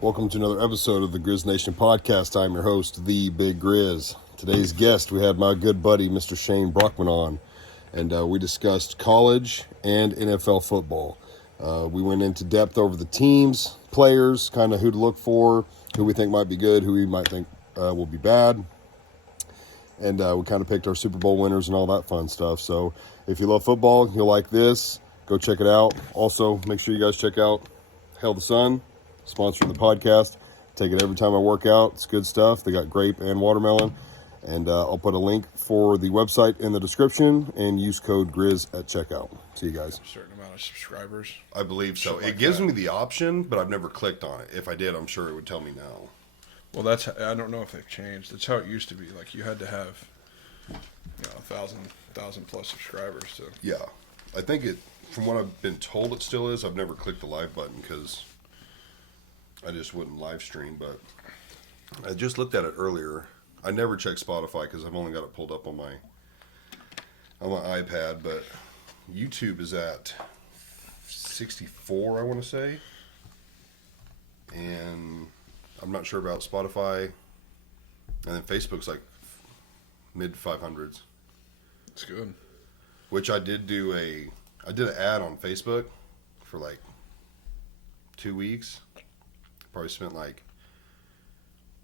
Welcome to another episode of the Grizz Nation podcast. I'm your host, The Big Grizz. Today's guest, we had my good buddy, Mr. Shane Brockman on, and we discussed college and NFL football. We went into depth over the teams, players, kind of who to look for, who we think might be good, who we might think will be bad. And we kind of picked our Super Bowl winners and all that fun stuff. So if you love football, you'll like this. Go check it out. Also, make sure you guys check out Hail the Sun, sponsoring the podcast. Take it every time I work out. It's good stuff. They got grape and watermelon. And I'll put a link for the website in the description and use code GRIZ at checkout. See you guys. A certain amount of subscribers. I believe so. Like it gives me the option, but I've never clicked on it. If I did, I'm sure it would tell me now. Well, I don't know if they've changed. That's how it used to be. Like, you had to have, 1,000 plus subscribers to. Yeah. I think it, from what I've been told, it still is. I've never clicked the live button because I just wouldn't live stream, but I just looked at it earlier. I never check Spotify because I've only got it pulled up on my iPad, but YouTube is at 64, I want to say. And I'm not sure about Spotify. And then Facebook's like mid 500s. That's good. Which I did an ad on Facebook for like 2 weeks. Probably spent like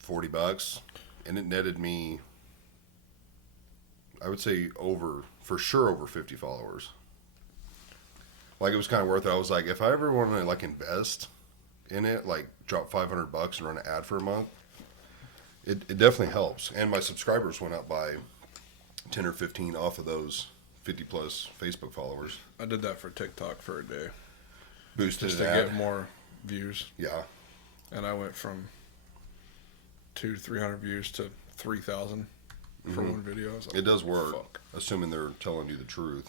$40, and it netted me, I would say for sure over 50 followers. Like, it was kind of worth it. I was like, if I ever want to like invest in it, like drop $500 and run an ad for a month, it definitely helps. And my subscribers went up by 10 or 15 off of those 50 plus Facebook followers. I did that for TikTok for a day. Boosted just it to ad. get more views. Yeah. And I went from 200 to 300 views to 3,000 for one video. I was like, It does work, fuck. assuming they're telling you the truth.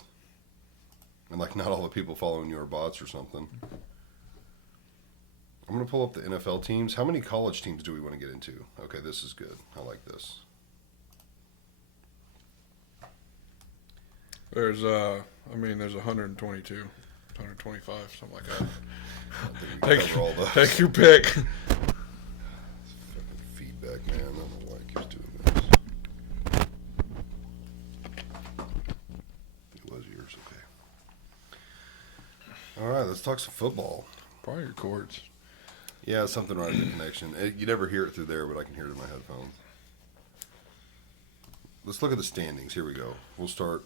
And like, not all the people following you are bots or something. I'm going to pull up the NFL teams. How many college teams do we want to get into? Okay, this is good. I like this. There's 122, 125, something like that. I think we can cover all those. Take your pick. Fucking feedback, man. I don't know why it keeps doing this. It was yours, okay. All right, let's talk some football. Probably your cords. Yeah, something right in the connection. You never hear it through there, but I can hear it in my headphones. Let's look at the standings. Here we go. We'll start.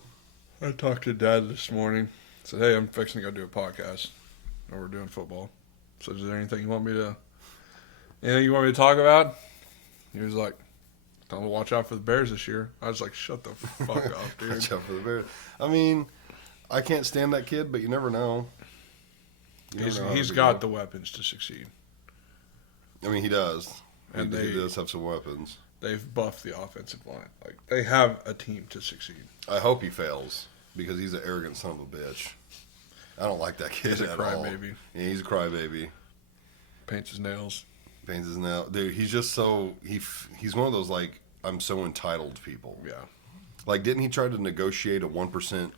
I talked to Dad this morning. Said, hey, I'm fixing to go do a podcast. And we're doing football. So is there anything you want me to talk about? He was like, tell him to watch out for the Bears this year. I was like, shut the fuck up, dude. Watch out for the Bears. I mean, I can't stand that kid, but you never know. He's got the weapons to succeed. I mean, he does. And he does have some weapons. They've buffed the offensive line. Like, they have a team to succeed. I hope he fails because he's an arrogant son of a bitch. I don't like that kid He's a at all. crybaby. Yeah, he's a crybaby. Paints his nails. Pains his nail. Dude, he's just so... He's one of those, like, I'm so entitled people. Yeah. Like, didn't he try to negotiate a 1%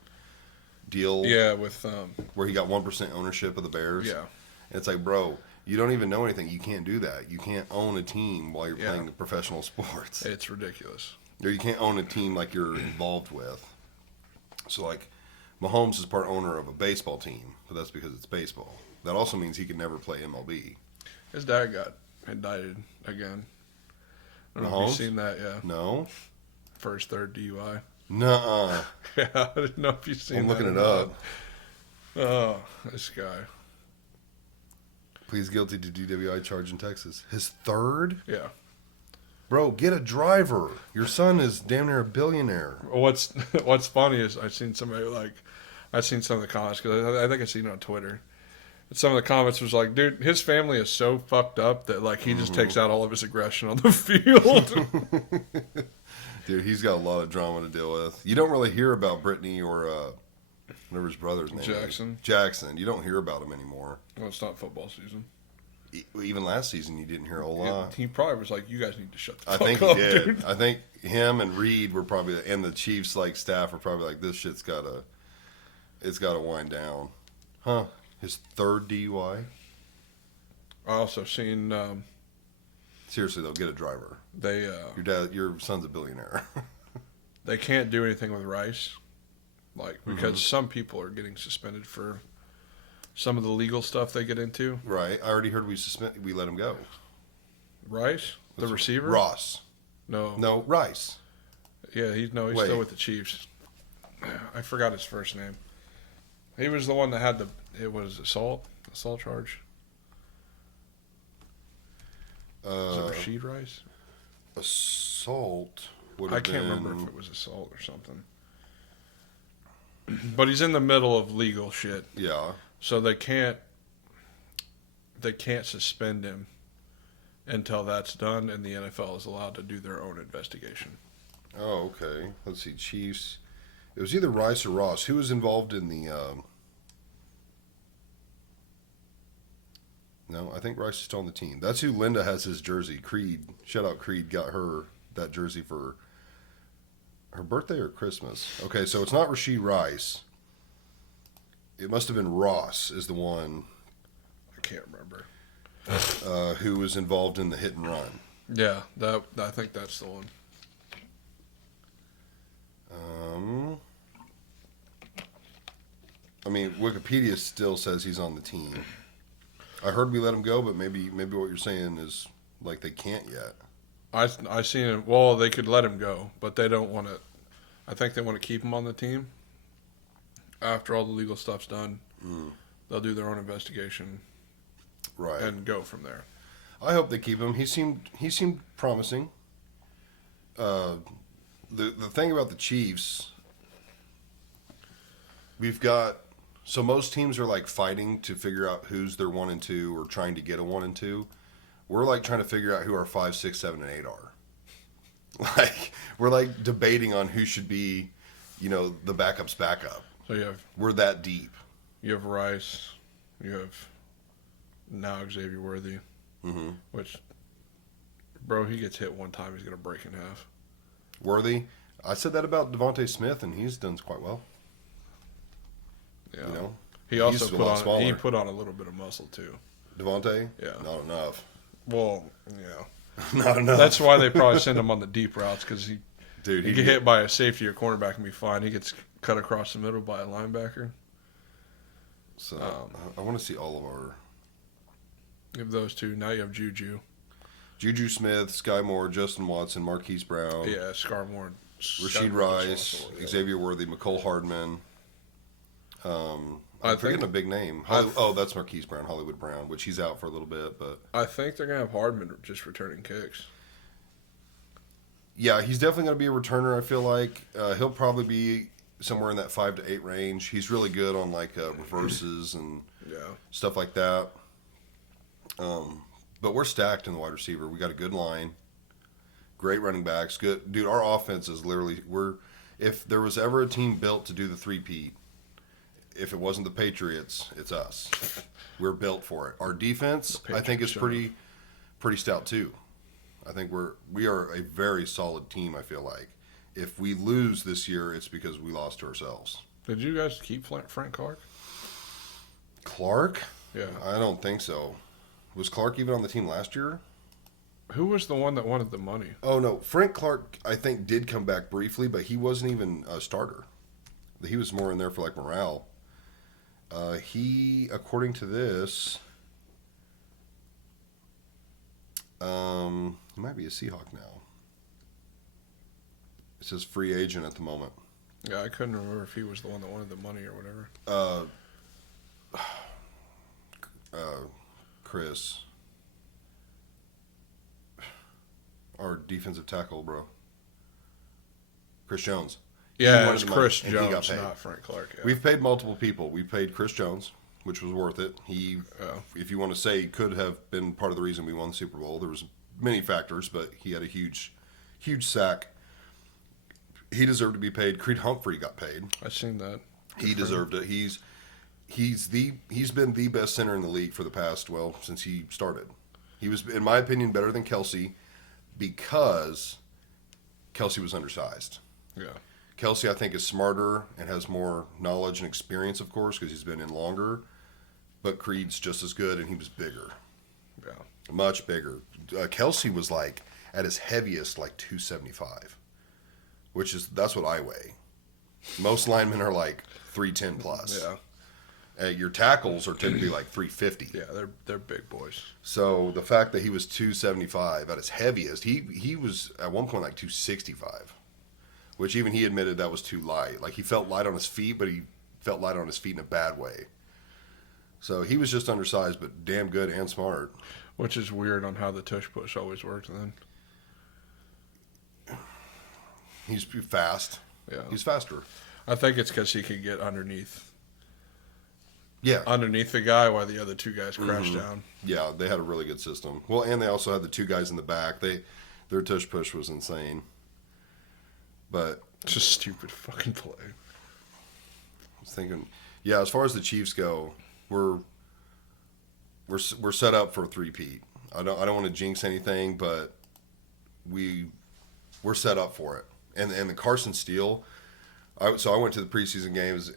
deal? Yeah, with... where he got 1% ownership of the Bears? Yeah. And it's like, bro, you don't even know anything. You can't do that. You can't own a team while you're playing professional sports. It's ridiculous. Or you can't own a team like you're involved with. So, like, Mahomes is part owner of a baseball team, but that's because it's baseball. That also means he can never play MLB. His dad got indicted again. I don't know if you've seen that, yeah. No? For his third DUI. Nuh-uh. Yeah, I didn't know if you've seen that. I'm looking it up. Oh, this guy. Pleads guilty to DWI charge in Texas. His third? Yeah. Bro, get a driver. Your son is damn near a billionaire. What's funny is I've seen some of the comments because I think I seen it on Twitter. And some of the comments was like, dude, his family is so fucked up that like he just takes out all of his aggression on the field. Dude, he's got a lot of drama to deal with. You don't really hear about Brittany or whatever his brother's name Jackson. is. Jackson. You don't hear about him anymore. Well, it's not football season. Even last season, you didn't hear a whole lot. He probably was like, you guys need to shut the I fuck think up, he did. dude. I think him and Reed were probably, and the Chiefs like staff were probably like, this shit's gotta wind down. Huh? His third DUI? I also seen Seriously, though, get a driver. they Your son's a billionaire. they can't do anything with Rice, like because some people are getting suspended for some of the legal stuff they get into. Right. I already heard we let him go. Rice, the receiver, Ross. No, Rice. yeah, he's Wait. still with the Chiefs. I forgot his first name. He was the one that had it was assault charge. Was it Rashid Rice? Assault would have I can't been... remember if it was assault or something. But he's in the middle of legal shit, Yeah. so they can't suspend him until that's done, and the NFL is allowed to do their own investigation. Oh, okay. Let's see. Chiefs. It was either Rice or Ross. Who was involved in the... No, I think Rice is still on the team. That's who Linda has his jersey. Creed. Shout out Creed. Got her that jersey for her birthday or Christmas. Okay, so it's not Rashid Rice. It must have been Ross is the one I can't remember. who was involved in the hit and run. Yeah, I think that's the one. I mean, Wikipedia still says he's on the team. I heard we let him go, but maybe what you're saying is like they can't yet. I seen him. Well, they could let him go, but they don't want to. I think they want to keep him on the team. After all the legal stuff's done, they'll do their own investigation, Right. and go from there. I hope they keep him. He seemed promising. The thing about the Chiefs, we've got so most teams are like fighting to figure out who's their 1 and 2 or trying to get a 1 and 2. We're like trying to figure out who our 5, 6, 7, and 8 are. Like we're like debating on who should be, the backup's backup. So We're that deep. you have Rice, you have now Xavier Worthy, which, bro, he gets hit one time, he's gonna break in half. Worthy. I said that about Devontae Smith, and he's done quite well. Yeah. You know, He also He's a lot smaller. put on a little bit of muscle too. Devontae. Yeah. Not enough. Well, yeah. Not enough. That's why they probably send him on the deep routes, because he Dude, get hit by a safety or cornerback and be fine. He gets cut across the middle by a linebacker. So I want to see all of our You have those two. Now you have Juju. Juju Smith, Sky Moore, Justin Watson, Marquise Brown, Yeah, Scarmore. Rashid Rice, Xavier Worthy, McCole Hardman. I'm forgetting a big name. That's Marquise Brown, Hollywood Brown, which he's out for a little bit, but I think they're gonna have Hardman just returning kicks. yeah, he's definitely going to be a returner. I feel like he'll probably be somewhere in that 5 to 8 range. He's really good on like reverses and stuff like that. But we're stacked in the wide receiver. We got a good line, great running backs. Good, dude. Our offense is literally if there was ever a team built to do the three-peat, if it wasn't the Patriots, it's us. We're built for it. Our defense, I think, is pretty stout too. I think we are a very solid team. I feel like if we lose this year, it's because we lost to ourselves. Did you guys keep Frank Clark? Clark? Yeah. I don't think so. Was Clark even on the team last year? Who was the one that wanted the money? Oh no, Frank Clark I think did come back briefly, but he wasn't even a starter. He was more in there for like morale. He, according to this, he might be a Seahawk now. It says free agent at the moment. Yeah, I couldn't remember if he was the one that wanted the money or whatever. Chris, our defensive tackle, bro. Chris Jones. Yeah, He it was wanted the money, Chris and he got Jones, paid. not Frank Clark. Yeah. We've paid multiple people. We paid Chris Jones, which was worth it. He, if you want to say, could have been part of the reason we won the Super Bowl. There was many factors, but he had a huge sack. He deserved to be paid. Creed Humphrey got paid. I seen that. He deserved it. He's been the best center in the league for the past, since he started. He was, in my opinion, better than Kelsey because Kelsey was undersized. Yeah. Kelsey, I think, is smarter and has more knowledge and experience, of course, because he's been in longer. But Creed's just as good, and he was bigger. Yeah. Much bigger. Kelsey was like at his heaviest like 275, that's what I weigh. Most linemen are like 310 plus. Yeah. Your tackles are typically like 350. Yeah, they're big boys. So the fact that he was 275 at his heaviest, he was at one point like 265, which even he admitted that was too light. Like he felt light on his feet, but he felt light on his feet in a bad way. So he was just undersized, but damn good and smart. Which is weird on how the tush push always worked then. He's fast. Yeah. He's faster. I think it's because he could get underneath Yeah. the guy while the other two guys crashed Mhm. down. Yeah, they had a really good system. Well, and they also had the two guys in the back. Their tush push was insane. But It's just stupid fucking play. I was thinking, yeah, as far as the Chiefs go, we're set up for a three-peat. I don't want to jinx anything, but we're set up for it. And the Carson Steele. So I went to the preseason games.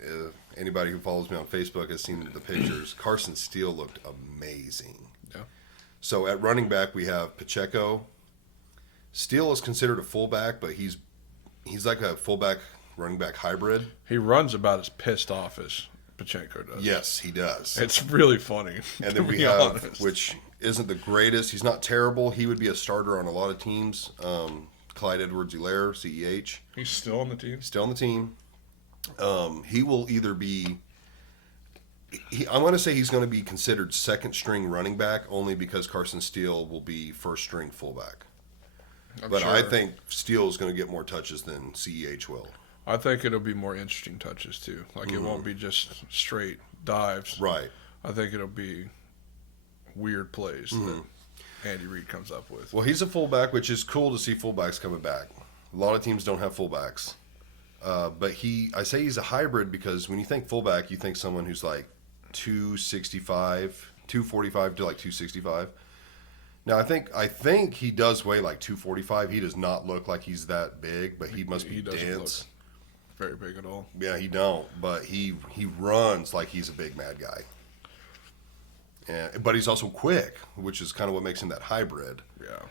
Anybody who follows me on Facebook has seen the pictures. Carson Steele looked amazing. Yeah. So at running back we have Pacheco. Steele is considered a fullback, but he's like a fullback running back hybrid. He runs about as pissed off as Pacheco does. Yes, he does. It's really funny. And then we have, which isn't the greatest. He's not terrible. He would be a starter on a lot of teams. Clyde Edwards-Helaire, CEH. He's still on the team. Still on the team. He will either be. I'm going to say he's going to be considered second string running back only because Carson Steele will be first string fullback. But sure. I think Steele is going to get more touches than CEH will. I think it'll be more interesting touches too. Like it won't be just straight dives. Right. I think it'll be weird plays that Andy Reid comes up with. Well, he's a fullback, which is cool to see fullbacks coming back. A lot of teams don't have fullbacks. But I say he's a hybrid because when you think fullback, you think someone who's like 265, 245 to like 265. Now, I think he does weigh like 245. He does not look like he's that big, but he must be dense. Very big at all. Yeah, he don't, but he runs like he's a big mad guy. But he's also quick, which is kind of what makes him that hybrid. Yeah.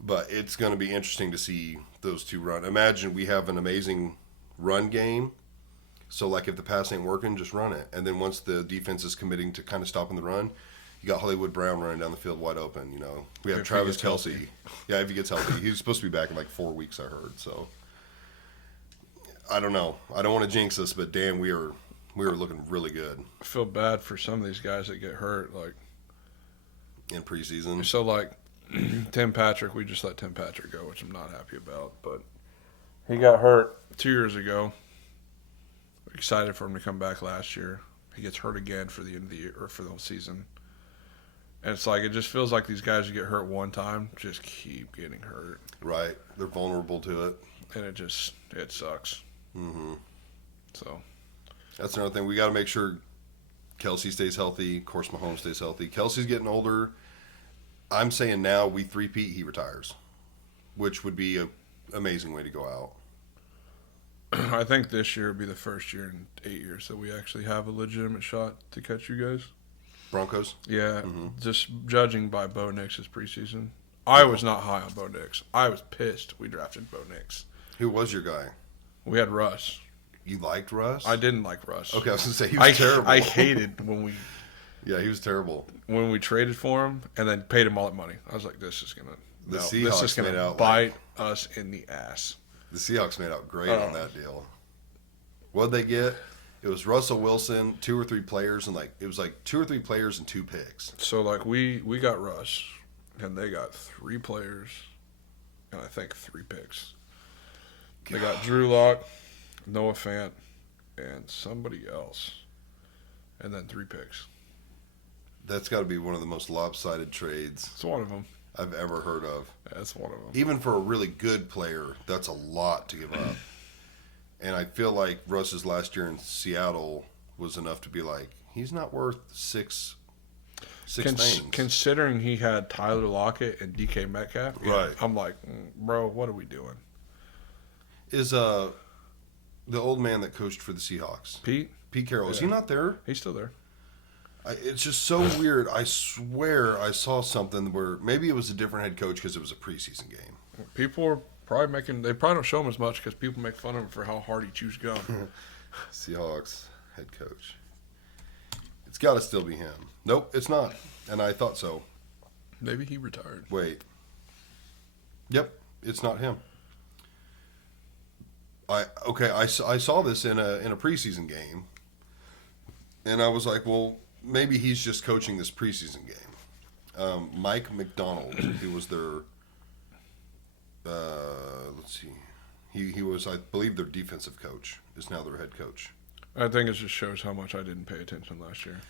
But it's going to be interesting to see those two run. Imagine we have an amazing run game. So, like, if the pass ain't working, just run it. And then once the defense is committing to kind of stopping the run, you got Hollywood Brown running down the field wide open, you know. We have Travis Kelce. Yeah, if he gets healthy. He's supposed to be back in like 4 weeks, I heard. So, I don't know. I don't want to jinx us, but damn, we are looking really good. I feel bad for some of these guys that get hurt. Like in preseason. So, like, Tim Patrick, we just let Tim Patrick go, which I'm not happy about. But he got hurt 2 years ago. Excited for him to come back last year. He gets hurt again for the end of the year or for the whole season. And it's like, it just feels like these guys who get hurt one time just keep getting hurt. Right. They're vulnerable to it. And it sucks. Mm-hmm. So. That's another thing. We got to make sure Kelce stays healthy. Of course, Mahomes stays healthy. Kelsey's getting older. I'm saying now we three-peat, he retires, which would be an amazing way to go out. I think this year would be the first year in 8 years that we actually have a legitimate shot to catch you guys. Broncos? Yeah, just judging by Bo Nix's preseason. I was not high on Bo Nix. I was pissed we drafted Bo Nix. Who was your guy? We had Russ. You liked Russ? I didn't like Russ. Okay, I was going to say he was terrible. I hated when we... Yeah, he was terrible. When we traded for him and then paid him all that money. I was like, this is going to bite us in the ass. The Seahawks made out great on that deal. What'd they get? It was Russell Wilson, 2 or 3 players, and it was 2 or 3 players and 2 picks. So we got Russ, and they got 3 players, and I think 3 picks. They got Drew Lock, Noah Fant, and somebody else, and then 3 picks. That's got to be one of the most lopsided trades. It's one of them. I've ever heard of. That's one of them. Even for a really good player, that's a lot to give up. And I feel like Russ's last year in Seattle was enough to be like, he's not worth six things. Considering he had Tyler Lockett and DK Metcalf, right? I'm like, bro, what are we doing? Is the old man that coached for the Seahawks, Pete Carroll, is he not there? He's still there. It's just so weird. I swear I saw something where maybe it was a different head coach because it was a preseason game. People are probably making. They probably don't show him as much because people make fun of him for how hard he chews gum. Seahawks head coach. It's got to still be him. Nope, it's not. And I thought so. Maybe he retired. Wait. Yep, it's not him. I saw this in a preseason game, and I was like, well, maybe he's just coaching this preseason game. Mike McDonald, who was their let's see, he was, I believe, their defensive coach, is now their head coach. I think it just shows how much I didn't pay attention last year.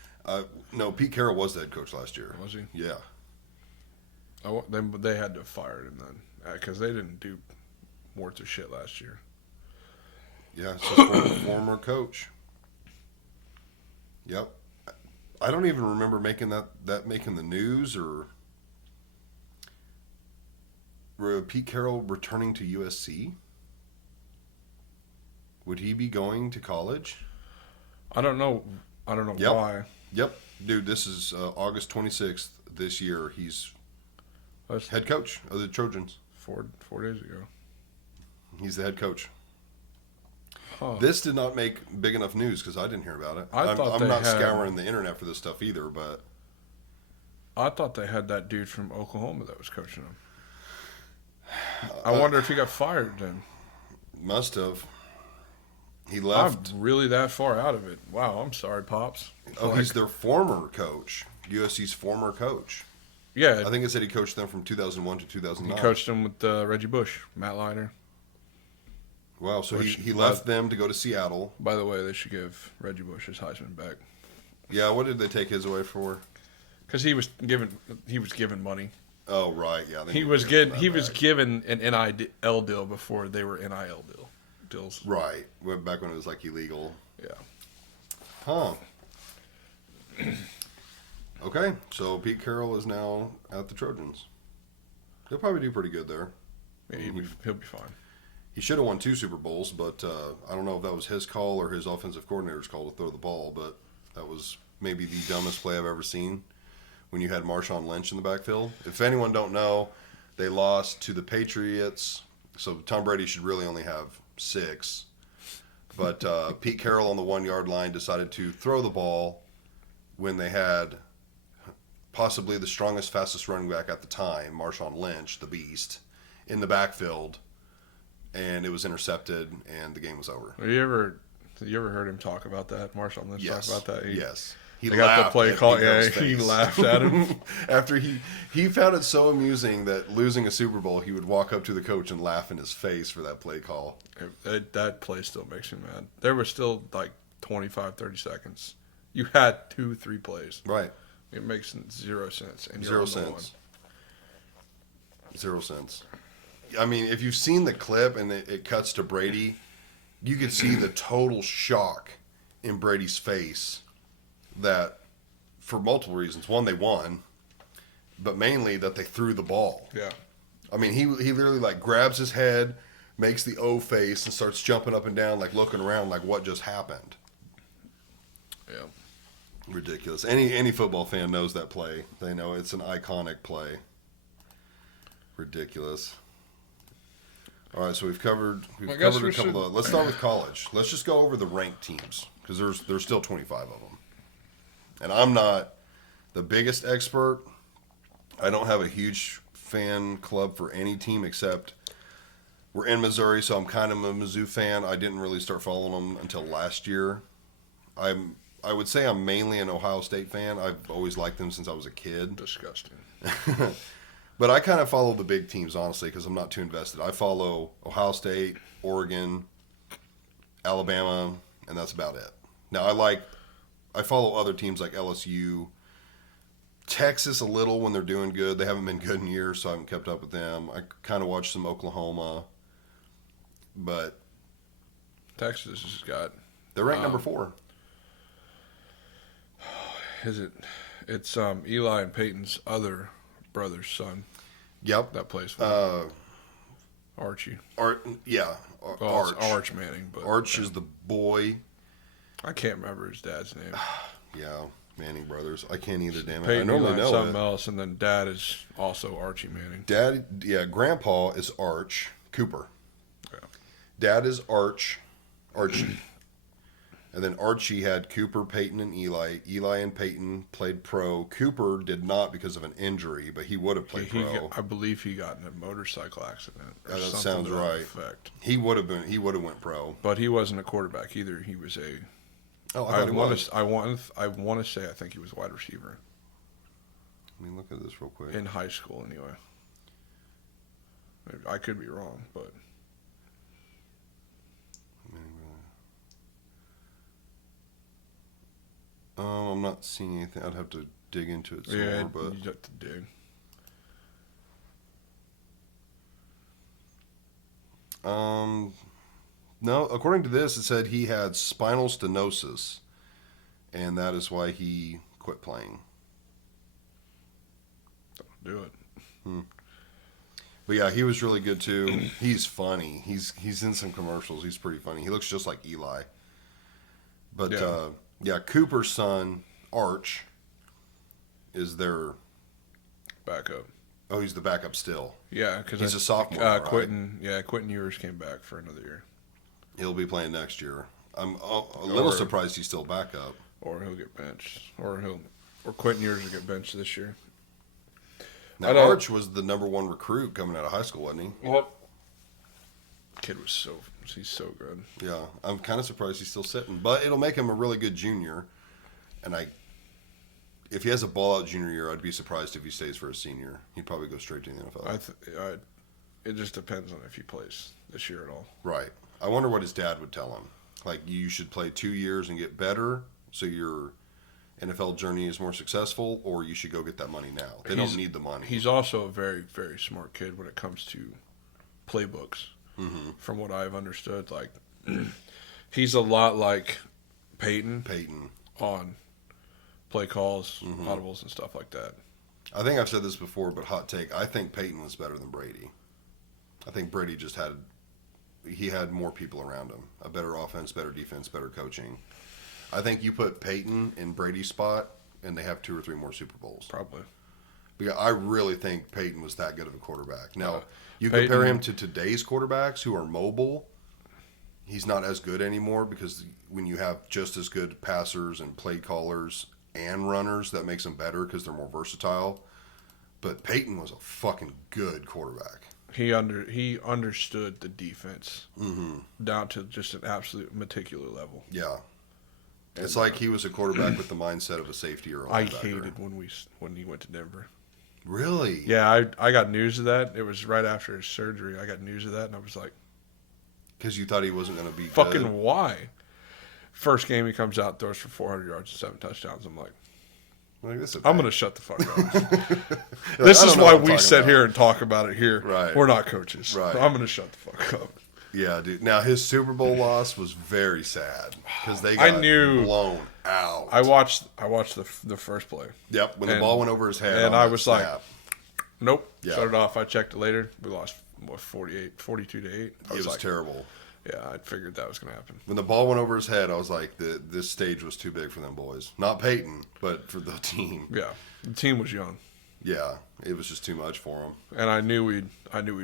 No, Pete Carroll was the head coach last year. Was he? Yeah. They had to have fired him then because they didn't do worth of shit last year. Yeah, it's his former coach. Yep. I don't even remember making that making the news or Pete Carroll returning to USC. Would he be going to college? I don't know. Yep. Why. Yep. Dude, this is August 26th this year. He's head coach of the Trojans. 4 days ago. He's the head coach. Huh. This did not make big enough news because I didn't hear about it. I'm not scouring the internet for this stuff either, but I thought they had that dude from Oklahoma that was coaching them. I wonder if he got fired then. Must have. He left. I'm really that far out of it. Wow, I'm sorry, Pops. Oh, he's their former coach. USC's former coach. Yeah. I think it said he coached them from 2001 to 2009. He coached them with Reggie Bush, Matt Leiter. Wow, so he left them to go to Seattle. By the way, they should give Reggie Bush his Heisman back. Yeah, what did they take his away for? Because he was given money. Oh, right, yeah. He was given an NIL deal before they were NIL deals. Right, back when it was like illegal. Yeah. Huh. Okay, so Pete Carroll is now at the Trojans. He'll probably do pretty good there. Yeah, he'll be fine. He should have won 2 Super Bowls, but I don't know if that was his call or his offensive coordinator's call to throw the ball, but that was maybe the dumbest play I've ever seen when you had Marshawn Lynch in the backfield. If anyone don't know, they lost to the Patriots, so Tom Brady should really only have 6. But Pete Carroll on the 1-yard line decided to throw the ball when they had possibly the strongest, fastest running back at the time, Marshawn Lynch, the beast, in the backfield. And it was intercepted, and the game was over. Have you ever heard him talk about that? Marshawn Lynch talk about that? Yes. He got the play call. Yeah, he laughed at him. After he found it so amusing that losing a Super Bowl, he would walk up to the coach and laugh in his face for that play call. That play still makes me mad. There was still like 25, 30 seconds. You had 2-3 plays. Right. It makes 0 sense. And 0 cents. 0 cents. I mean, if you've seen the clip and it cuts to Brady, you could see the total shock in Brady's face that for multiple reasons. One, they won, but mainly that they threw the ball. Yeah. I mean, he literally like grabs his head, makes the O face, and starts jumping up and down, like looking around like what just happened. Yeah. Ridiculous. Any football fan knows that play. They know it's an iconic play. Ridiculous. All right, so we've covered a couple of. Let's start with college. Let's just go over the ranked teams because there's still 25 of them, and I'm not the biggest expert. I don't have a huge fan club for any team except we're in Missouri, so I'm kind of a Mizzou fan. I didn't really start following them until last year. I would say I'm mainly an Ohio State fan. I've always liked them since I was a kid. Disgusting. But I kind of follow the big teams, honestly, because I'm not too invested. I follow Ohio State, Oregon, Alabama, and that's about it. Now, I follow other teams like LSU, Texas a little when they're doing good. They haven't been good in years, so I haven't kept up with them. I kind of watch some Oklahoma, but Texas has got. They're ranked number 4. Is it? It's Eli and Peyton's other brother's son. Yep. That plays for Archie. Arch. Arch Manning. But Arch is the boy. I can't remember his dad's name. Yeah. Manning brothers. I can't either, damn it. I Peyton normally Eli know something it. else, and then Dad is also Archie Manning. Dad, yeah, Grandpa is Arch Cooper. Yeah. Dad is Archie. And then Archie had Cooper, Peyton, and Eli. Eli and Peyton played pro. Cooper did not because of an injury, but he would have played pro. I believe he got in a motorcycle accident. Or That something sounds to that right. effect. He would have went pro. But he wasn't a quarterback either. He was a. Oh, I thought he was. I want to say I think he was wide receiver Let me look at this real quick. in high school anyway. I could be wrong, but I'm not seeing anything. I'd have to dig into it some yeah, more, but you have to dig. no. According to this, it said he had spinal stenosis, and that is why he quit playing. Don't do it. But yeah, he was really good too. He's funny. He's in some commercials. He's pretty funny. He looks just like Eli. But Yeah. Cooper's son Arch is their. Backup. Oh, he's the backup still. Yeah, because He's a sophomore, right? Quentin Ewers came back for another year, He'll be playing next year. I'm a little surprised he's still backup. or he'll get benched, or Quentin Ewers will get benched this year. Now Arch was the number one recruit coming out of high school, wasn't he? Yep. Kid he's so good. Yeah, I'm kind of surprised he's still sitting, but it'll make him a really good junior. And if he has a ball out junior year, I'd be surprised if he stays for a senior. He'd probably go straight to the NFL. It just depends on if he plays this year at all. Right. I wonder what his dad would tell him. Like, you should play 2 years and get better, so your NFL journey is more successful, or you should go get that money now. They don't need the money. He's also a very, very smart kid when it comes to playbooks. Mm-hmm. From what I've understood, like he's a lot like Peyton on play calls, audibles, and stuff like that. I think I've said this before, but hot take: I think Peyton was better than Brady. I think Brady just had more people around him, a better offense, better defense, better coaching. I think you put Peyton in Brady's spot, and they have 2 or 3 more Super Bowls. Probably. Because I really think Peyton was that good of a quarterback. Now, you Peyton, compare him to today's quarterbacks who are mobile, he's not as good anymore because when you have just as good passers and play callers and runners, that makes them better because they're more versatile. But Peyton was a fucking good quarterback. He understood the defense down to just an absolute meticulous level. Yeah. It's like he was a quarterback with the mindset of a safety or a linebacker. I hated when he went to Denver. Really? Yeah, I got news of that. It was right after his surgery. I got news of that, and I was like, Because you thought he wasn't going to be fucking good. why? First game he comes out, throws for 400 yards and 7 touchdowns. I'm like, I'm going to shut the fuck up. This is why we sit here and talk about it here. Right. We're not coaches. Right. I'm going to shut the fuck up. Yeah, dude. Now, his Super Bowl loss was very sad because they got blown out. I watched the first play. Yep, when the ball went over his head. And I was snap. like, nope. Yeah. Shut it off. I checked it later. We lost, 42-8? It was terrible. Yeah, I figured that was going to happen. When the ball went over his head, I was like, this stage was too big for them boys. Not Peyton, but for the team. Yeah, the team was young. Yeah, it was just too much for them. And I knew we'd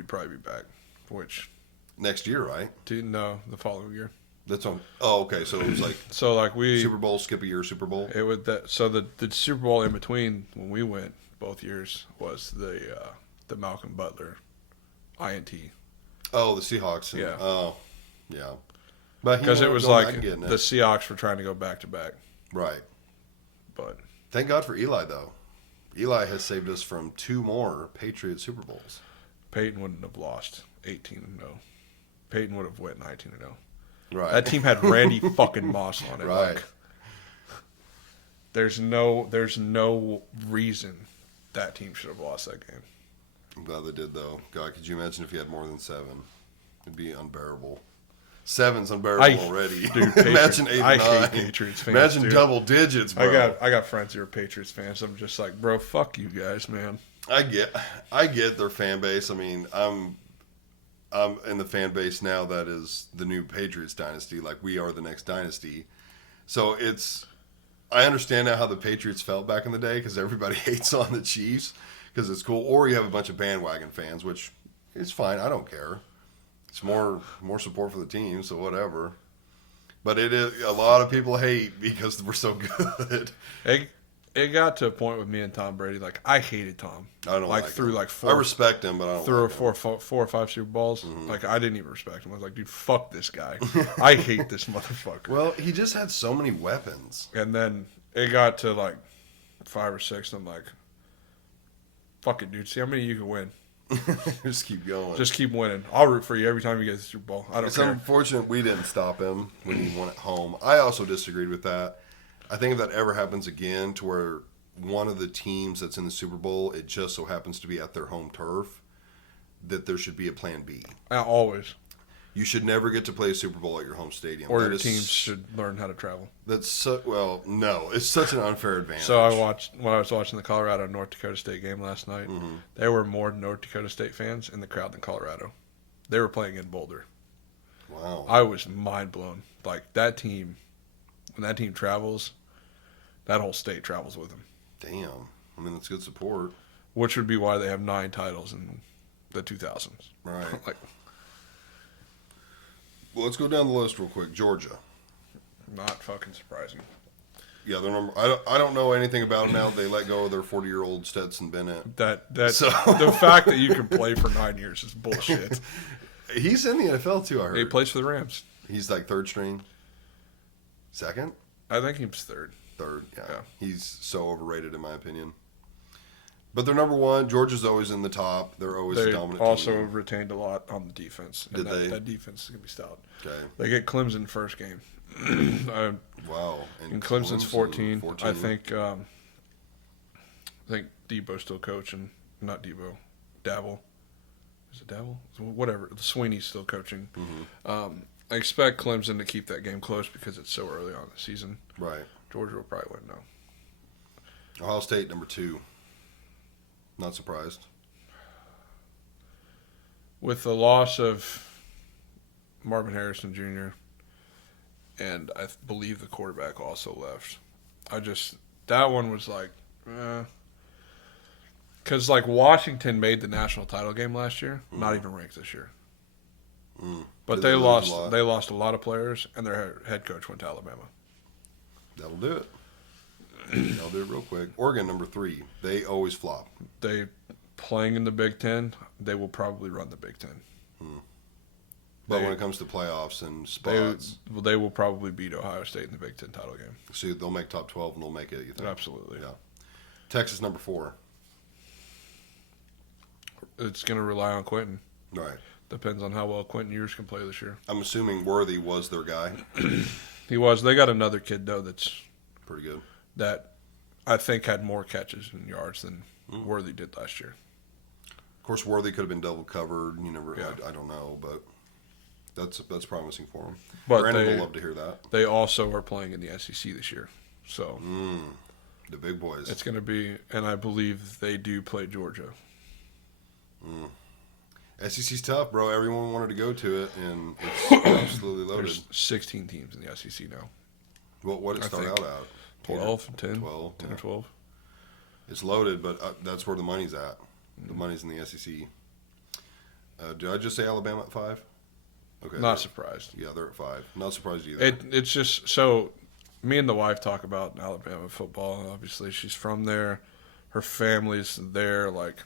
probably be back, which... Next year, right? No, the following year. That's on. Oh, okay. So it was like Super Bowl, skip a year, Super Bowl. It would that. So the Super Bowl in between when we went both years was the Malcolm Butler, INT. Oh, the Seahawks. Yeah. Oh, yeah. But because it was like the Seahawks were trying to go back to back. Right. But thank God for Eli though. Eli has saved us from 2 more Patriot Super Bowls. Peyton wouldn't have lost 18-0. Peyton would have went 19-0. Right. That team had Randy fucking Moss on it. Right. Like, there's no reason that team should have lost that game. I'm glad they did though. God, could you imagine if you had more than 7? It'd be unbearable. 7's unbearable already. Dude, imagine 8 and 9. I hate Patriots fans. Imagine dude. double digits, bro. I got friends who are Patriots fans. I'm just like, bro, fuck you guys, man. I get their fan base. I mean, I'm in the fan base now that is the new Patriots dynasty. Like, we are the next dynasty. So I understand now how the Patriots felt back in the day because everybody hates on the Chiefs because it's cool. Or you have a bunch of bandwagon fans, which is fine. I don't care. It's more support for the team, so whatever. But it is a lot of people hate because we're so good. It got to a point with me and Tom Brady. Like I hated Tom. I don't like through him. like I respect him, but I don't through like him. four or five Super Bowls. Like I didn't even respect him. I was like, dude, fuck this guy. I hate this motherfucker. Well, he just had so many weapons. And then it got to like 5 or 6, and I'm like, fuck it, dude. See how many you can win. Just keep going. Just keep winning. I'll root for you every time you get the Super Bowl. I don't It's care. unfortunate we didn't stop him when he won at home. I also disagreed with that. I think if that ever happens again to where one of the teams that's in the Super Bowl, it just so happens to be at their home turf, that there should be a plan B. Always. You should never get to play a Super Bowl at your home stadium. Or That your is- teams should learn how to travel. well, no. It's such an unfair advantage. So when I was watching the Colorado North Dakota State game last night, there were more North Dakota State fans in the crowd than Colorado. They were playing in Boulder. Wow. I was mind blown. Like that team, when that team travels, that whole state travels with them. Damn. I mean, that's good support. Which would be why they have 9 titles in the 2000s. Right. Like, Well, let's go down the list real quick. Georgia. not fucking surprising. Yeah, their number. I don't know anything about them now. They let go of their 40-year-old Stetson Bennett. That So- the fact that you can play for 9 years is bullshit. He's in the NFL too. I heard. He plays for the Rams. He's like third string. Second, I think he's third. third. Yeah. Yeah. He's so overrated in my opinion. But they're number one. Georgia's always in the top. They're always a They dominant also team. retained a lot on the defense. And Did they? That defense is going to be stout. Okay. They get Clemson first game. Wow. And Clemson's 14. I think Debo's still coaching. Not Debo. Dabble. Is it Dabble? Whatever. Sweeney's still coaching. Mm-hmm. I expect Clemson to keep that game close because it's so early on in the season. Right. Georgia will probably win, though. Ohio State number 2. Not surprised. With the loss of Marvin Harrison Jr., and I believe the quarterback also left. That one was like, because like Washington made the national title game last year, not even ranked this year. But Did they they lose a lost. lot? They lost a lot of players, and their head coach went to Alabama. That'll do it. I'll do it real quick. Oregon number 3. They always flop. They playing in the Big Ten. They will probably run the Big Ten. But They- when it comes to playoffs and They spots, they will probably beat Ohio State in the Big Ten title game. see, they'll make top 12 and they'll make it. You think? Absolutely. Yeah. Texas number 4. It's going to rely on Quentin. Right. Depends on how well Quentin Ewers can play this year. I'm assuming Worthy was their guy. He was. They got another kid though Pretty good. that I think had more catches and yards than Worthy did last year. Of course, Worthy could have been double covered. You never. Yeah. I don't know, but that's promising for him. But Brandon they- will love to hear that. They also are playing in the SEC this year, so The big boys. it's going to be. And I believe they do play Georgia. SEC's tough, bro. Everyone wanted to go to it, and it's absolutely loaded. There's 16 teams in the SEC now. What did it I start think out at? 12 and 10. 12, 10 yeah. or 12. It's loaded, but that's where the money's at. The money's in the SEC. Did I just say Alabama at 5? Okay. Not surprised. Yeah, they're at 5. Not surprised either. It's just so. Me and the wife talk about Alabama football. Obviously, she's from there. Her family's there. Like,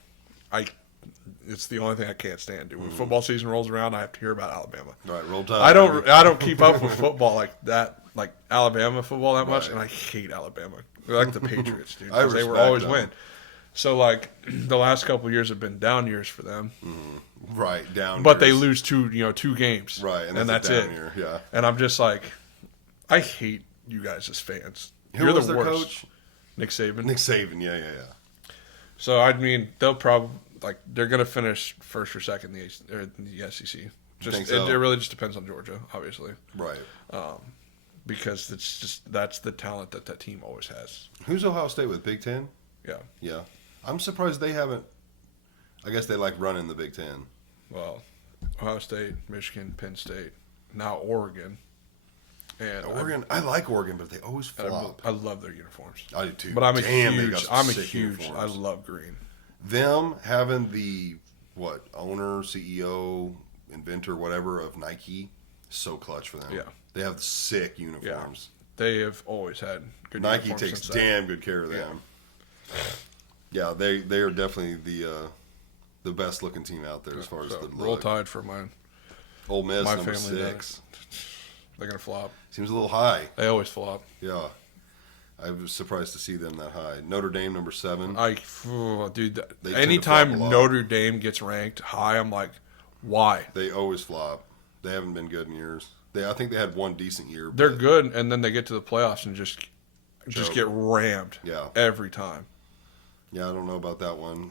it's the only thing I can't stand. Dude. When football season rolls around, I have to hear about Alabama. Right, roll tide. I baby. don't keep up with football like that, like Alabama football that much, Right. and I hate Alabama. They're like the Patriots, dude. I 'Cause they were respect always them. win. So like the last couple of years have been down years for them, Right, down. but they years. lose two games, Right, and that's a down it. year, yeah. And I'm just like, I hate you guys as fans. Who You're was the their worst. coach? Nick Saban. Nick Saban, yeah. So I mean, they'll probably they're gonna finish first or second in the SEC. Just think so? it really just depends on Georgia, obviously, Right. because that's the talent that team always has. Who's Ohio State with? Big Ten? Yeah. Yeah. I'm surprised they haven't. I guess they like running the Big Ten. Well, Ohio State, Michigan, Penn State, now Oregon. And Oregon, I like Oregon, but they always flop. I love their uniforms. I do too. But I'm They got some a sick huge. I uniforms. love green. Them having the owner, CEO, inventor, whatever of Nike, so clutch for them. Yeah. They have sick uniforms. They have always had good Nike uniforms takes since damn good care of them. Yeah, they are definitely the best looking team out there as far as the Roll look. Tide for mine. Ole Miss My number family 6 They're gonna flop. seems a little high. They always flop. Yeah, I was surprised to see them that high. Notre Dame number 7. Dude, They tend to flop a anytime lot. Notre Dame gets ranked high, I'm like, why? They always flop. They haven't been good in years. I think they had one decent year. They're but good, and then they get to the playoffs and just Joke. get rammed. Yeah. Every time. Yeah, I don't know about that one.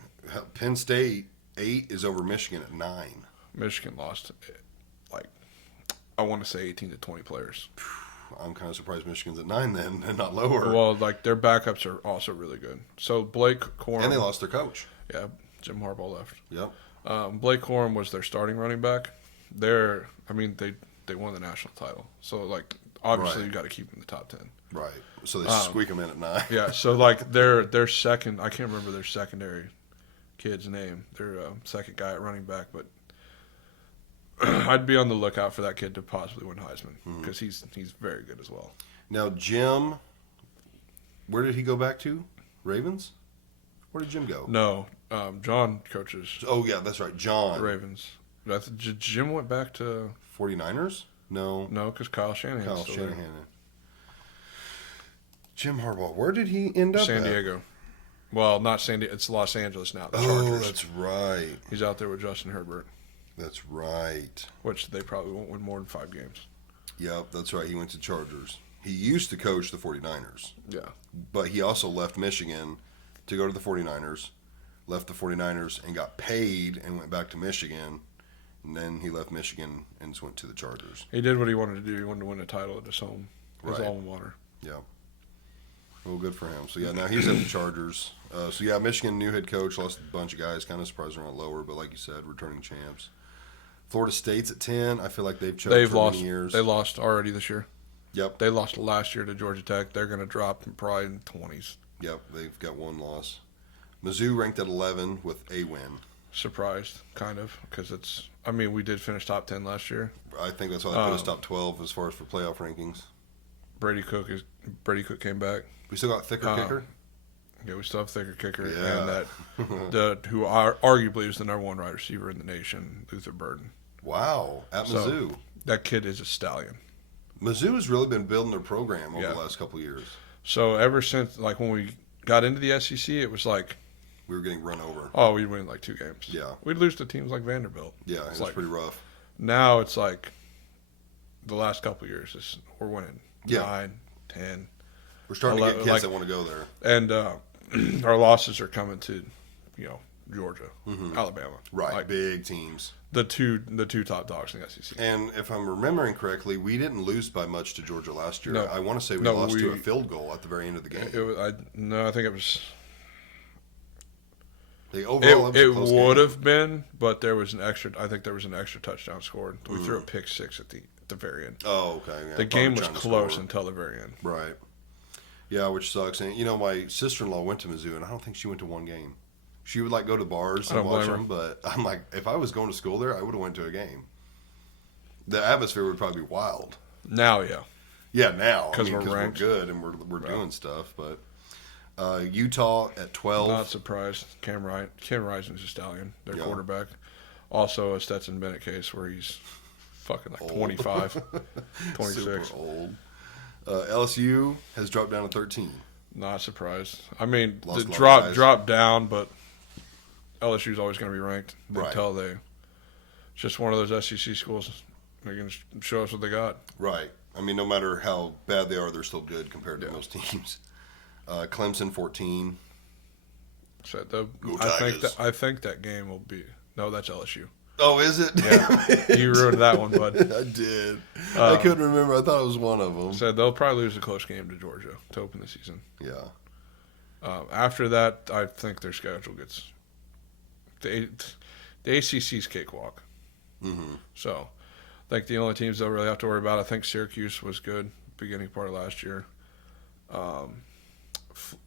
Penn State 8 is over Michigan at 9. Michigan lost, like, I want to say 18 to 20 players. I'm kind of surprised Michigan's at 9 then, and not lower. Well, like, their backups are also really good. So Blake Corum. And they lost their coach. Yeah, Jim Harbaugh left. Yep. Blake Corum was their starting running back. They won the national title. So, like, obviously Right. you got to keep them in the top 10. Right. So they squeak them in at 9. Yeah, so, like, their second, I can't remember their secondary kid's name, their second guy at running back, but I'd be on the lookout for that kid to possibly win Heisman because he's very good as well. Now, Jim, where did he go back to? Ravens? Where did Jim go? No, John coaches Oh, yeah, that's right. John. the Ravens. Jim went back to 49ers? No. because Kyle Shanahan's Kyle still Shanahan. Jim Harbaugh. Where did he end there. up San at? Diego. Well, not San Diego. It's Los Angeles now. The Oh, Chargers. that's right. He's out there with Justin Herbert, That's right. which they probably won't win more than 5 games. Yep, that's right. He went to Chargers. He used to coach the 49ers, Yeah. but he also left Michigan to go to the 49ers, left the 49ers and got paid and went back to Michigan. And then he left Michigan and just went to the Chargers. He did what he wanted to do. He wanted to win a title at his home, his Right. alma mater. Yeah. Well, good for him. So, yeah, now he's at the Chargers. Michigan, new head coach, lost a bunch of guys. Kind of surprised they're not lower, but like you said, returning champs. Florida State's at 10. I feel like they've choked for Lost. many years. They lost already this year. Yep. They lost last year to Georgia Tech. They're going to drop probably in 20s. Yep, they've got one loss. Mizzou ranked at 11 with a win. Surprised, kind of, because we did finish top 10 last year. I think that's why they put us top 12 as far as for playoff rankings. Brady Cook came back. We still got thicker kicker. Yeah, we still have thicker kicker, Yeah. and who arguably is the number 1 wide receiver in the nation, Luther Burden. Wow, at So- Mizzou. That kid is a stallion. Mizzou has really been building their program over Yeah. the last couple of years. So ever since, like, when we got into the SEC, it was like, We were getting run over. oh, we'd win like 2 games. Yeah. We'd lose to teams like Vanderbilt. Yeah, it It's was like, pretty rough. now it's like the last couple of years, we're winning Yeah. 9, 10. We're starting to get kids like- that want to go there. And our losses are coming to, Georgia, Alabama. Right, Like big teams. the two top dogs in the SEC. And if I'm remembering correctly, we didn't lose by much to Georgia last year. No. I want to say we No, lost to a field goal at the very end of the game. I think it was. They overall It was a close would game. have been, but there was an extra. I think there was an extra touchdown scored. We threw a pick 6 at the very end. Oh, okay. Yeah, The game probably was trying to close score. until the very end. Right. Yeah, which sucks. And my sister-in-law went to Mizzou, and I don't think she went to one game. She would go to bars I and don't watch blame her. them, but I'm like, if I was going to school there, I would have went to a game. The atmosphere would probably be wild. Now, yeah. Yeah, now 'Cause we're we're ranked. good and we're doing stuff. But Utah at 12. Not surprised. Ken Rising's a stallion, their Yeah. quarterback. Also a Stetson Bennett case where he's fucking like Old. 25, 26. Super old. LSU has dropped down to 13. Not surprised. I mean, Lost the a lot of guys. drop down, but LSU's always going to be ranked Right. until they. It's just one of those SEC schools. They're going to show us what they got. Right. I mean, no matter how bad they are, they're still good compared to most teams. Clemson 14. So Go I Tigers. think that game will be. No, that's LSU. Oh, is it? Yeah. You ruined that one, bud. I did. I couldn't remember. I thought it was one of them. So they'll probably lose a close game to Georgia to open the season. Yeah. After that, I think their schedule gets the ACC's cakewalk. Mm-hmm. So I think the only teams they'll really have to worry about, I think Syracuse was good, beginning part of last year.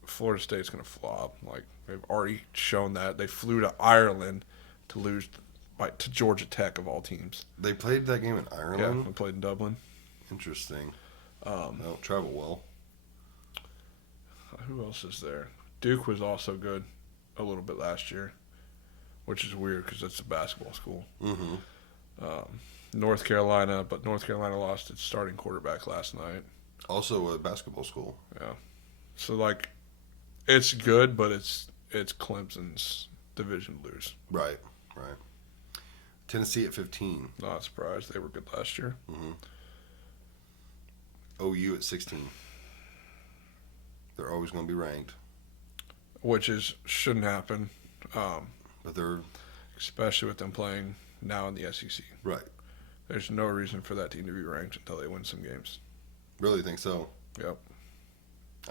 Florida State's going to flop. Like, they've already shown that. They flew to Ireland to lose to Georgia Tech, of all teams. They played that game in Yeah, Ireland? they played in Dublin. Interesting. They don't travel well. Who else is there? Duke was also good a little bit last year, which is weird because it's a basketball school. Mm-hmm. North Carolina, but North Carolina lost its starting quarterback last night. Also a basketball school. Yeah. So, like, it's good, but it's Clemson's division to lose. Right. Tennessee at 15. Not surprised. They were good last year. Mm-hmm. OU at 16. They're always going to be ranked. Which shouldn't happen, But they're... especially with them playing now in the SEC. Right. There's no reason for that team to be ranked until they win some games. Really think so? Yep.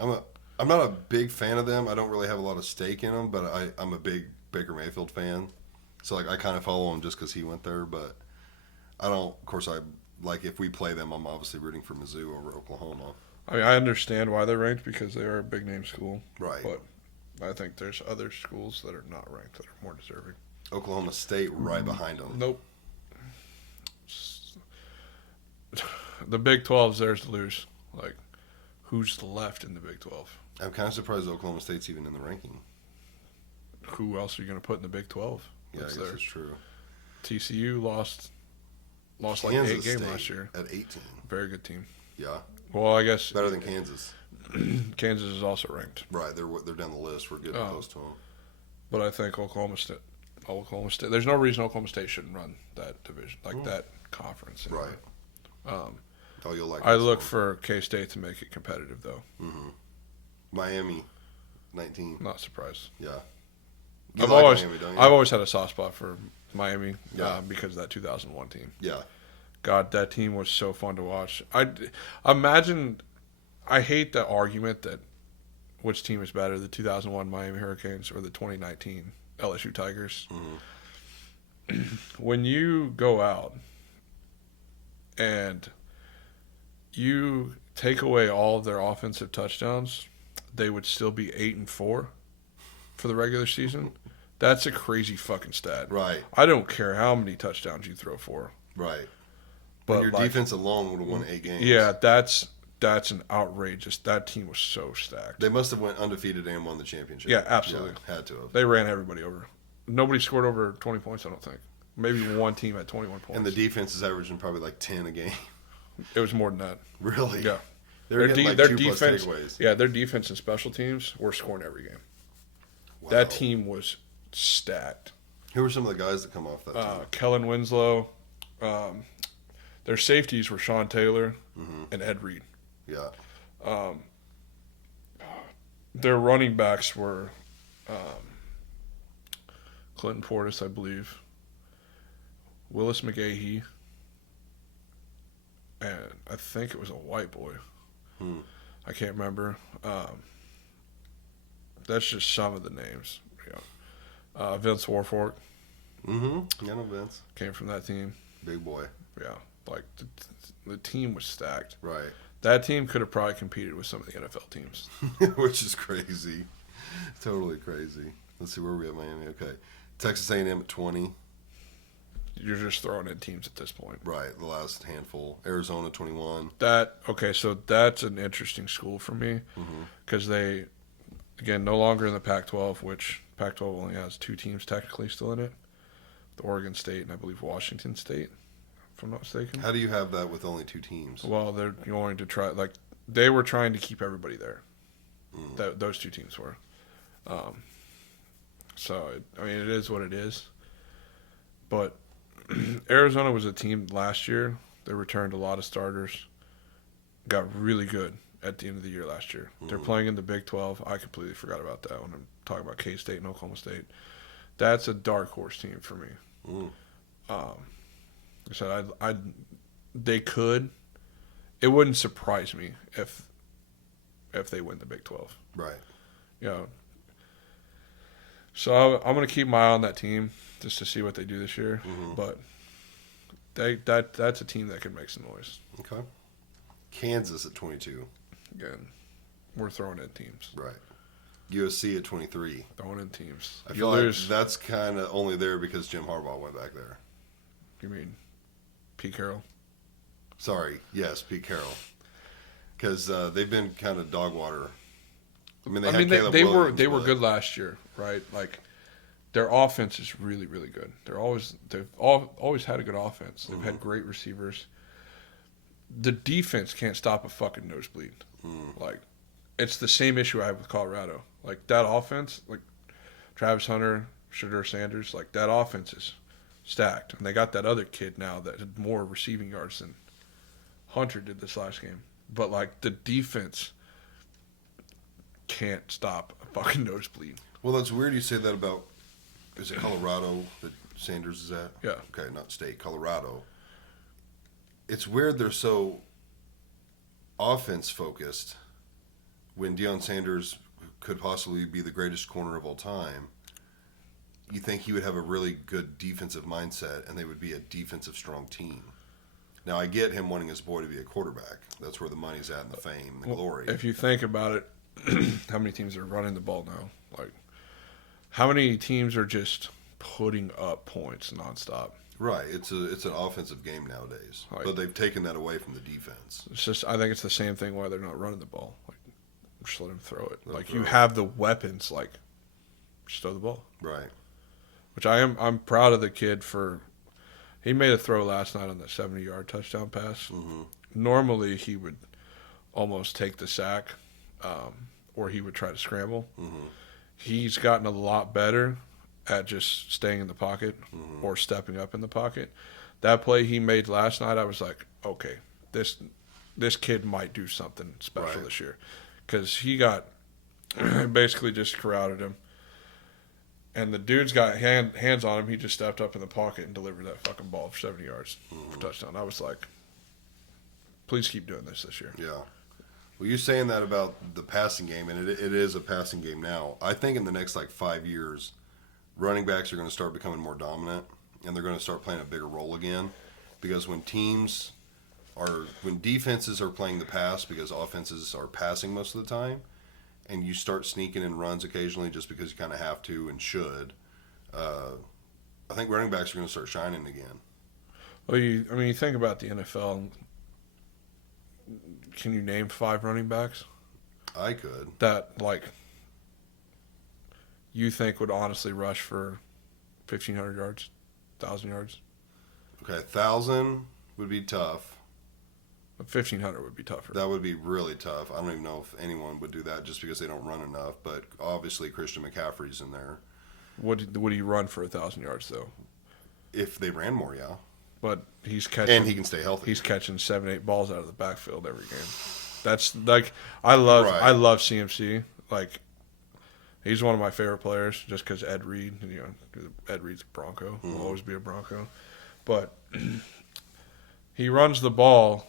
I'm not a big fan of them. I don't really have a lot of stake in them, but I'm a big Baker Mayfield fan. So, like, I kind of follow him just because he went there, but I don't... Of course, if we play them, I'm obviously rooting for Mizzou over Oklahoma. I mean, I understand why they're ranked because they are a big name school. Right. But I think there's other schools that are not ranked that are more deserving. Oklahoma State right behind them. Nope. The Big 12's theirs to lose. Like, who's left in the Big 12? I'm kind of surprised Oklahoma State's even in the ranking. Who else are you going to put in the Big 12? Yeah, I guess it's true. TCU lost like Kansas 8 games State last year. at 18. Very good team. Yeah. Well, I guess Better than Kansas. Kansas is also ranked. Right. They're down the list. We're getting close to them. But I think Oklahoma State. There's no reason Oklahoma State shouldn't run that division, that conference. Anyway. Right. You'll like. I look for K-State to make it competitive, though. Mm-hmm. Miami, 19. Not surprised. Yeah. I've Miami, don't you? always had a soft spot for Miami Yeah. Because of that 2001 team. Yeah. God, that team was so fun to watch. I hate the argument that which team is better, the 2001 Miami Hurricanes or the 2019 LSU Tigers. Mm-hmm. When you go out and you take away all of their offensive touchdowns, they would still be 8-4 for the regular season. That's a crazy fucking stat. Right. I don't care how many touchdowns you throw for. Right. But your defense alone would have won 8 games. Yeah, that's an outrageous. That team was so stacked. They must have went undefeated and won the championship. Yeah, absolutely. Yeah, had to have. They ran everybody over. Nobody scored over 20 points, I don't think. Maybe one team had 21 points. And the defense is averaging probably like 10 a game. It was more than that. Really? Yeah. They were getting like their 2+ defense, takeaways. yeah, their defense and special teams were scoring every game. Wow. That team was stacked. Who were some of the guys that come off that team? Kellen Winslow. Their safeties were Sean Taylor and Ed Reed. Yeah. Their running backs were Clinton Portis, I believe, Willis McGahee, and I think it was a white boy. I can't remember. That's just some of the names. Yeah. Vince Warfork Mm-hmm. Yeah, no Vince. came from that team. Big boy. Yeah, like the team was stacked. Right. That team could have probably competed with some of the NFL teams. Which is crazy. Totally crazy. Let's see where we at Miami. Okay. Texas A&M at 20. You're just throwing in teams at this point. Right. The last handful. Arizona 21. So that's an interesting school for me because they, again, no longer in the Pac-12, which Pac-12 only has 2 teams technically still in it. The Oregon State and I believe Washington State, if I'm not mistaken. How do you have that with only 2 teams? Well, they're going to try, they were trying to keep everybody there. Those 2 teams were. It is what it is. But Arizona was a team last year. They returned a lot of starters. Got really good at the end of the year last year. They're playing in the Big 12. I completely forgot about that when I'm talking about K-State and Oklahoma State. That's a dark horse team for me. I said they could. It wouldn't surprise me if they win the Big 12. Right. So I'm going to keep my eye on that team just to see what they do this year. But that's a team that could make some noise. Okay. Kansas at 22. Again, we're throwing in teams. Right. USC at 23. Throwing in teams. I feel like that's kind of only there because Jim Harbaugh went back there. You mean Pete Carroll? Sorry. Yes, Pete Carroll. Because they've been kind of dog water. I mean, they were good last year, right? Like their offense is really, really good. They've always had a good offense. They've had great receivers. The defense can't stop a fucking nosebleed. Like it's the same issue I have with Colorado. Like that offense, like Travis Hunter, Shedeur Sanders, like that offense is stacked, and they got that other kid now that had more receiving yards than Hunter did this last game. But like the defense can't stop a fucking nosebleed. Well, that's weird you say that about, is it Colorado that Sanders is at? Yeah. Okay, not state, Colorado. It's weird they're so offense focused when Deion Sanders could possibly be the greatest corner of all time. You think he would have a really good defensive mindset and they would be a defensive strong team. Now, I get him wanting his boy to be a quarterback. That's where the money's at and the fame and the glory. If you think about it, how many teams are running the ball now? Like, how many teams are just putting up points nonstop? Right. It's an offensive game nowadays. Like, but they've taken that away from the defense. It's just, I think it's the same thing why they're not running the ball. Like, just let them throw it. You have the weapons, like, just throw the ball. Right. Which I'm proud of the kid for. He made a throw last night on the 70-yard touchdown pass. Mm-hmm. Normally, he would almost take the sack, or he would try to scramble. Mm-hmm. He's gotten a lot better at just staying in the pocket or stepping up in the pocket. That play he made last night, I was like, okay, this kid might do something special this year. Because he got basically just crowded him. And the dude's got hands on him. He just stepped up in the pocket and delivered that fucking ball for 70 yards for touchdown. I was like, please keep doing this year. Yeah. Well, you're saying that about the passing game, and it is a passing game now. I think in the next, 5 years, running backs are going to start becoming more dominant, and they're going to start playing a bigger role again. Because when defenses are playing the pass because offenses are passing most of the time, and you start sneaking in runs occasionally just because you kind of have to and should, I think running backs are going to start shining again. Well, you think about the NFL. Can you name 5 running backs? I could. That, you think would honestly rush for 1,500 yards, 1,000 yards? Okay, 1,000 would be tough. 1,500 would be tougher. That would be really tough. I don't even know if anyone would do that just because they don't run enough. But obviously, Christian McCaffrey's in there. Would he run for 1,000 yards though? If they ran more, yeah. But he's catching, and he can stay healthy. He's catching 7-8 balls out of the backfield every game. That's I love CMC. He's one of my favorite players just because Ed Reed. Ed Reed's a Bronco. Will always be a Bronco. But he runs the ball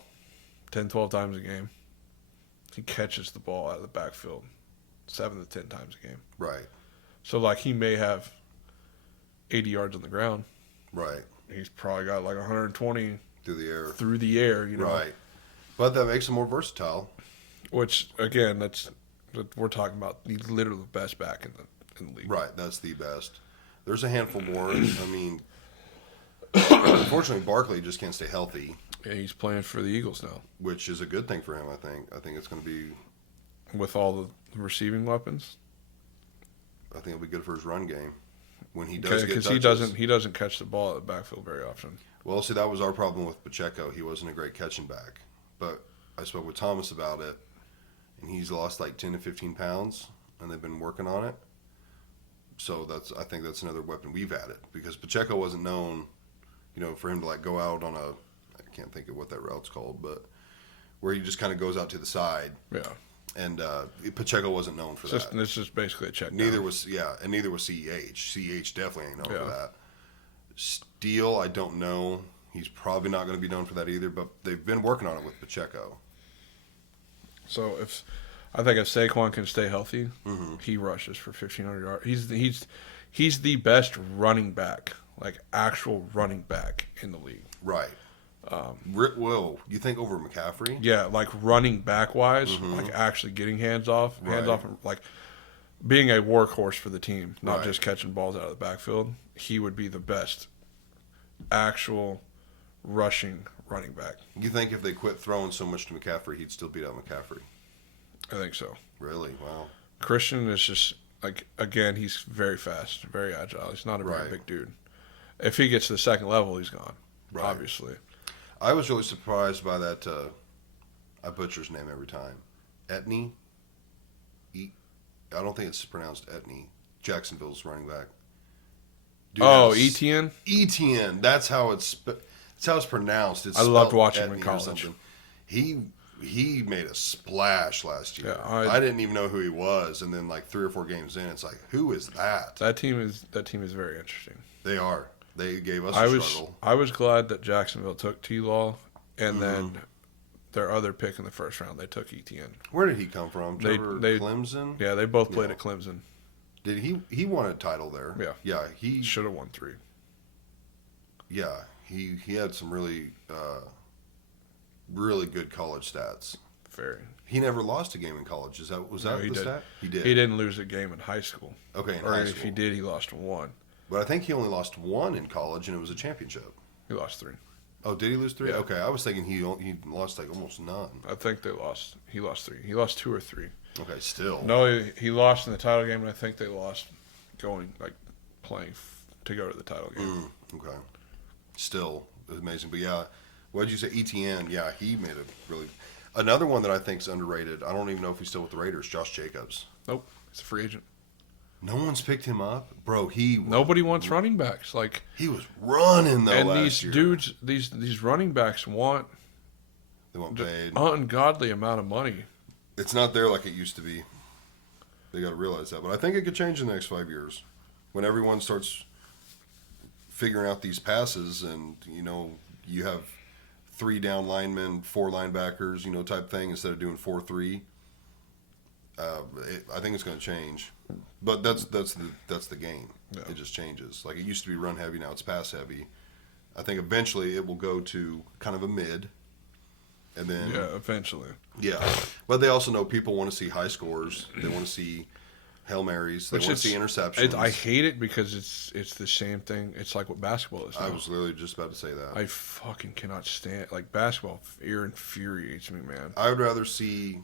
10, 12 times a game. He catches the ball out of the backfield 7 to 10 times a game. Right. So, he may have 80 yards on the ground. Right. He's probably got 120 through the air. Right. But that makes him more versatile. Which, again, we're talking about literally the best back in the league. Right. That's the best. There's a handful more. I mean, unfortunately, Barkley just can't stay healthy. Yeah, he's playing for the Eagles now. Which is a good thing for him, I think. I think it's going to be... With all the receiving weapons? I think it'll be good for his run game. When he does get touches. Because he doesn't catch the ball at the backfield very often. Well, see, that was our problem with Pacheco. He wasn't a great catching back. But I spoke with Thomas about it, and he's lost 10 to 15 pounds, and they've been working on it. So I think that's another weapon we've added. Because Pacheco wasn't known, for him to go out on I can't think of what that route's called, but where he just kind of goes out to the side. Yeah. And Pacheco wasn't known for that. It's just basically a check. Neither was CEH. CEH definitely ain't known for that. Steele, I don't know. He's probably not going to be known for that either, but they've been working on it with Pacheco. So I think if Saquon can stay healthy, he rushes for 1,500 yards. He's the best running back, actual running back in the league. Right. Whoa, you think over McCaffrey? Yeah, like running back wise, like actually getting hands off, and like being a workhorse for the team, not Right. just catching balls out of the backfield. He would be the best actual rushing running back. You think if they quit throwing so much to McCaffrey, he'd still beat out McCaffrey? I think so. Really? Wow. Christian is just like, again, he's very fast, very agile. He's not a very Right. big dude. If he gets to the second level, he's gone. Right. Obviously. I was really surprised by that. I butcher his name every time. Etney. I don't think it's pronounced Etney. Jacksonville's running back. Dude has- Etienne. Etienne. That's how it's pronounced. It's I loved spelled watching him in Etney or college. something. He made a splash last year. Yeah, I didn't even know who he was, and then like 3 or 4 games in, it's like, who is that? That team is very interesting. They are. They gave us I a was struggle. I was glad that Jacksonville took T-Law, and Mm-hmm. then their other pick in the first round, they took Etienne. Where did he come from? They- Trevor they- Clemson? Yeah, they both played Yeah. at Clemson. Did he won a title there? Yeah. Yeah, he Should have won 3. he had some really really good college stats. Very. He never lost a game in college. Was No, that he the did. stat? He did. He didn't lose a game in high school. Okay, in Or high if school. he did, he lost 1. But I think he only lost 1 in college, and it was a championship. He lost 3. Oh, did he lose 3? Yeah. Okay, I was thinking he lost like almost none. I think he lost 3. He lost 2 or 3. Okay, still. No, he lost in the title game, and I think they lost playing to go to the title game. Okay. Still amazing. But yeah, what did you say? ETN. Yeah, he made a really. Another one that I think is underrated. I don't even know if he's still with the Raiders. Josh Jacobs. Nope, he's a free agent. No one's picked him up, bro. Nobody wants running backs. He was running though And last these year. dudes, these running backs want They want paid. ungodly amount of money. It's not there like it used to be. They got to realize that. But I think it could change in the next 5 years when everyone starts figuring out these passes, and you have 3 down linemen, 4 linebackers, type thing instead of doing 4-3. I think it's going to change, but that's the game. Yeah. It just changes. Like it used to be run heavy, now it's pass heavy. I think eventually it will go to kind of a mid, and then Yeah, eventually. yeah. But they also know people want to see high scores. They want to see Hail Marys. They Which want to see interceptions. I hate it because it's the same thing. It's like what basketball is. I now. was literally just about to say that. I fucking cannot stand basketball. Infuriates me, man. I would rather see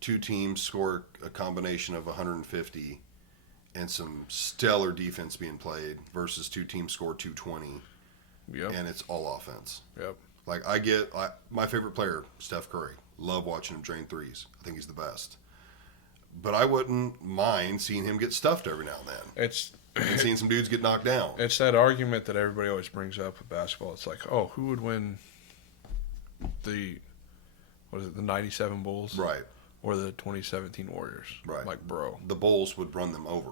2 teams score a combination of 150 and some stellar defense being played versus 2 teams score 220 Yep. and it's all offense. Yep. Like my favorite player, Steph Curry. Love watching him drain threes. I think he's the best. But I wouldn't mind seeing him get stuffed every now and then. It's And seeing some dudes get knocked down. It's that argument that everybody always brings up with basketball. It's like, oh, who would win the 97 Bulls? Right. Or the 2017 Warriors? Right. Like, bro. The Bulls would run them over.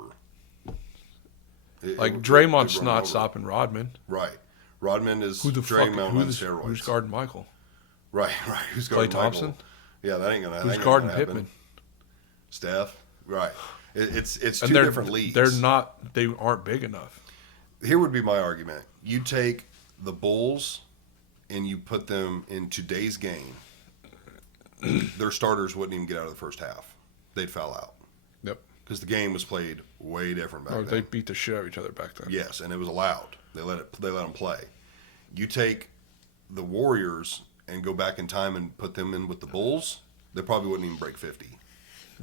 Like, They'd Draymond's run them not over. stopping Rodman. Right. Rodman is Who the fuck? Draymond on steroids. Who's guarding Michael? Right. Who's Clay guarding Thompson? Michael? Yeah, that ain't gonna. Who's that ain't guarding gonna happen. Pittman? Steph. Right. It's And 2 different leagues. They aren't big enough. Here would be my argument. You take the Bulls and you put them in today's game. Their starters wouldn't even get out of the first half. They'd foul out. Yep. Because the game was played way different back Or then. they beat the shit out of each other back then. Yes, and it was allowed. They let them play. You take the Warriors and go back in time and put them in with the Bulls, they probably wouldn't even break 50.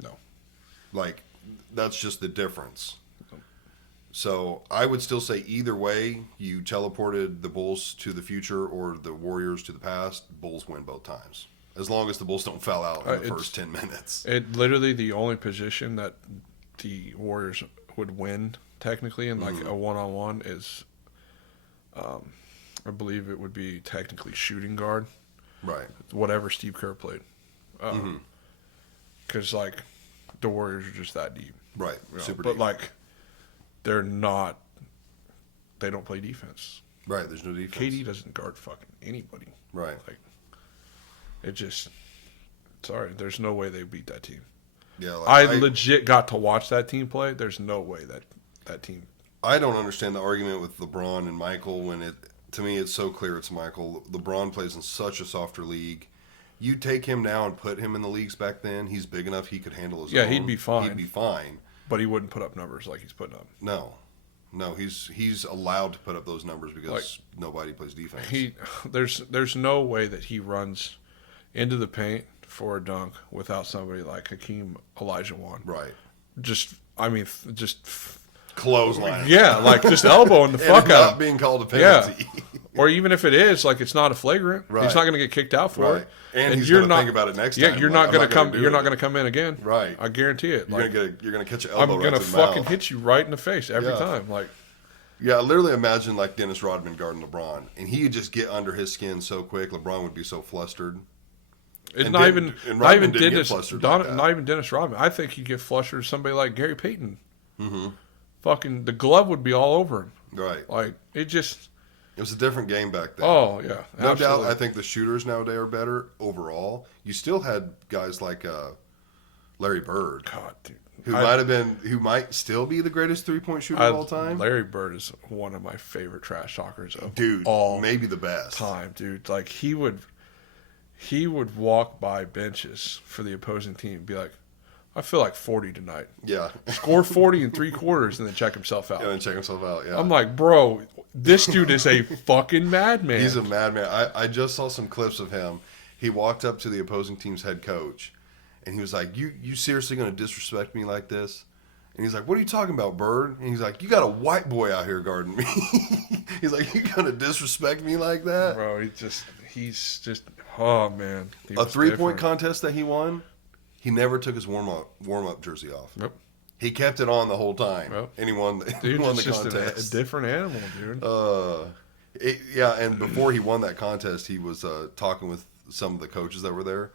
No. Like, that's just the difference. So I would still say either way, you teleported the Bulls to the future or the Warriors to the past, Bulls win both times. As long as the Bulls don't foul out in the first 10 minutes. It literally the only position that the Warriors would win technically in like a one-on-one is, I believe it would be technically shooting guard, Right. whatever Steve Kerr played, because like the Warriors are just that deep, Right. you know? Super But deep. like they're not. They don't play defense. Right. There's no defense. KD doesn't guard fucking anybody. Right. Like it just. Sorry, there's no way they beat that team. Yeah. I legit got to watch that team play. There's no way that team. I don't understand the argument with LeBron and Michael to me, it's so clear it's Michael. LeBron plays in such a softer league. You take him now and put him in the leagues back then, he's big enough he could handle his own. Yeah, he'd be fine. He'd be fine. But he wouldn't put up numbers like he's putting up. No, he's allowed to put up those numbers because nobody plays defense. There's no way that he runs into the paint for a dunk without somebody like Hakeem Olajuwon. Right. Just Clothesline. Yeah, like just elbowing the fuck and out. Not being called a penalty. Yeah. Or even if it is, like it's not a flagrant. Right. He's not going to get kicked out for Right. it. And he's going to think about it next time. Yeah, you're like, not going to come. You're it. not going to come in again. Right. I guarantee it. You're going to catch an elbow. I'm going right to to the fucking mouth. hit you right in the face every time. Like. Yeah, literally imagine like Dennis Rodman guarding LeBron, and he would just get under his skin so quick. LeBron would be so flustered. It's And not didn't- even and not Rodman even didn't get Dennis flustered like that. not even Dennis Rodman. I think he'd get flustered somebody like Gary Payton. Mm-hmm. Fucking the glove would be all over him. Right. Like it just. It was a different game back then. Oh yeah, No absolutely. doubt. I think the shooters nowadays are better overall. You still had guys like Larry Bird, God, dude. who might still be the greatest 3-point shooter of all time. Larry Bird is one of my favorite trash talkers of Dude, all maybe the best. time, dude. Like he would walk by benches for the opposing team and be like, I feel like 40 tonight. Yeah. Score 40 in 3 quarters and then check himself out. And then check himself out, yeah. I'm like, bro, this dude is a fucking madman. He's a madman. I just saw some clips of him. He walked up to the opposing team's head coach, and he was like, you seriously going to disrespect me like this? And he's like, what are you talking about, Bird? And he's like, you got a white boy out here guarding me. He's like, you going to disrespect me like that? Bro, he's just, oh, man. He A was 3-point different. contest that he won, he never took his warm-up jersey off. Nope. He kept it on the whole time, Yep. and he won Dude, the it's just contest. a different animal, dude. Yeah, and before he won that contest, he was talking with some of the coaches that were there,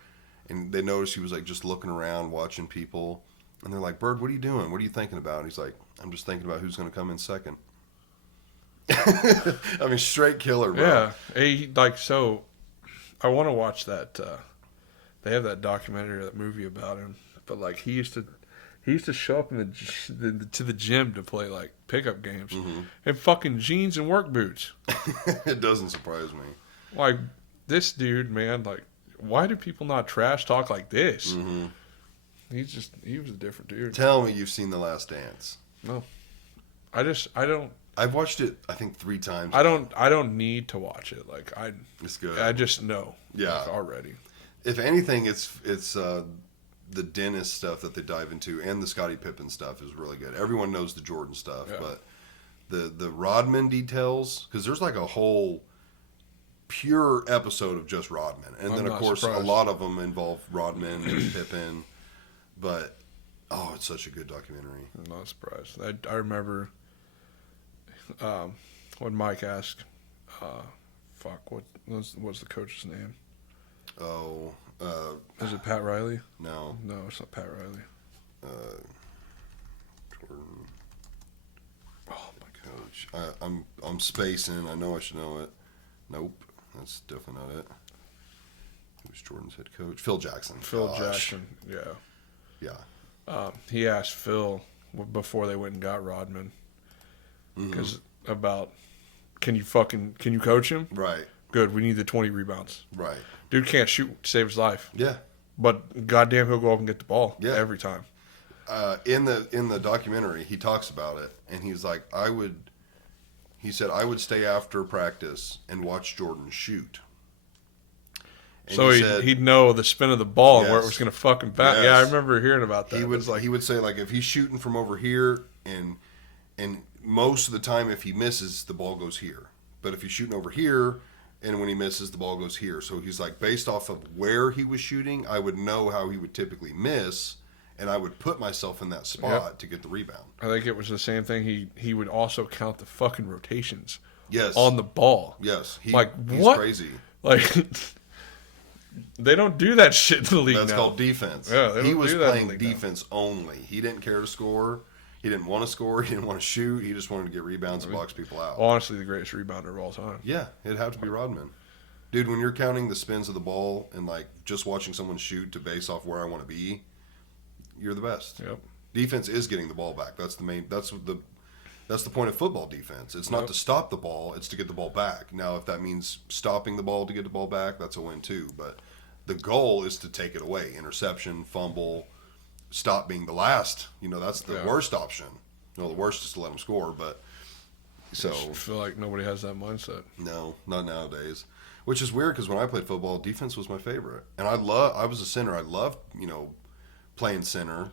and they noticed he was like just looking around, watching people, and they're like, "Bird, what are you doing? What are you thinking about?" And he's like, "I'm just thinking about who's going to come in second." I mean, straight killer, bro. Yeah. Hey, like, so I want to watch that. They have that documentary, that movie about him. But, like, he used to show up in to the gym to play, like, pickup games in fucking jeans and work boots. It doesn't surprise me. Like, this dude, man, like, why do people not trash talk like this? Mm-hmm. He was a different dude. Tell me you've seen The Last Dance. No. I don't. I've watched it, I think, 3 times. I don't need to watch it. Like, It's good. I just know. Yeah. Like, already. If anything, it's the Dennis stuff that they dive into, and the Scottie Pippen stuff is really good. Everyone knows the Jordan stuff, Yeah. but the Rodman details, because there's like a whole pure episode of just Rodman, and I'm then of not course surprised. a lot of them involve Rodman and Pippen. But it's such a good documentary. I'm not surprised. I remember when Mike asked, what was the coach's name? Oh, Is it Pat Riley? no, No, it's not Pat Riley. Jordan Oh my god. coach. I'm spacing. I know I should know it. Nope, that's definitely not it. Who's Jordan's head coach? Phil Jackson. Phil Gosh. Jackson. Yeah. Yeah. He asked Phil before they went and got Rodman, because about can you coach him? Right. Good. We need the 20 rebounds. Right. Dude can't shoot to save his life, Yeah. but goddamn, he'll go up and get the ball. Yeah. Every time. In the documentary, he talks about it, and he's like, he said, I would stay after practice and watch Jordan shoot. And So he said he'd know the spin of the ball and where it Yes. was going to fucking bounce. Yes. Yeah, I remember hearing about that. he It would was like, he would say like if he's shooting from over here and most of the time if he misses the ball goes here, but if he's shooting over here and when he misses the ball goes here. So he's like based off of where he was shooting, I would know how he would typically miss, and I would put myself in that spot to get the rebound. I think it was the same thing. He would also count the fucking rotations Yes. on the ball. Yes. He's what? crazy. Like, they don't do that shit in the league That's now. called defense. Yeah, they he don't was do that in playing the league now. defense only. He didn't care to score. He didn't want to score. He didn't want to shoot. He just wanted to get rebounds and box people out. Honestly, the greatest rebounder of all time. Yeah, it'd have to be Rodman. Dude, when you're counting the spins of the ball and like just watching someone shoot to base off where I want to be, you're the best. Yep. Defense is getting the ball back. That's the main. That's what That's the point of football defense. It's not Yep. to stop the ball, it's to get the ball back. Now, if that means stopping the ball to get the ball back, that's a win too. But the goal is to take it away. Interception, fumble, stop being the last. That's the Yeah. worst option. The worst is to let them score, but so I feel like nobody has that mindset. no, not nowadays. Which is weird because when I played football, defense was my favorite, and I was a center. I loved playing center,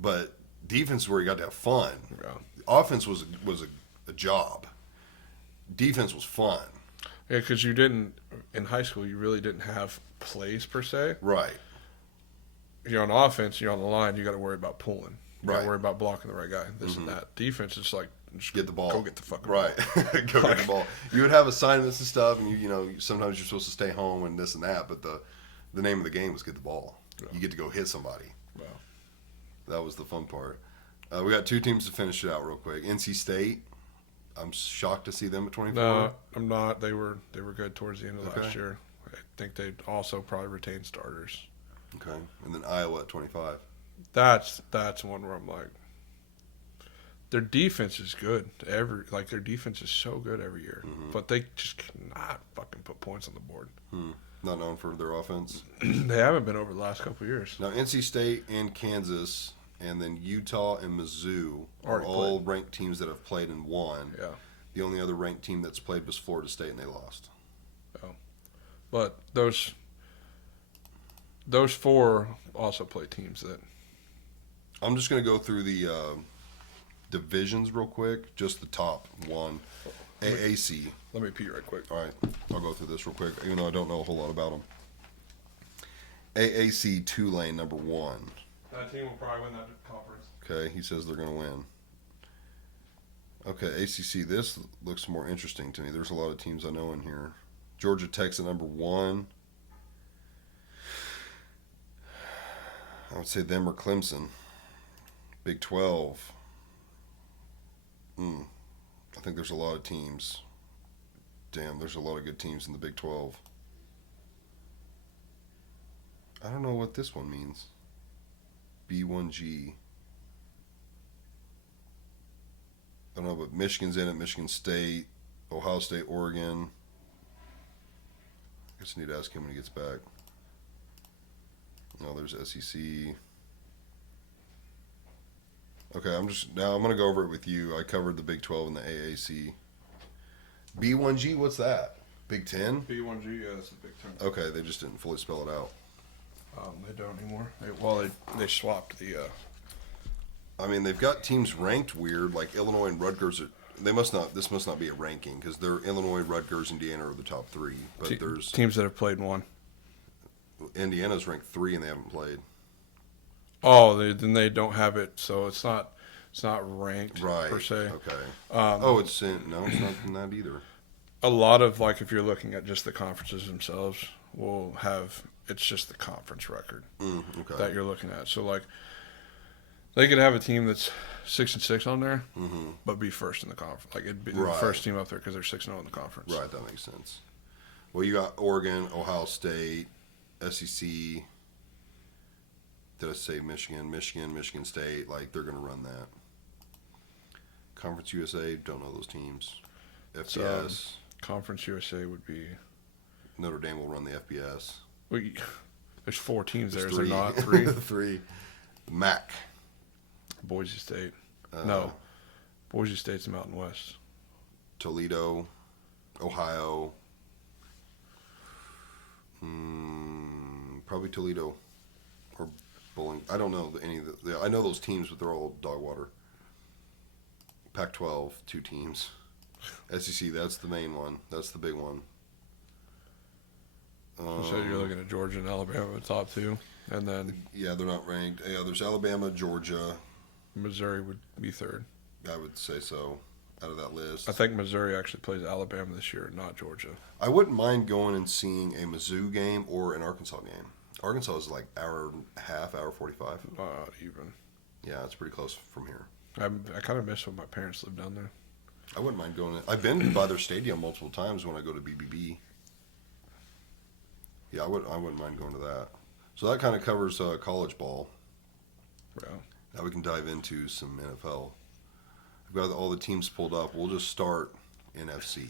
but defense is where you got to have fun. Yeah. Offense was a job. Defense was fun. Yeah, because you didn't in high school. You really didn't have plays per se. Right. You're on offense. You're on the line. You got to worry about pulling. You got Right. to worry about blocking the right guy. This and that. Defense is like just Get the ball. Go get the fucking right. Go get the ball. You would have assignments and stuff, and sometimes you're supposed to stay home and this and that. But the name of the game was get the ball. Yeah. You get to go hit somebody. Wow. That was the fun part. We got two teams to finish it out real quick. NC State. I'm shocked to see them at 24. No, I'm not. They were good towards the end of Okay. last year. I think they'd also probably retain starters. Okay. And then Iowa at 25. That's one where I'm like, their defense is good. Their defense is so good every year, but they just cannot fucking put points on the board. Not known for their offense. They haven't been over the last couple of years. Now, NC State and Kansas, and then Utah and Mizzou are Already all ranked teams that have played and won. Yeah, The only other ranked team that's played was Florida State, and they lost. but those four also play teams that. I'm just going to go through the divisions real quick, just the top one. AAC. Let me pee right quick. All right, I'll go through this real quick, even though I don't know a whole lot about them. AAC Tulane, number 1. That team will probably win that conference. Okay, he says they're going to win. Okay, ACC, this looks more interesting to me. There's a lot of teams I know in here. Georgia Tech's at number 1. I would say them or Clemson. Big 12. I think there's a lot of teams. Damn, there's a lot of good teams in the Big 12. I don't know what this one means. B1G. I don't know, but Michigan's in it. Michigan State, Ohio State, Oregon. I guess I need to ask him when he gets back. No, there's SEC. Okay, I'm going to go over it with you. I covered the Big 12 and the AAC. B1G, what's that? Big 10? B1G, yeah, that's the Big Ten. Okay, they just didn't fully spell it out. They don't anymore. They swapped the. I mean, they've got teams ranked weird, like Illinois and Rutgers. This must not be a ranking because they're Illinois, Rutgers, Indiana are the top 3. But there's teams that have played and won. Indiana's ranked 3 and they haven't played. Oh, then they don't have it, so it's not ranked Right. per se. Okay. It's not in that either. A lot of if you're looking at just the conferences themselves, will have it's just the conference record Okay. that you're looking at. So they could have a team that's 6-6 on there, but be first in the conference. Like it'd be the Right. first team up there because they're 6-0 in the conference. Right, that makes sense. Well, you got Oregon, Ohio State, SEC. Did I say Michigan, Michigan State? Like they're going to run that. Conference USA, don't know those teams. FBS, Conference USA would be. Notre Dame will run the FBS. There's 4 teams there. Is There's there 3. not 3? 3. MAC. Boise State. No. Boise State's the Mountain West. Toledo, Ohio. Probably Toledo or Bowling. I don't know any of the. I know those teams, but they're all dog water. Pac-12, 2 teams. SEC, that's the main one. That's the big one. So you're looking at Georgia and Alabama at the top 2, and then Yeah, they're not ranked. Yeah, there's Alabama, Georgia. Missouri would be 3rd. I would say so. Out of that list, I think Missouri actually plays Alabama this year, not Georgia. I wouldn't mind going and seeing a Mizzou game or an Arkansas game. Arkansas is like hour and a half, hour 45. Not even. Yeah, it's pretty close from here. I kind of miss when my parents lived down there. I wouldn't mind going. I've been by their stadium multiple times when I go to BBB. Yeah, I wouldn't mind going to that. So that kind of covers college ball. Yeah. Now we can dive into some NFL. we've got all the teams pulled up. We'll just start NFC.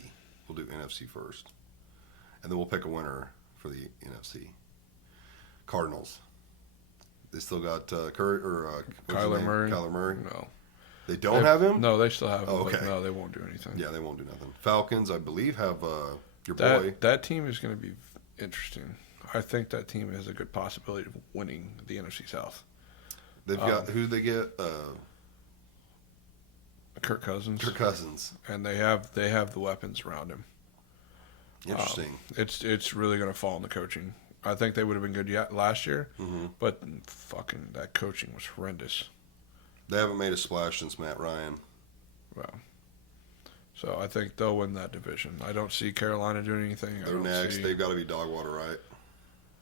We'll do NFC first, and then we'll pick a winner for the NFC. Cardinals. They still got Kyler Murray. Kyler Murray. No, They don't have him. No, they still have him. Oh, okay. But no, they won't do anything. Yeah, they won't do nothing. Falcons, I believe, have your That boy. that team is going to be interesting. I think that team has a good possibility of winning the NFC South. They've got who they get? Kirk Cousins. Kirk Cousins. And they have the weapons around him. Interesting. It's really going to fall in the coaching. I think they would have been good last year, but fucking that coaching was horrendous. They haven't made a splash since Matt Ryan. Wow. So I think they'll win that division. I don't see Carolina doing anything. They're next. They've got to be dog water, right?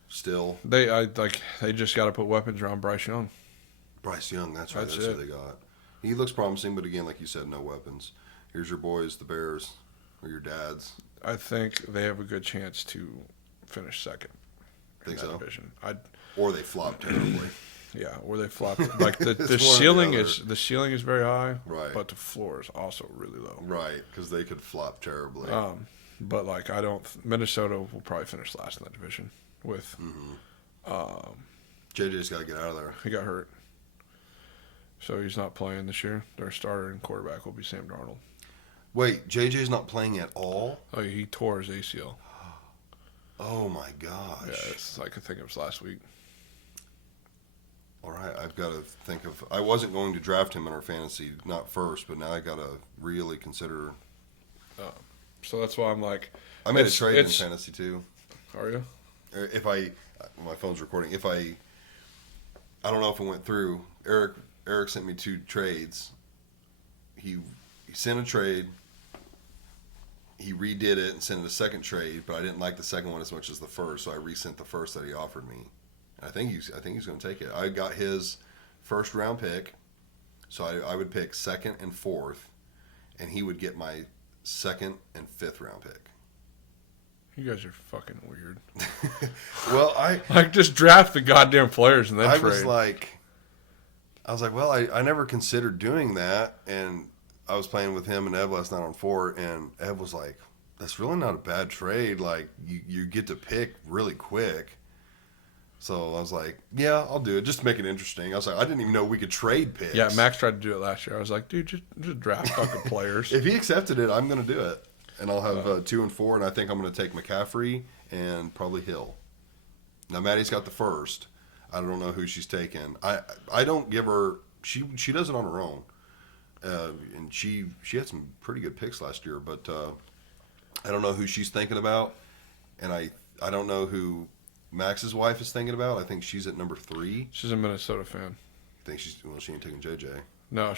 Still. They just got to put weapons around Bryce Young. Bryce Young, that's right. That's it. who they got. He looks promising, but again, like you said, no weapons. Here's your boys, the Bears, or your dads. I think they have a good chance to finish second. Think so? Division. Or they flop terribly. Yeah, or they flop. Like the It's ceiling one or the is very high, Right. but the floor is also really low. Right, because they could flop terribly. But like Minnesota will probably finish last in that division with. JJ's got to get out of there. He got hurt, so he's not playing this year. Their starter and quarterback will be Sam Darnold. Wait, JJ's not playing at all? Oh, he tore his ACL. Oh my gosh. Yeah, it's like I think it was last week. All right, I've got to think of. I wasn't going to draft him in our fantasy, not first, but now I got to really consider. So that's why I'm like. I made a trade in fantasy too. Are you? If my phone's recording. If I don't know if it went through. Eric sent me 2 trades. He sent a trade. He redid it and sent a second trade, but I didn't like the second one as much as the first, so I resent the first that he offered me. I think he's going to take it. I got his first round pick, so I would pick second and fourth, and he would get my second and fifth round pick. You guys are fucking weird. Well, like just draft the goddamn players and then trade. I was like, well, I never considered doing that, and I was playing with him and Ev last night on 4, and Ev was like, that's really not a bad trade. Like you get to pick really quick. So I was like, yeah, I'll do it. Just to make it interesting. I was like, I didn't even know we could trade picks. Yeah, Max tried to do it last year. I was like, dude, just draft fucking players. If he accepted it, I'm going to do it. And I'll have 2 and 4, and I think I'm going to take McCaffrey and probably Hill. Now, Maddie's got the first. I don't know who she's taking. I don't give her – she does it on her own. And she had some pretty good picks last year, but I don't know who she's thinking about. And I don't know who – Max's wife is thinking about. I think she's at number 3. She's a Minnesota fan. I think she ain't taking JJ. No,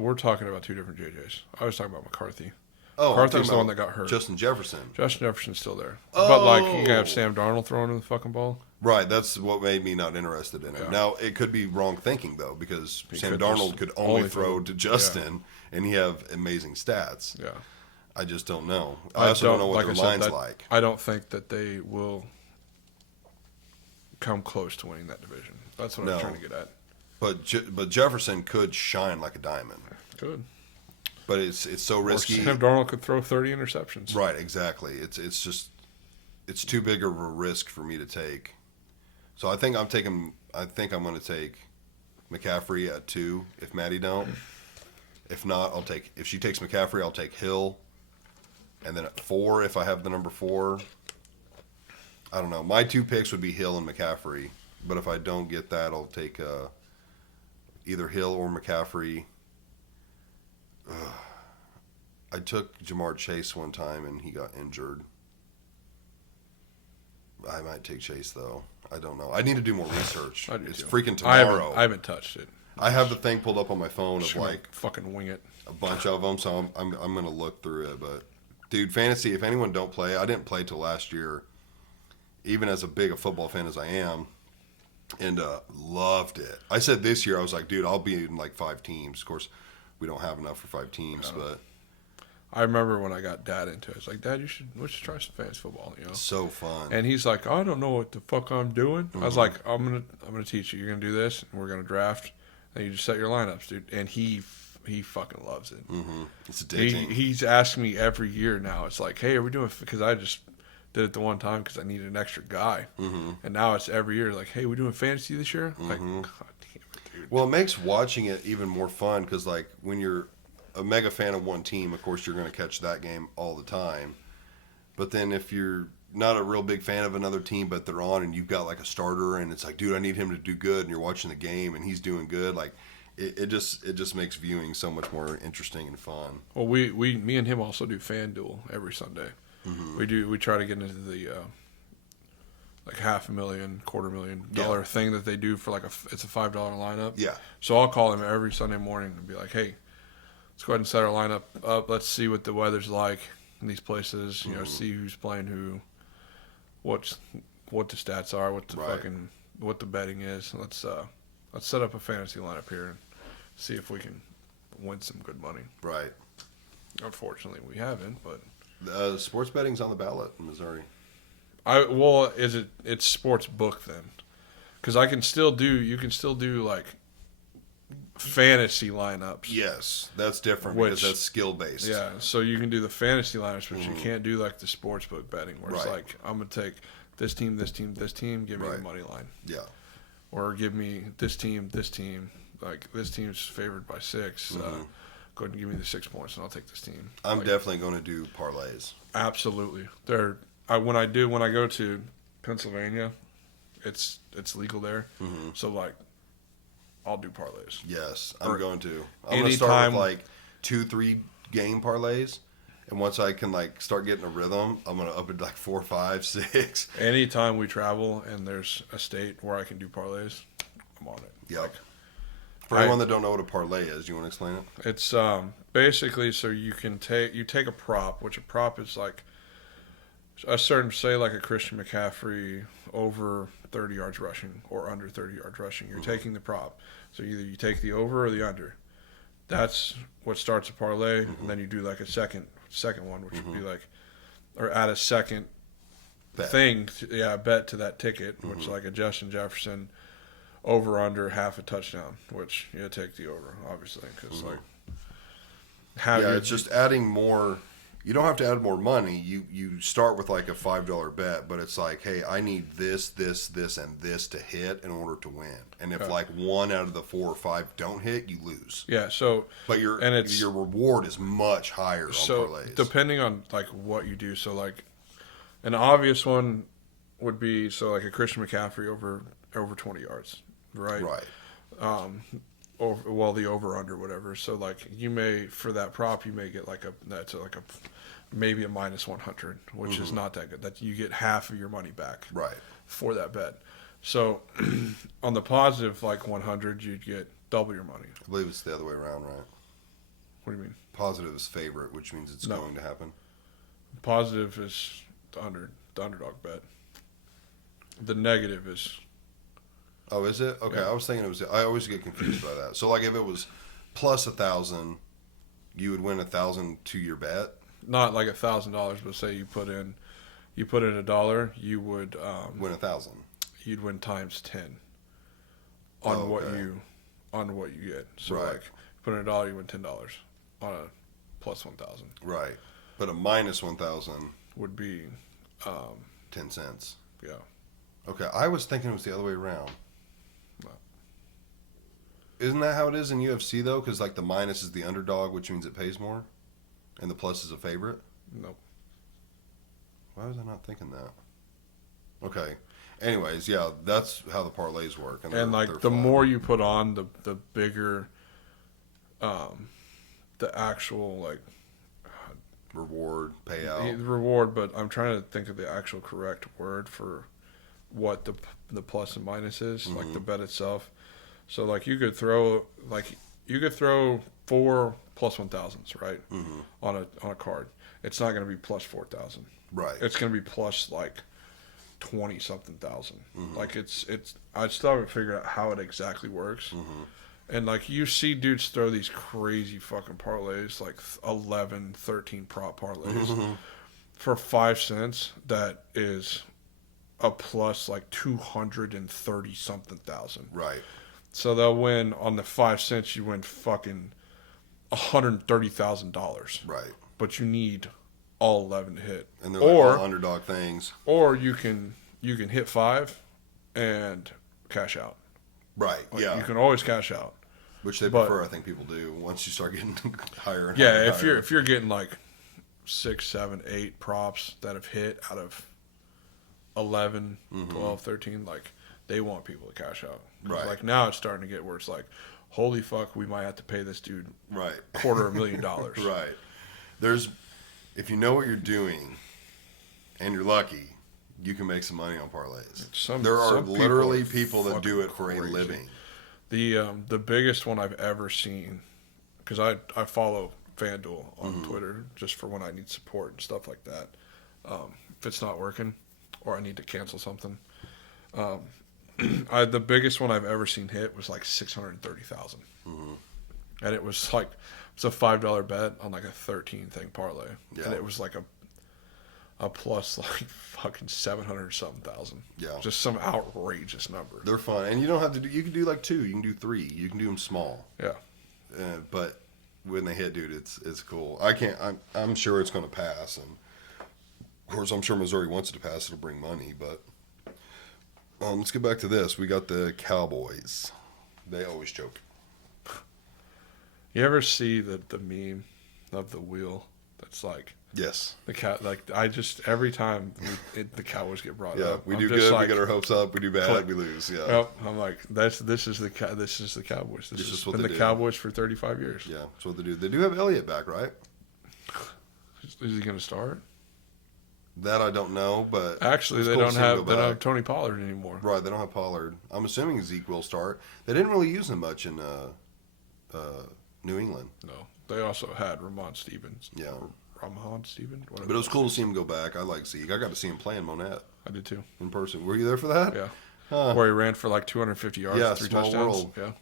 we're talking about 2 different JJs. I was talking about McCarthy. Oh, McCarthy's the one that got hurt. Justin Jefferson. Justin Jefferson's still there. Oh. But like you can have Sam Darnold throwing in the fucking ball. Right, that's what made me not interested in it. Yeah. Now, it could be wrong thinking, though, because Sam could Darnold just could only only throw throw- to Justin, and he have amazing stats. Yeah. I just don't know. I also don't know what their line's like. I don't think that they will come close to winning that division. That's what I'm trying to get at. But Jefferson could shine like a diamond. Good. But it's so risky. Or Sam Darnold could throw 30 interceptions. Right, exactly. It's just it's too big of a risk for me to take. So I think I'm going to take McCaffrey at 2 if Maddie don't. If not, if she takes McCaffrey, I'll take Hill. And then at 4 if I have the number 4. I don't know. My 2 picks would be Hill and McCaffrey, but if I don't get that, I'll take either Hill or McCaffrey. I took Jamar Chase one time and he got injured. I might take Chase though. I don't know. I need to do more research. It's freaking tomorrow. I haven't touched it. I have the thing pulled up on my phone of Just like fucking wing it. a bunch of them, so I'm going to look through it. But dude, fantasy. If anyone don't play, I didn't play till last year. Even as big a football fan as I am, and loved it. I said this year, I was like, dude, I'll be in like 5 teams. Of course, we don't have enough for 5 teams, but I remember when I got Dad into it. It's like, Dad, let's try some fantasy football, so fun. And he's like, I don't know what the fuck I'm doing. I was like, I'm gonna teach you. You're gonna do this, and we're gonna draft. And you just set your lineups, dude. And he he fucking loves it. It's addicting. He's asking me every year now. It's like, hey, are we doing? Because I just did it the one time because I needed an extra guy, and now it's every year. Like, hey, we doing fantasy this year? Like, God damn it, dude. Well, it makes watching it even more fun because, like, when you're a mega fan of one team, of course, you're going to catch that game all the time. But then if you're not a real big fan of another team, but they're on and you've got, like, a starter and it's like, dude, I need him to do good, and you're watching the game and he's doing good, like, it just makes viewing so much more interesting and fun. Well, me and him also do FanDuel every Sunday. We try to get into the like $500,000, $250,000 thing that they do for it's a $5 lineup. Yeah. So I'll call him every Sunday morning and be like, hey, let's go ahead and set our lineup up. Let's see what the weather's like in these places. You know, see who's playing who, what the stats are, what the what the betting is. Let's set up a fantasy lineup here and see if we can win some good money. Right. Unfortunately, we haven't, but. Sports betting's on the ballot in Missouri. It's sports book then? Because you can still do like fantasy lineups. Yes, that's different because that's skill based. Yeah, so you can do the fantasy lineups, but you can't do like the sports book betting where it's like, I'm gonna take this team, this team, this team, give me the money line. Yeah. Or give me this team, like this team's favored by 6. Go ahead and give me the 6 points, and I'll take this team. I'm definitely going to do parlays. Absolutely. When I go to Pennsylvania, it's legal there. So like, I'll do parlays. Yes, I'm going to start with like 2-3 game parlays, and once I can like start getting a rhythm, I'm gonna up it to like 4, 5, 6. Anytime we travel and there's a state where I can do parlays, I'm on it. Yep. Like, for anyone that don't know what a parlay is, you want to explain it? It's basically so you take a prop, which a prop is like a certain, say like a Christian McCaffrey over 30 yards rushing or under 30 yards rushing. You're taking the prop. So either you take the over or the under. That's what starts a parlay, and then you do like a second one, which would be like, or add a second bet to that ticket, which like a Justin Jefferson over under half a touchdown, which you take the over, obviously, because it's just adding more. You don't have to add more money. You start with like a $5 bet, but it's like, hey, I need this, and this to hit in order to win. And if like 1 out of the 4 or 5 don't hit, you lose. Yeah. So, but your reward is much higher on parlays. Depending on like what you do. So like, an obvious one would be like a Christian McCaffrey over 20 yards, right? Right. Or the over under whatever. So like you may, for that prop, you may get maybe a minus 100, which is not that good. That you get half of your money back. Right. For that bet. So on the positive, like 100, you'd get double your money. I believe it's the other way around, right? What do you mean? Positive is favorite, which means it's going to happen. Positive is the underdog bet. The negative is. Oh, is it? Okay, yeah. I was thinking it was. I always get confused by that. So, like, if it was plus 1,000, you would win 1,000 to your bet. Not like $1,000, but say you put in $1, you would win 1,000. You'd win times 10 on what you get. So, like, put in $1, you win $10 on a plus 1,000. Right, but a minus 1,000 would be 10 cents. Yeah. Okay, I was thinking it was the other way around. Isn't that how it is in UFC, though? Because, like, the minus is the underdog, which means it pays more, and the plus is a favorite? Nope. Why was I not thinking that? Okay. Anyways, yeah, that's how the parlays work. And like, the more you put on, the bigger the actual, like... reward, payout. Reward, but I'm trying to think of the actual correct word for what the plus and minus is, like the bet itself. So like you could throw 4 plus 1,000s, right? On a card. It's not going to be plus 4,000. Right. It's going to be plus like 20 something thousand. Like it's I still haven't figured out how it exactly works. And like you see dudes throw these crazy fucking parlays, like 11, 13 prop parlays for 5 cents. That is a plus like 230 something thousand. Right. So they'll win on the 5 cents. You win fucking $130,000. Right. But you need all 11 to hit. And they're all underdog things. Or you can hit 5 and cash out. Right. Yeah. You can always cash out. Which they prefer, I think people do once you start getting higher and higher. Yeah, if you're getting like 6, 7, 8 props that have hit out of 11, 12, 13, like they want people to cash out. Right. Like now it's starting to get where it's like, holy fuck, we might have to pay this dude $250,000. Right. If you know what you're doing and you're lucky, you can make some money on parlays. There are literally people that do it for a living. The biggest one I've ever seen, because I follow FanDuel on Twitter just for when I need support and stuff like that. If it's not working or I need to cancel something. The biggest one I've ever seen hit was like 630,000. And it was like, it's a $5 bet on like a 13 thing parlay. Yeah. And it was like a plus like fucking 700 something thousand. Yeah. Just some outrageous number. They're fun. And you don't have to do, you can do like 2, you can do 3, you can do them small. Yeah. But when they hit, dude, it's cool. I'm sure it's going to pass. And of course, I'm sure Missouri wants it to pass. It'll bring money, but let's get back to this. We got the Cowboys. They always choke. You ever see the meme of the wheel that's like, yes, the cat, like I just every time the Cowboys get brought up, we do good, like, we get our hopes up. We do bad, we lose. Yeah, well, I'm like this is the Cowboys. This has been the Cowboys for 35 years. Yeah, that's what they do. They do have Elliott back, right? Is he going to start? That I don't know, but actually they don't have Tony Pollard anymore. Right, they don't have Pollard. I'm assuming Zeke will start. They didn't really use him much in New England. No, they also had Ramon Stevens. Yeah. Ramon Stevens? But it was cool to see him go back. I like Zeke. I got to see him play in Monette. I did too. In person. Were you there for that? Yeah. Where he ran for like 250 yards, 3 touchdowns. World. Yeah.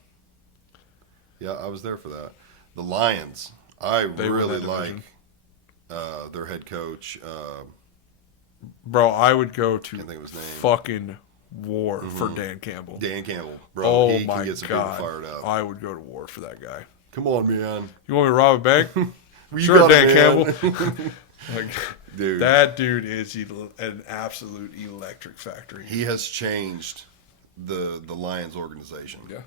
Yeah, I was there for that. The Lions. They really like their head coach. Bro, I would go to fucking war for Dan Campbell. Dan Campbell. Bro, oh he my can get some people fired up. I would go to war for that guy. Come on, man. You want me to rob a bank? Sure, Dan Campbell. Like, dude. That dude is an absolute electric factory. He has changed the Lions organization. Yeah.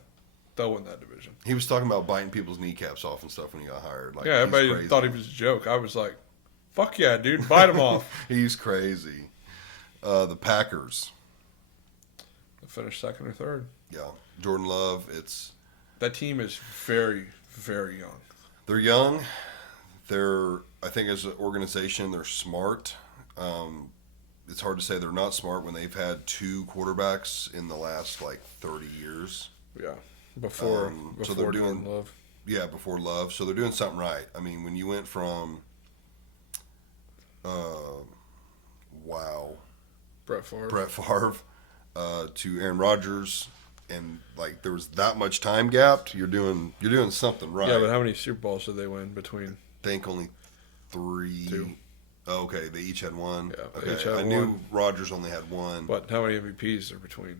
They'll win that division. He was talking about biting people's kneecaps off and stuff when he got hired. Like, yeah, everybody thought he was a joke. I was like, fuck yeah, dude. Bite him off. He's crazy. The Packers. They finished 2nd or 3rd. Yeah. Jordan Love, that team is very, very young. They're young. I think as an organization, they're smart. It's hard to say they're not smart when they've had 2 quarterbacks in the last, 30 years. Yeah. Before so they're doing Love. Yeah, before Love. So they're doing something right. I mean, when you went from, Brett Favre to Aaron Rodgers, and there was that much time gap, you're doing something right. Yeah, but how many Super Bowls did they win between? I think only 3. 2. Oh, okay, they each had 1. Yeah, okay. Each had I 1. knew Rodgers only had 1. But how many MVPs are between?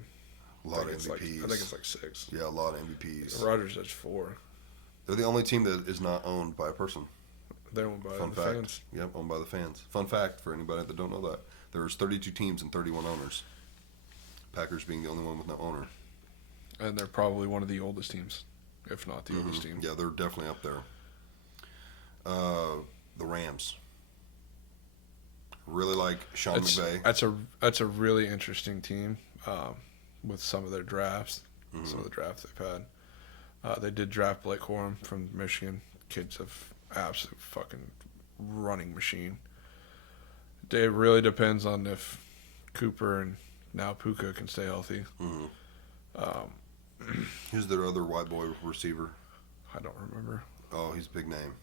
A lot of MVPs. I think it's 6. Yeah, a lot of MVPs. Rodgers has 4. They're the only team that is not owned by a person. They're owned by the fans. Yep, owned by the fans. Fun fact for anybody that don't know that. There's 32 teams and 31 owners. Packers being the only one with no owner. And they're probably one of the oldest teams, if not the oldest team. Yeah, they're definitely up there. The Rams. Really like Sean McVay. That's a really interesting team with some of their drafts, some of the drafts they've had. They did draft Blake Corum from Michigan. Kid's an absolute fucking running machine. It really depends on if Cooper and now Puka can stay healthy. Who's their other white boy receiver? I don't remember. Oh, he's a big name.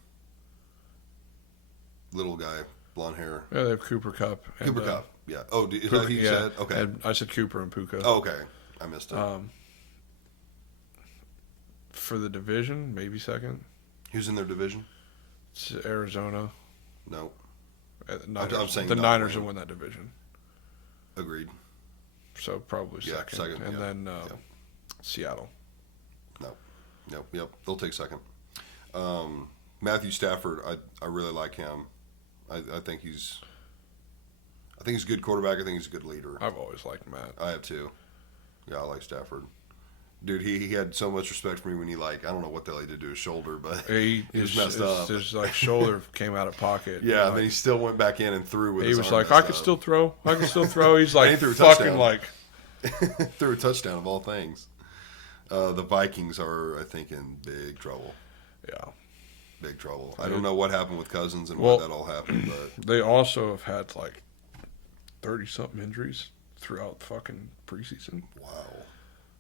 Little guy, blonde hair. Yeah, they have Cooper Kupp. Cooper Kupp, yeah. Oh, is that who you said? Okay. And I said Cooper and Puka. Oh, okay. I missed it. For the division, maybe 2nd. Who's in their division? It's Arizona. No. I'm saying the Niners will win that division. Agreed. So probably 2nd. And then Seattle. No. Yep. They'll take 2nd. Matthew Stafford, I really like him. I think he's a good quarterback. I think he's a good leader. I've always liked Matt. I have too. Yeah, I like Stafford. Dude, he had so much respect for me when I don't know what the hell he did to his shoulder, but he was messed up. His like shoulder came out of pocket. Yeah, and then he still went back in and threw with his He was arm like, I can still throw. He's like, he threw a fucking touchdown. like. threw a touchdown of all things. The Vikings are, I think, in big trouble. Yeah. Big trouble. I don't know what happened with Cousins and why that all happened, but they also have had like 30-something injuries throughout fucking preseason. wow.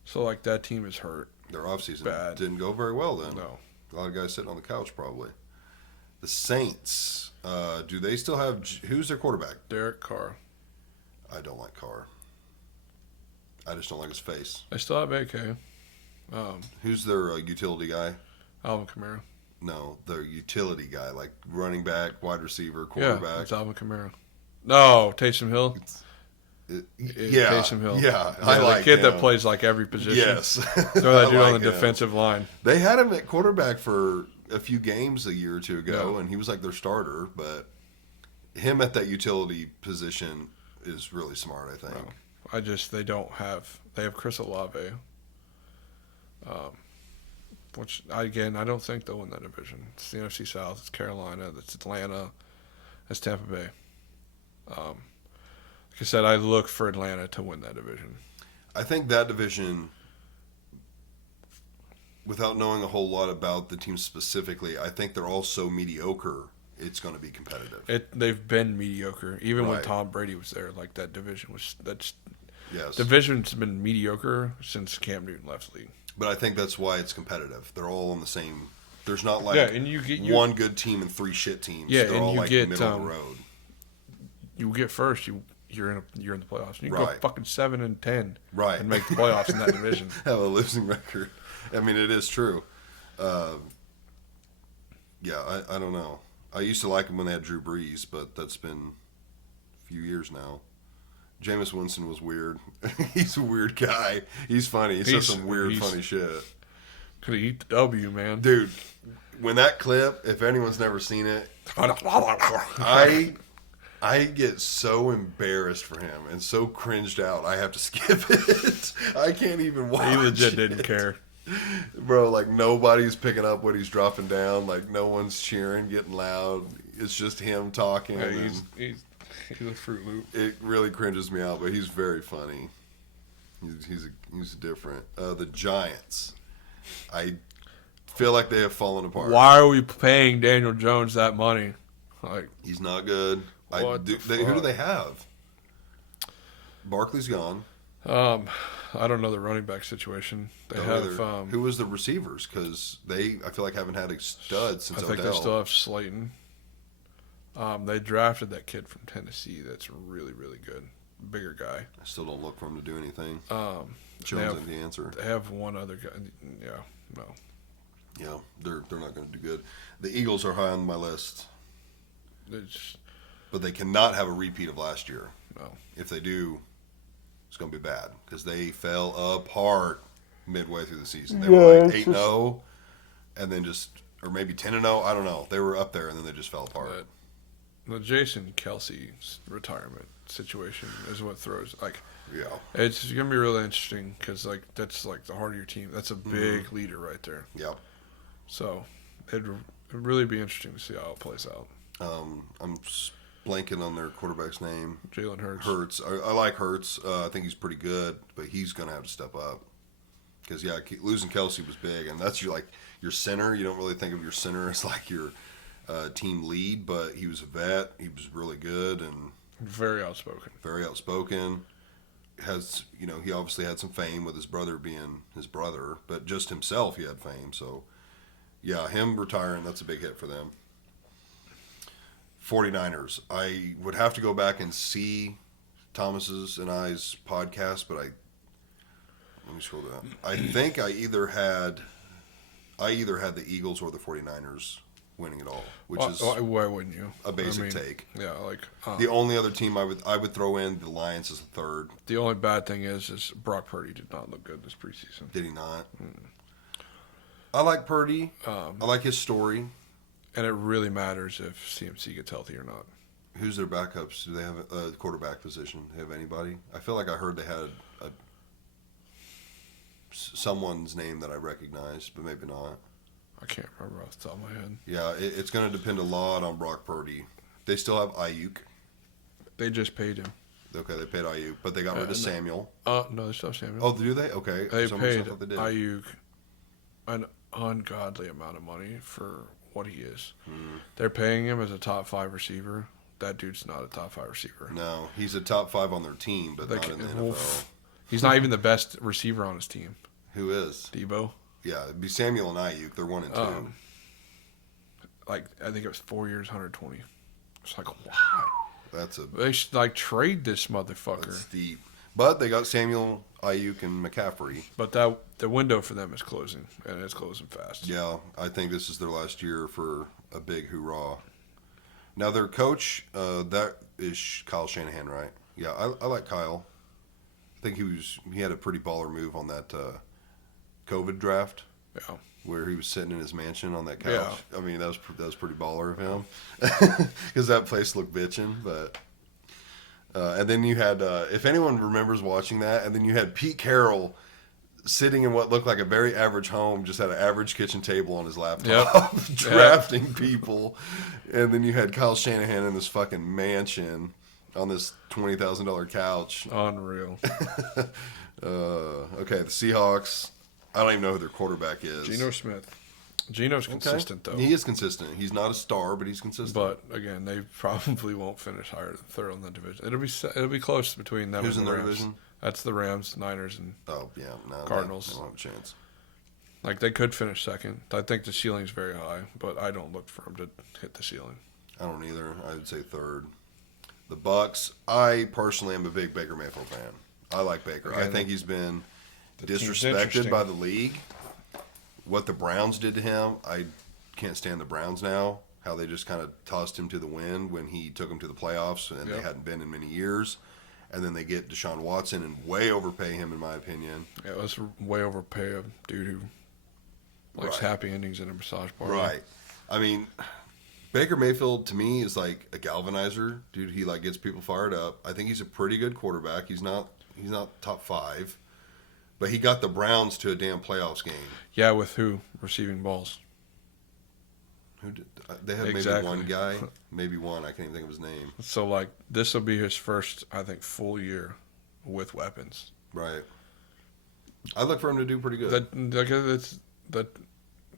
So like that team is hurt. Their offseason Bad. didn't go very well then. No. A lot of guys sitting on the couch probably. The Saints, do they still have who's their quarterback? Derek Carr. I don't like Carr. I just don't like his face. They still have AK. Who's their utility guy? Alvin Kamara. No, their utility guy, like running back, wide receiver, quarterback. Yeah, it's Alvin Kamara. No, Taysom Hill. Yeah, Taysom Hill. Yeah, I like the kid him. that plays like every position. Yes, Throw that I dude on like the him. defensive line. They had him at quarterback for a few games a year or two ago, Yeah. and he was like their starter. But him at that utility position is really smart, I think. No. They don't have. They have Chris Olave. Which I don't think they'll win that division. It's the NFC South. It's Carolina. It's Atlanta. It's Tampa Bay. Like I said, I look for Atlanta to win that division. I think that division, without knowing a whole lot about the team specifically, I think they're all so mediocre. It's going to be competitive. They've been mediocre, even when Right. Tom Brady was there. Like that division was Yes, division's been mediocre since Cam Newton left the league. but I think that's why it's competitive. They're all on the same. There's not like And you get one good team and three shit teams. Yeah, they're and all you like get, middle of the road. You get first. You're in the playoffs. You can go Right. fucking 7-10, Right. and make the playoffs in that division. Have a losing record. I mean, it is true. Yeah, I don't know. I used to like them when they had Drew Brees, but that's been a few years now. Jameis Winston was weird. He's a weird guy. He's funny. He says some weird, funny shit. Could have eat the W, man. Dude, when that clip, if anyone's never seen it, I get so embarrassed for him and so cringed out. I have to skip it. I can't even watch it. He legit didn't care. Bro, like nobody's picking up what he's dropping down. Like no one's cheering, getting loud. It's just him talking. Yeah, and he's a Fruit Loop. it really cringes me out, but he's very funny. He's different. The Giants, I feel like they have fallen apart. Why are we paying Daniel Jones that money? Like, He's not good. What the Who do fuck? they have? Barkley's gone. I don't know the running back situation. They Don't have. either. Who was the receivers? Because I feel like haven't had a stud since I think Odell. they still have Slayton. They drafted that kid from Tennessee. That's really, really good. Bigger guy. I still don't look for him to do anything. They Jones have, ain't the answer. they have one other guy. Yeah, no. Yeah, they're not going to do good. The Eagles are high on my list, It's, but they cannot have a repeat of last year. no. If they do, it's going to be bad because they fell apart midway through the season. They were like 8-0, and then or maybe 10-0. I don't know. They were up there, and then they just fell apart. The Jason Kelsey's retirement situation is what throws like. Yeah, It's gonna be really interesting because like that's like the heart of your team. That's a big leader right there. yeah. So it'd really be interesting to see how it plays out. I'm blanking on their quarterback's name. Jalen Hurts. Hurts. I like Hurts. I think he's pretty good, but he's going to have to step up. Because, losing Kelsey was big, and that's your center. You don't really think of your center as like your team lead, but he was a vet. He was really good and Very outspoken. very outspoken. He obviously had some fame with his brother being his brother, but just himself, he had fame. So, yeah, him retiring, that's a big hit for them. 49ers. I would have to go back and see Thomas's and I's podcast, but let me scroll down. I think I either had the Eagles or the 49ers winning it all, which is Why wouldn't you? a basic take. Yeah, like The only other team I would throw in the Lions as a third. the only bad thing is Brock Purdy did not look good this preseason. Did he not? I like Purdy. I like his story. And it really matters if CMC gets healthy or not. Who's their backups? Do they have a quarterback position? Do they have anybody? I feel like I heard they had someone's name that I recognized, but maybe not. I can't remember off the top of my head. Yeah, it's going to depend a lot on Brock Purdy. They still have Ayuk. They just paid him. Okay, they paid Ayuk, but they got rid of Samuel. No, they still have Samuel. Oh, do they? Okay. They paid they did. Ayuk an ungodly amount of money for what he is. They're paying him as a top 5 receiver. That dude's not a top 5 receiver. No, he's a top 5 on their team, but not in the NFL. He's not even the best receiver on his team. Who is? Debo. Yeah, it'd be Samuel and Ayuk. They're 1 and 2. I think it was 4 years, 120. It's like, why? They should trade this motherfucker. That's deep. But they got Samuel, Ayuk, and McCaffrey. But the window for them is closing, and it's closing fast. Yeah, I think this is their last year for a big hoorah. Now their coach, that is Kyle Shanahan, right? Yeah, I like Kyle. I think he had a pretty baller move on that COVID draft. Yeah. Where he was sitting in his mansion on that couch. Yeah. I mean, that was pretty baller of him, because that place looked bitchin'. But and then you had, if anyone remembers watching that, and then you had Pete Carroll sitting in what looked like a very average home, just had an average kitchen table on his laptop, drafting people, and then you had Kyle Shanahan in this fucking mansion on this $20,000 couch. Unreal. Okay, the Seahawks. I don't even know who their quarterback is. Geno Smith. Geno's consistent, though. He is consistent. He's not a star, but he's consistent. But, again, they probably won't finish higher than third in the division. It'll be close between them Who's and the in their Rams. division? That's the Rams, Niners, and Cardinals. They won't have a chance. They could finish second. I think the ceiling's very high, but I don't look for them to hit the ceiling. I don't either. I would say third. The Bucks. I personally am a big Baker Mayfield fan. I like Baker. I think he's been disrespected by the league. What the Browns did to him, I can't stand the Browns now. How they just kind of tossed him to the wind when he took them to the playoffs, and they hadn't been in many years. And then they get Deshaun Watson and way overpay him, in my opinion. Yeah, let's way overpay a dude who likes happy endings in a massage parlor. Right. I mean, Baker Mayfield, to me, is like a galvanizer. Dude, he gets people fired up. I think he's a pretty good quarterback. He's not top 5. But he got the Browns to a damn playoffs game. Yeah, with who? Receiving balls. Who did? They have maybe one guy. Maybe one. I can't even think of his name. So, this will be his first, I think, full year with weapons. Right. I look for him to do pretty good. This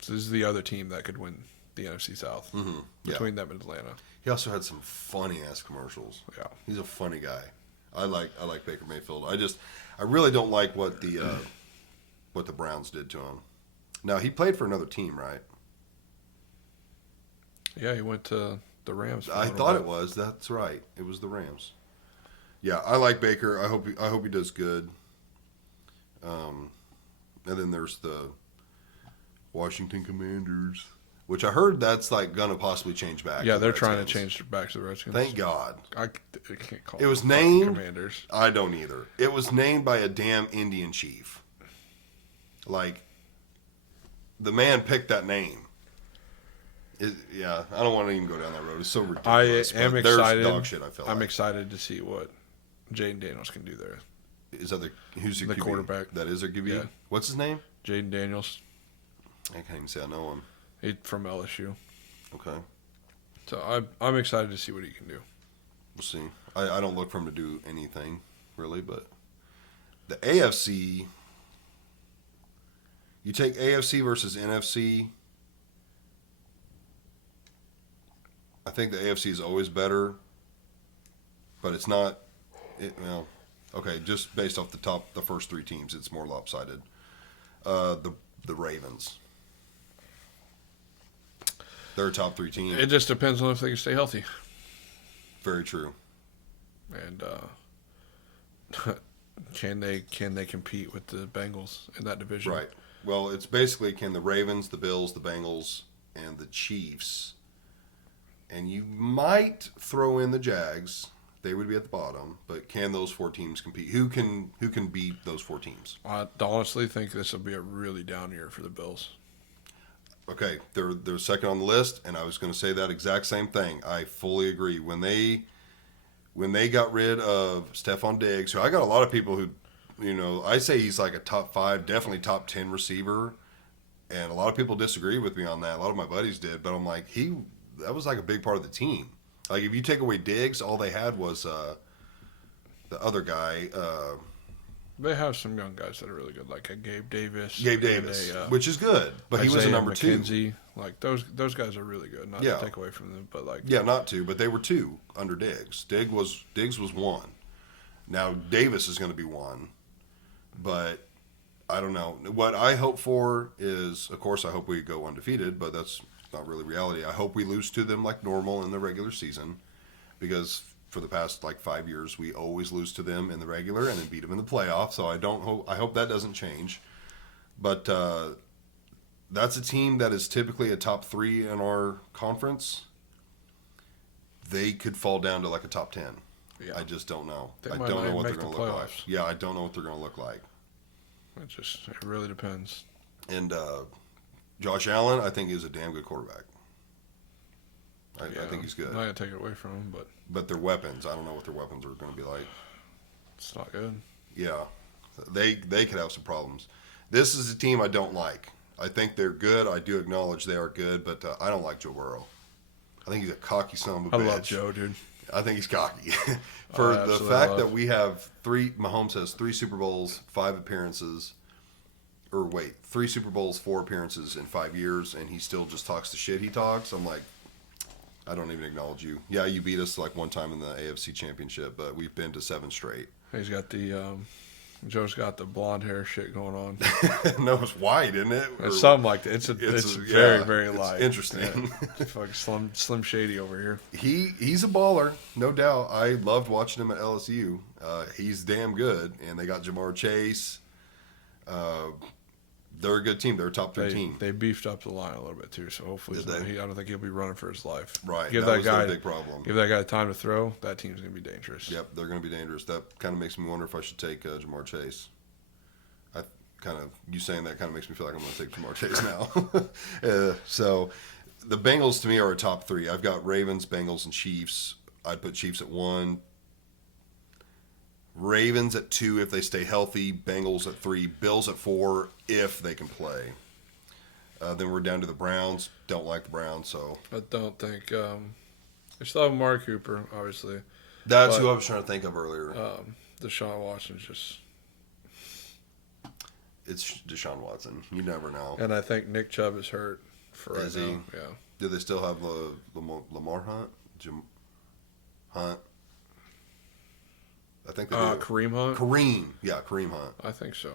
is the other team that could win the NFC South between them and Atlanta. He also had some funny-ass commercials. Yeah. He's a funny guy. I like Baker Mayfield. I really don't like what the Browns did to him. Now, he played for another team, right? Yeah, he went to the Rams. I thought it was. That's right. It was the Rams. Yeah, I like Baker. I hope he does good. And then there's the Washington Commanders, which I heard that's gonna possibly change back. Yeah, they're trying to change back to the Redskins. Thank God. I can't call it was named Commanders. I don't either. It was named by a damn Indian chief. The man picked that name. I don't want to even go down that road. It's so ridiculous. I am excited. Dog shit, I feel I'm excited to see what Jaden Daniels can do there. Is that who's the QB? Quarterback? That is their QB? Yeah. What's his name? Jaden Daniels. I can't even say I know him. He's from LSU. Okay. So I'm excited to see what he can do. We'll see. I don't look for him to do anything, really, but the AFC, you take AFC versus NFC, I think the AFC is always better, but it's not, okay, just based off the first 3 teams, it's more lopsided. The Ravens. They're a top 3 team. It just depends on if they can stay healthy. Very true. And can they compete with the Bengals in that division? Right. Well, it's basically can the Ravens, the Bills, the Bengals, and the Chiefs, and you might throw in the Jags. They would be at the bottom, but can those 4 teams compete? Who can beat those 4 teams? I honestly think this will be a really down year for the Bills. Okay, they're second on the list, and I was going to say that exact same thing. I fully agree. When they got rid of Stephon Diggs, who I got a lot of people who, I say he's like a top 5, definitely top 10 receiver, and a lot of people disagree with me on that. A lot of my buddies did, but I'm like, that was like a big part of the team. Like if you take away Diggs, all they had was the other guy. They have some young guys that are really good, like a Gabe Davis. Which is good, but he was a number McKenzie. 2. Like those guys are really good. Not to take away from them, but like not to, but they were 2 under Diggs. Diggs was 1. Now Davis is going to be 1, but I don't know. What I hope for is, of course, I hope we go undefeated, but that's not really reality. I hope we lose to them like normal in the regular season, because for the past like 5 years, we always lose to them in the regular and then beat them in the playoffs. So I hope that doesn't change. But that's a team that is typically a top 3 in our conference. They could fall down to like a top 10. Yeah. I just don't know. I don't know what they're going to look like. Yeah, I don't know what they're going to look like. It really depends. And Josh Allen, I think, is a damn good quarterback. I think he's good. I'm not going to take it away from him, but their weapons, I don't know what their weapons are going to be like. It's not good. Yeah. They could have some problems. This is a team I don't like. I think they're good. I do acknowledge they are good, but I don't like Joe Burrow. I think he's a cocky son of a bitch. I love Joe, dude. I think he's cocky. For the fact that we have Mahomes has 3 Super Bowls, 5 appearances, 3 Super Bowls, 4 appearances in 5 years, and he still just talks the shit he talks. I'm like, I don't even acknowledge you. Yeah, you beat us like one time in the AFC Championship, but we've been to 7 straight. He's got Joe's got the blonde hair shit going on. No, it's white, isn't it? It's something like that. It's very, very light. It's interesting. Yeah. Fucking Slim Shady over here. He's a baller, no doubt. I loved watching him at LSU. He's damn good, and they got Jamar Chase. They're a good team. They're a top 3 team. They beefed up the line a little bit too, so hopefully I don't think he'll be running for his life. Right. That was their big problem. Give that guy time to throw. That team's going to be dangerous. Yep, they're going to be dangerous. That kind of makes me wonder if I should take Jamar Chase. You saying that kind of makes me feel like I'm going to take Jamar Chase now. So the Bengals to me are a top 3. I've got Ravens, Bengals, and Chiefs. I'd put Chiefs at 1. Ravens at 2 if they stay healthy. Bengals at 3. Bills at 4 if they can play. Then we're down to the Browns. Don't like the Browns, so. I don't think. They still have Amari Cooper, obviously. That's who I was trying to think of earlier. Deshaun Watson's just. It's Deshaun Watson. You never know. And I think Nick Chubb is hurt for right now. Yeah. Do they still have Lamar Hunt? Hunt? I think they do. Kareem Hunt? Kareem Hunt. I think so.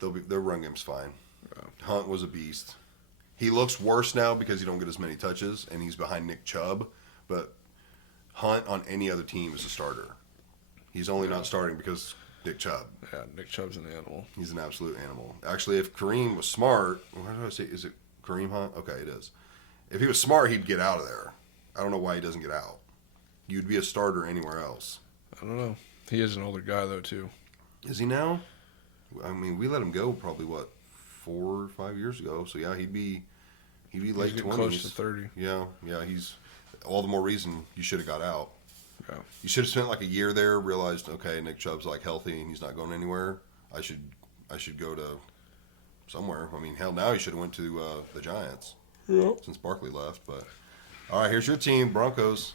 Their run game's fine. Yeah. Hunt was a beast. He looks worse now because he don't get as many touches, and he's behind Nick Chubb. But Hunt on any other team is a starter. He's only not starting because Nick Chubb. Yeah, Nick Chubb's an animal. He's an absolute animal. Actually, if Kareem was smart, what did I say? Is it Kareem Hunt? Okay, it is. If he was smart, he'd get out of there. I don't know why he doesn't get out. You'd be a starter anywhere else. I don't know. He is an older guy, though, too. Is he now? I mean, we let him go probably, 4 or 5 years ago. So, yeah, he'd be late 20s. Close to 30. Yeah, he's all the more reason you should have got out. Yeah. You should have spent like a year there, realized, okay, Nick Chubb's like healthy and he's not going anywhere. I should go to somewhere. I mean, hell, now he should have went to the Giants since Barkley left. But, all right, here's your team, Broncos.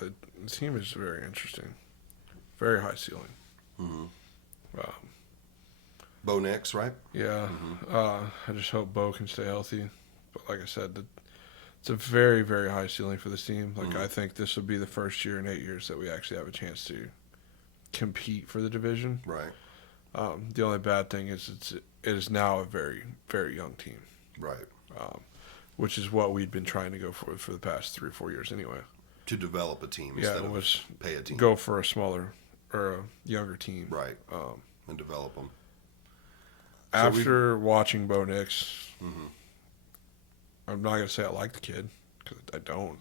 The team is very interesting. Very high ceiling. Mm-hmm. Bo Nix, right? Yeah. Mm-hmm. I just hope Bo can stay healthy. But like I said, it's a very, very high ceiling for this team. Like, I think this will be the first year in 8 years that we actually have a chance to compete for the division. Right. The only bad thing is it is now a very, very young team. Right. Which is what we'd been trying to go for the past 3 or 4 years anyway. To develop a team instead of pay a team. Go for a smaller or a younger team. Right. And develop them. After watching Bo Nix, I'm not going to say I like the kid, because I don't,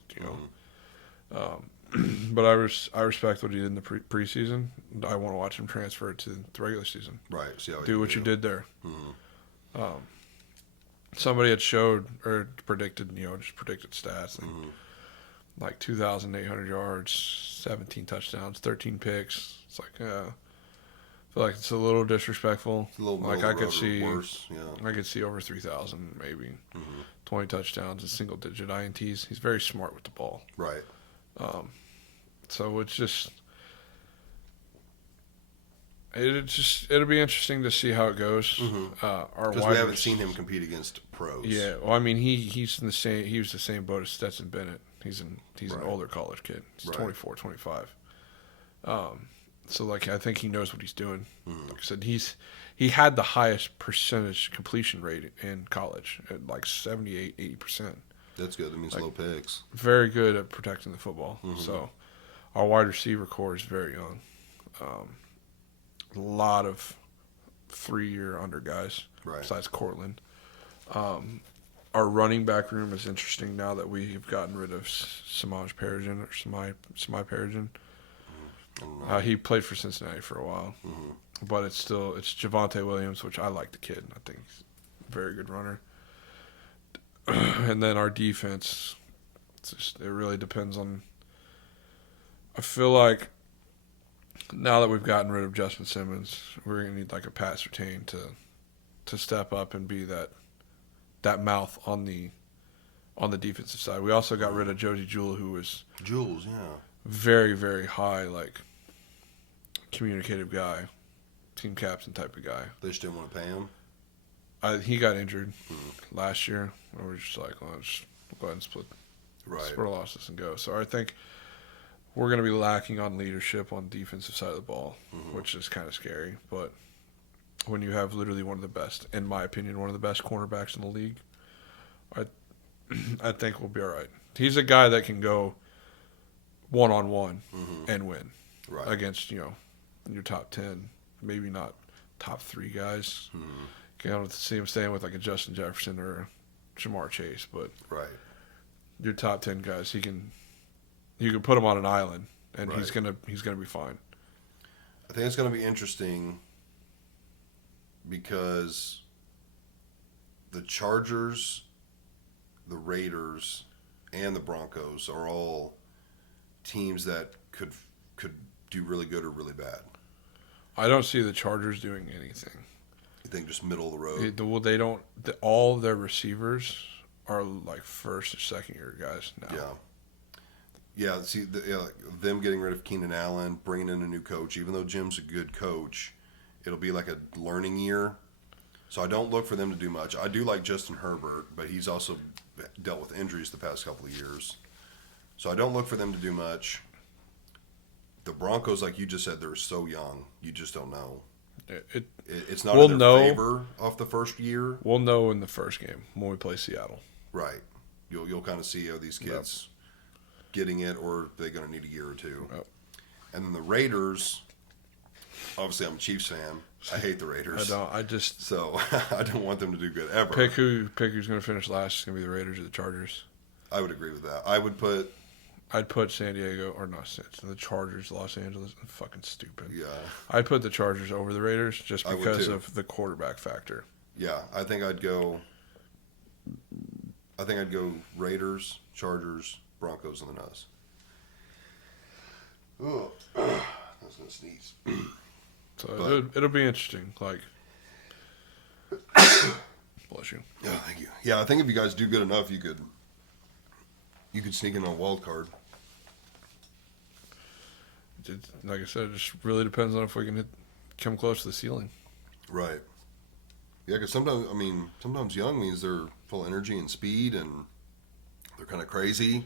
but I respect what he did in the preseason. I want to watch him transfer to the regular season. Right. See how do what you did there. somebody had showed or predicted, just predicted stats. And like 2,800 yards, 17 touchdowns, 13 picks. It's like, I feel like it's a little disrespectful. It's a little like I could see worse. Yeah. I could see over 3,000 maybe. 20 touchdowns and single digit INTs. He's very smart with the ball. Right. So it's just it'll be interesting to see how it goes. Because we haven't seen him compete against pros. Yeah, well, I mean, he's in the same. He was the same boat as Stetson Bennett. He's an older college kid. He's 24, 25. So like I think he knows what he's doing. Like I said, he had the highest percentage completion rate in college at like 78, 80%. That's good. That means low picks. Very good at protecting the football. So our wide receiver core is very young. A lot of 3-year under guys, besides Cortland. Our running back room is interesting now that we've gotten rid of Samaj Perigin or Samai Perigin. He played for Cincinnati for a while, but it's Javonte Williams, which I like the kid. I think he's a very good runner. And then our defense, it really depends on. I feel like now that we've gotten rid of Justin Simmons, we're gonna need like a Pat Surtain to step up and be that mouth on the defensive side. We also got rid of Josie Jewell, who was very, very high, like communicative guy, team captain type of guy. They just didn't want to pay him. He got injured last year. And we're just like, well, let's go ahead and split our losses and go. So I think we're going to be lacking on leadership on the defensive side of the ball, which is kind of scary. But when you have literally one of the best, in my opinion, one of the best cornerbacks in the league, I think we'll be all right. He's a guy that can go one-on-one and win against, your top 10, maybe not top 3 guys. You don't see him staying with like a Justin Jefferson or a Jamar Chase, but your top 10 guys, you can put him on an island and he's gonna be fine. I think it's gonna be interesting because the Chargers, the Raiders, and the Broncos are all teams that could do really good or really bad. I don't see the Chargers doing anything. You think just middle of the road? Well, they don't. All their receivers are like first or second year guys now. Yeah. See, them getting rid of Keenan Allen, bringing in a new coach. Even though Jim's a good coach, it'll be like a learning year. So I don't look for them to do much. I do like Justin Herbert, but he's also dealt with injuries the past couple of years. So I don't look for them to do much. The Broncos, like you just said, they're so young. You just don't know. It's not in their favor off the first year. We'll know in the first game when we play Seattle. Right. You'll kind of see, are these kids getting it, or are they going to need a year or two? Yep. And then the Raiders, obviously I'm a Chiefs fan. I hate the Raiders. So I don't want them to do good ever. Pick who's going to finish last. It's going to be the Raiders or the Chargers. I would agree with that. I'd put San Diego, or not, the Chargers, Los Angeles. Fucking stupid. Yeah. I'd put the Chargers over the Raiders just because of the quarterback factor. Yeah, I think I'd go Raiders, Chargers, Broncos, and then us. Oh, I was going to sneeze. So it'll be interesting. Like, bless you. Yeah, thank you. Yeah, I think if you guys do good enough, you could sneak in on a wild card. Like I said, it just really depends on if we can come close to the ceiling. Right. Yeah, because sometimes young means they're full of energy and speed, and they're kind of crazy.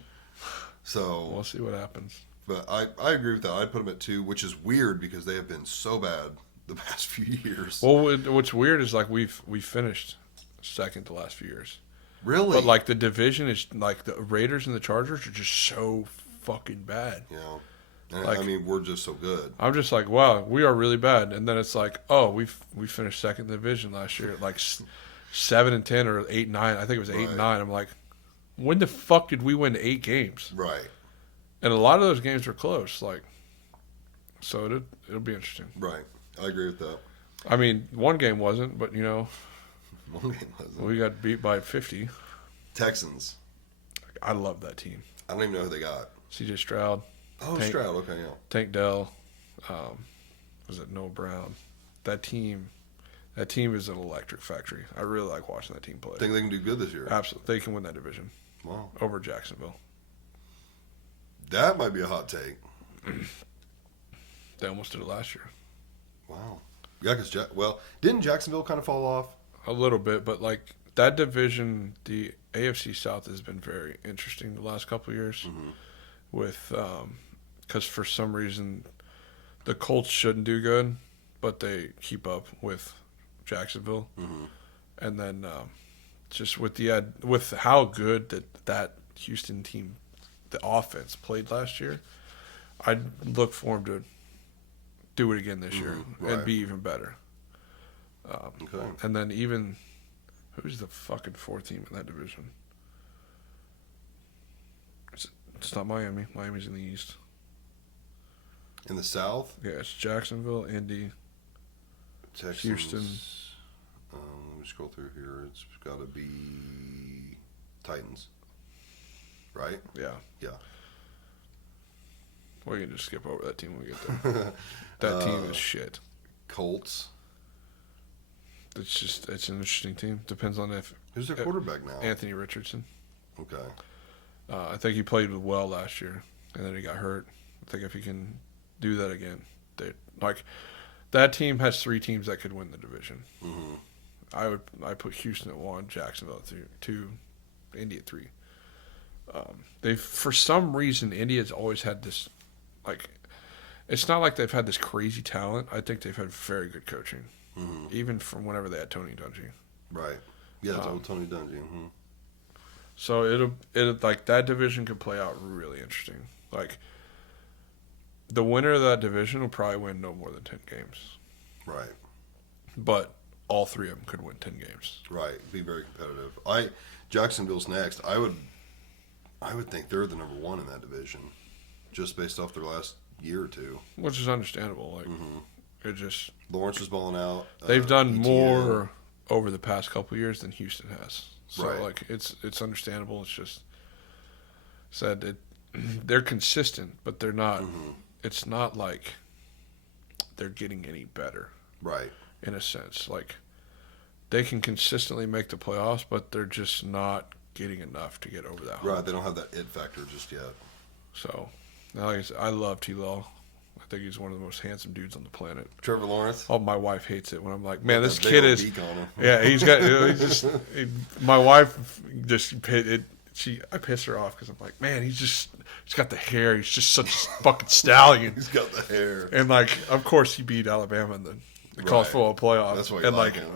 So we'll see what happens. But I agree with that. I'd put them at 2, which is weird because they have been so bad the past few years. Well, what's weird is like we've finished second the last few years. Really? But like the division is like the Raiders and the Chargers are just so fucking bad. Yeah. And like, we're just so good. I'm just like, wow, we are really bad. And then it's like, oh, we finished second in the division last year, like 7-10 or 8-9. I think it was 8-9. I'm like, when the fuck did we win 8 games? Right. And a lot of those games were close. Like, so it'll be interesting. Right. I agree with that. I mean, one game wasn't, but One game wasn't. We got beat by 50. Texans. I love that team. I don't even know who they got. C.J. Stroud. Oh, Tank- Stroud. Okay, yeah. Tank Dell. Was it Noah Brown? That team is an electric factory. I really like watching that team play. Think they can do good this year? Absolutely. They can win that division. Wow. Over Jacksonville. That might be a hot take. They almost did it last year. Wow. Yeah, because didn't Jacksonville kind of fall off? A little bit, but like that division, the AFC South has been very interesting the last couple of years. Mm-hmm. With because for some reason the Colts shouldn't do good, but they keep up with Jacksonville, Mm-hmm. and then just with with how good that Houston team, the offense played last year, I'd look for them to do it again this year right. and be even better. Okay. And then even who's the fucking fourth team in that division? It's not Miami. Miami's in the East. In the South? Yeah, it's Jacksonville, Indy, Texans. Houston. Let me scroll through here. It's got to be Titans. Right? Yeah. Yeah. We can just skip over that team when we get there. That team is shit. Colts. It's an interesting team. Depends on Who's their quarterback now? Anthony Richardson. Okay. I think he played well last year, and then he got hurt. I think if he can do that again, that team has three teams that could win the division. Mm-hmm. I put Houston at 1, Jacksonville at 2, Indy at 3. They for some reason India's always had this it's not like they've had this crazy talent. I think they've had very good coaching, even from whenever they had Tony Dungy. Right. Yeah, it's old Tony Dungy. Mm-hmm. So it'll like that division could play out really interesting. Like the winner of that division will probably win no more than 10 games. Right. But all three of them could win 10 games. Right. Be very competitive. Jacksonville's next. I would think they're the number one in that division, just based off their last year or two. Which is understandable. It just Lawrence is balling out. they've done ETN. more over the past couple of years than Houston has. So Right. it's understandable. It's just they're consistent, but they're not. It's not like they're getting any better. Right. In a sense, like they can consistently make the playoffs, but they're just not getting enough to get over that hump. Right. They don't have that it factor just yet. So, like I said, I love T-Law. I think he's one of the most handsome dudes on the planet. Trevor Lawrence. Oh, my wife hates it when I'm like, man, this That big kid old is. beak on him. Yeah, he's got. My wife just I piss her off because I'm like, man, he's got the hair. He's just such a fucking stallion. He's got the hair. And of course, he beat Alabama in the college football playoffs. That's why you and like him.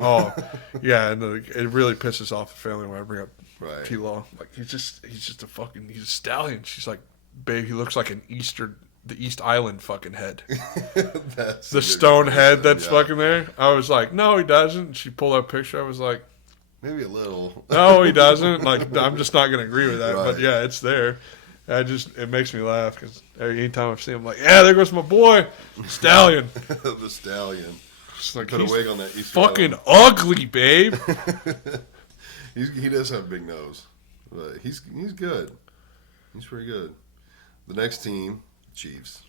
yeah, and it really pisses off the family when I bring up Right. T-Law. Like he's just he's a stallion. She's like, babe, he looks like the East Island fucking head. That's The stone head that's fucking there. I was like, no, he doesn't. She pulled up a picture. I was like, maybe a little. no, he doesn't. Like, I'm just not gonna agree with that. Right. But yeah, it's there. It makes me laugh because anytime I see him, I'm like, yeah, there goes my boy, Stallion. The stallion. Just like, Put a he's wig on that East fucking ugly, babe. He does have a big nose, but he's good. He's pretty good. The next team, Chiefs.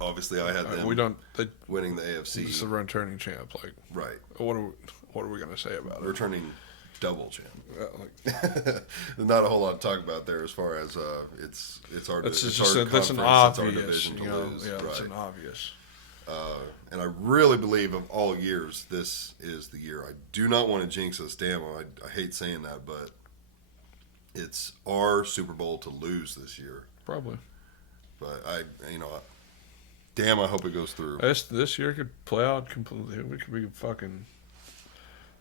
Obviously, I had them winning the AFC. It's the returning champ. Like, Right. what are we gonna say about it? Returning double champ. Like, Not a whole lot to talk about there as far as it's our that's it's just our that's an conference, it's our obvious. division to lose. Yeah, right. it's an obvious. And I really believe of all years, this is the year. I do not want to jinx us. Damn, I hate saying that, but it's our Super Bowl to lose this year. Probably. But damn, I hope it goes through. This year could play out completely. We could be fucking.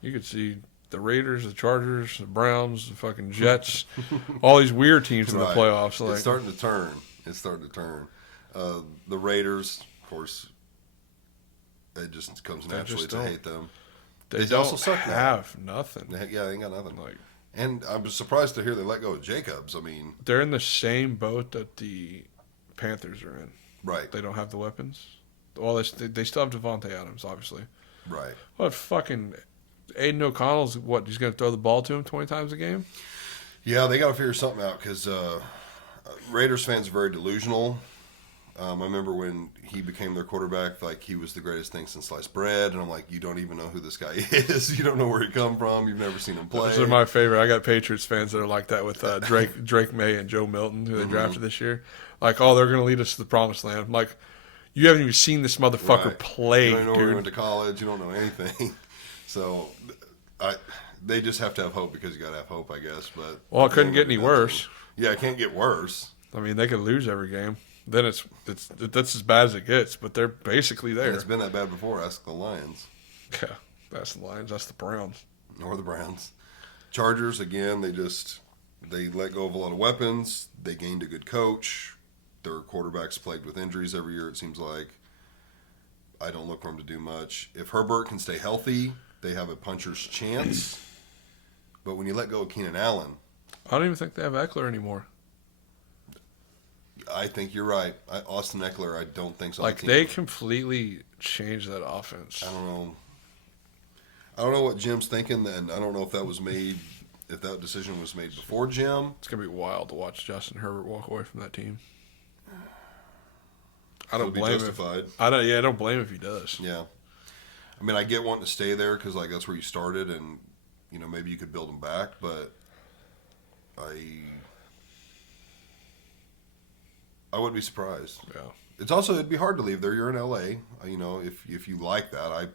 You could see the Raiders, the Chargers, the Browns, the fucking Jets, all these weird teams in the Right. playoffs. Like, It's starting to turn. The Raiders, of course, it just comes naturally to hate them. they they also don't suck now. have nothing. Yeah, they ain't got nothing. Like, And I was surprised to hear they let go of Jacobs. I mean, they're in the same boat that the Panthers are in. right, They don't have the weapons. Well, they still have Devontae Adams, obviously. right. But fucking Aiden O'Connell's what? He's going to throw the ball to him 20 times a game? Yeah, they got to figure something out because Raiders fans are very delusional. I remember when he became their quarterback, like he was the greatest thing since sliced bread, and I'm like, you don't even know who this guy is. You don't know where he come from. You've never seen him play. Those are my favorite. I got Patriots fans that are like that with Drake May and Joe Milton, who they drafted this year. Like, oh, they're going to lead us to the promised land. I'm like, you haven't even seen this motherfucker Right. play, You don't know where he dude. went to college. You don't know anything. So, they just have to have hope because you got to have hope, I guess. But Well, it couldn't get any worse. Yeah, it can't get worse. I mean, they could lose every game. Then that's as bad as it gets. But they're basically there. And it's been that bad before. Ask the Lions Yeah, that's the Lions. That's the Browns. or the Browns. Chargers again. They let go of a lot of weapons. They gained a good coach. Their quarterback's plagued with injuries every year. It seems like. I don't look for him to do much. If Herbert can stay healthy, they have a puncher's chance. But when you let go of Keenan Allen, I don't even think they have Eckler anymore. I think you're right. Austin Eckler, I don't think so. Like, they completely changed that offense. I don't know. I don't know what Jim's thinking. Then I don't know if that decision was made before Jim. It's going to be wild to watch Justin Herbert walk away from that team. I He'll don't be blame him. justified. I don't blame him if he does. Yeah. I mean, I get wanting to stay there because that's where you started, and maybe you could build them back. But I wouldn't be surprised. Yeah. It'd be hard to leave there. You're in LA. If you like that, I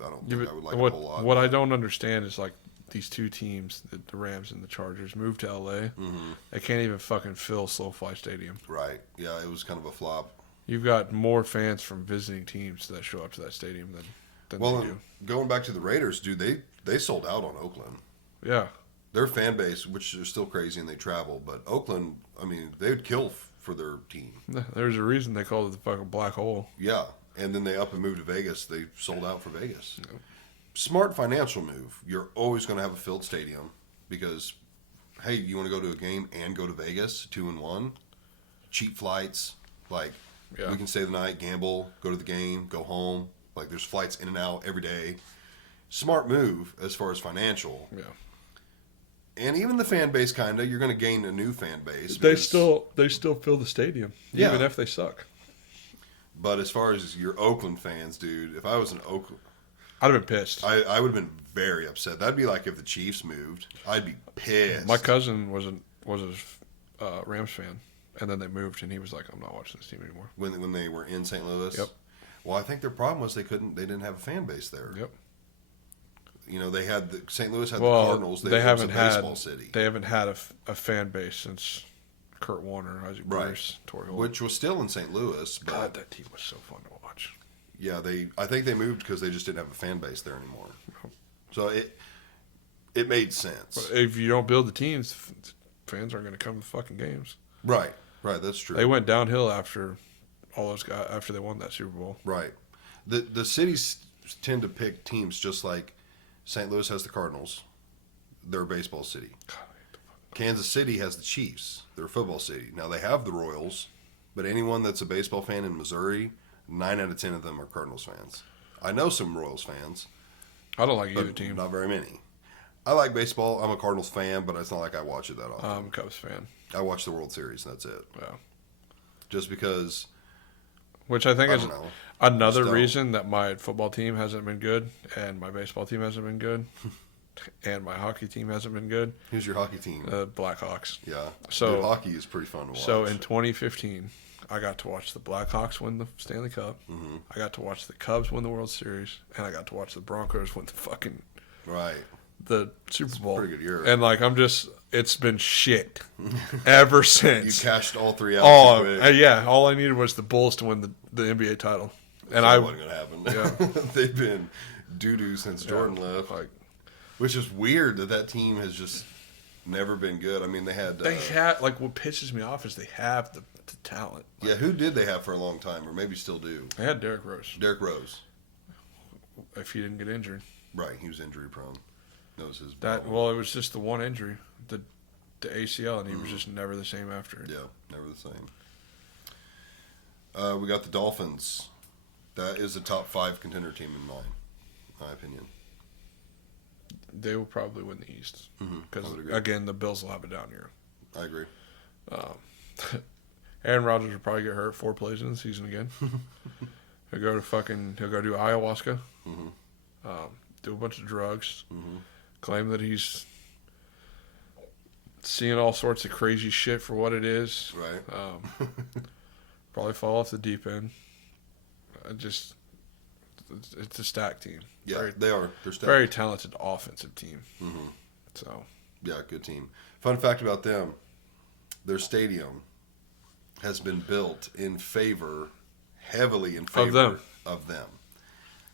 don't think I would like it a whole lot. What I don't understand is, like, these two teams, the Rams and the Chargers, moved to LA. Mm-hmm. They can't even fucking fill SoFi Stadium. Right. Yeah, it was kind of a flop. You've got more fans from visiting teams that show up to that stadium than Well, they do. going back to the Raiders, dude, they sold out on Oakland. Yeah. Their fan base, which is still crazy and they travel, but Oakland, I mean, they would kill for their team. There's a reason they called it the fucking black hole. Yeah. And then they up and moved to Vegas. They sold out for Vegas. Yep. Smart financial move. You're always going to have a filled stadium because, hey, you want to go to a game and go to Vegas, 2-1, cheap flights. Like, we can stay the night, gamble, go to the game, go home. Like, there's flights in and out every day. Smart move as far as financial. Yeah. And even the fan base, kind of, you're going to gain a new fan base. They still fill the stadium, even if they suck. But as far as your Oakland fans, dude, if I was an Oakland, I'd have been pissed. I would have been very upset. That'd be like if the Chiefs moved. I'd be pissed. My cousin was a Rams fan, and then they moved, and he was like, "I'm not watching this team anymore." When they were in St. Louis. Yep. Well, I think their problem was they didn't have a fan base there. Yep. They had St. Louis had the Cardinals. They haven't a baseball city. They haven't had a fan base since Kurt Warner, Isaac Bruce, Torrey Holt. Which was still in St. Louis. But God, that team was so fun to watch. Yeah, I think they moved because they just didn't have a fan base there anymore. So it made sense. But if you don't build the teams, fans aren't going to come to fucking games. Right, that's true. They went downhill after all those guys after they won that Super Bowl. Right. The cities tend to pick teams just like St. Louis has the Cardinals. They're a baseball city. Kansas City has the Chiefs. They're a football city. Now they have the Royals, but anyone that's a baseball fan in Missouri, 9 out of 10 of them are Cardinals fans. I know some Royals fans. I don't like either team. Not very many. I like baseball. I'm a Cardinals fan, but it's not like I watch it that often. I'm a Cubs fan. I watch the World Series, and that's it. Yeah. Just because. Which I think is another Still. reason that my football team hasn't been good, and my baseball team hasn't been good, and my hockey team hasn't been good. Who's your hockey team? Blackhawks. Yeah. So Dude, hockey is pretty fun to watch. So in 2015, I got to watch the Blackhawks win the Stanley Cup. Mm-hmm. I got to watch the Cubs win the World Series, and I got to watch the Broncos win the fucking the Super Bowl. Pretty good year. And it's been shit ever since. You cashed all 3 out. Yeah. All I needed was the Bulls to win the NBA title, and that wasn't gonna happen. Yeah. They've been doo-doo since Jordan left. Which is weird that team has just never been good. I mean, they had what pisses me off is they have the talent. Yeah, who did they have for a long time, or maybe still do? They had Derrick Rose. Derrick Rose. If he didn't get injured. Right, he was injury prone. That was his problem. Well, it was just the one injury, the ACL, and he was just never the same after it. Yeah, never the same. We got the Dolphins. That is a top 5 contender team in my opinion. they will probably win the East. I Because, would agree. again, the Bills will have a down year. I agree. Aaron Rodgers will probably get hurt 4 plays in the season again. He'll go do ayahuasca, do a bunch of drugs, claim that he's seeing all sorts of crazy shit for what it is. Right. Probably fall off the deep end. It's a stacked team. Yeah, they are. They're stacked. Very talented offensive team. So, Yeah, good team. Fun fact about them: their stadium has been built heavily in favor of them.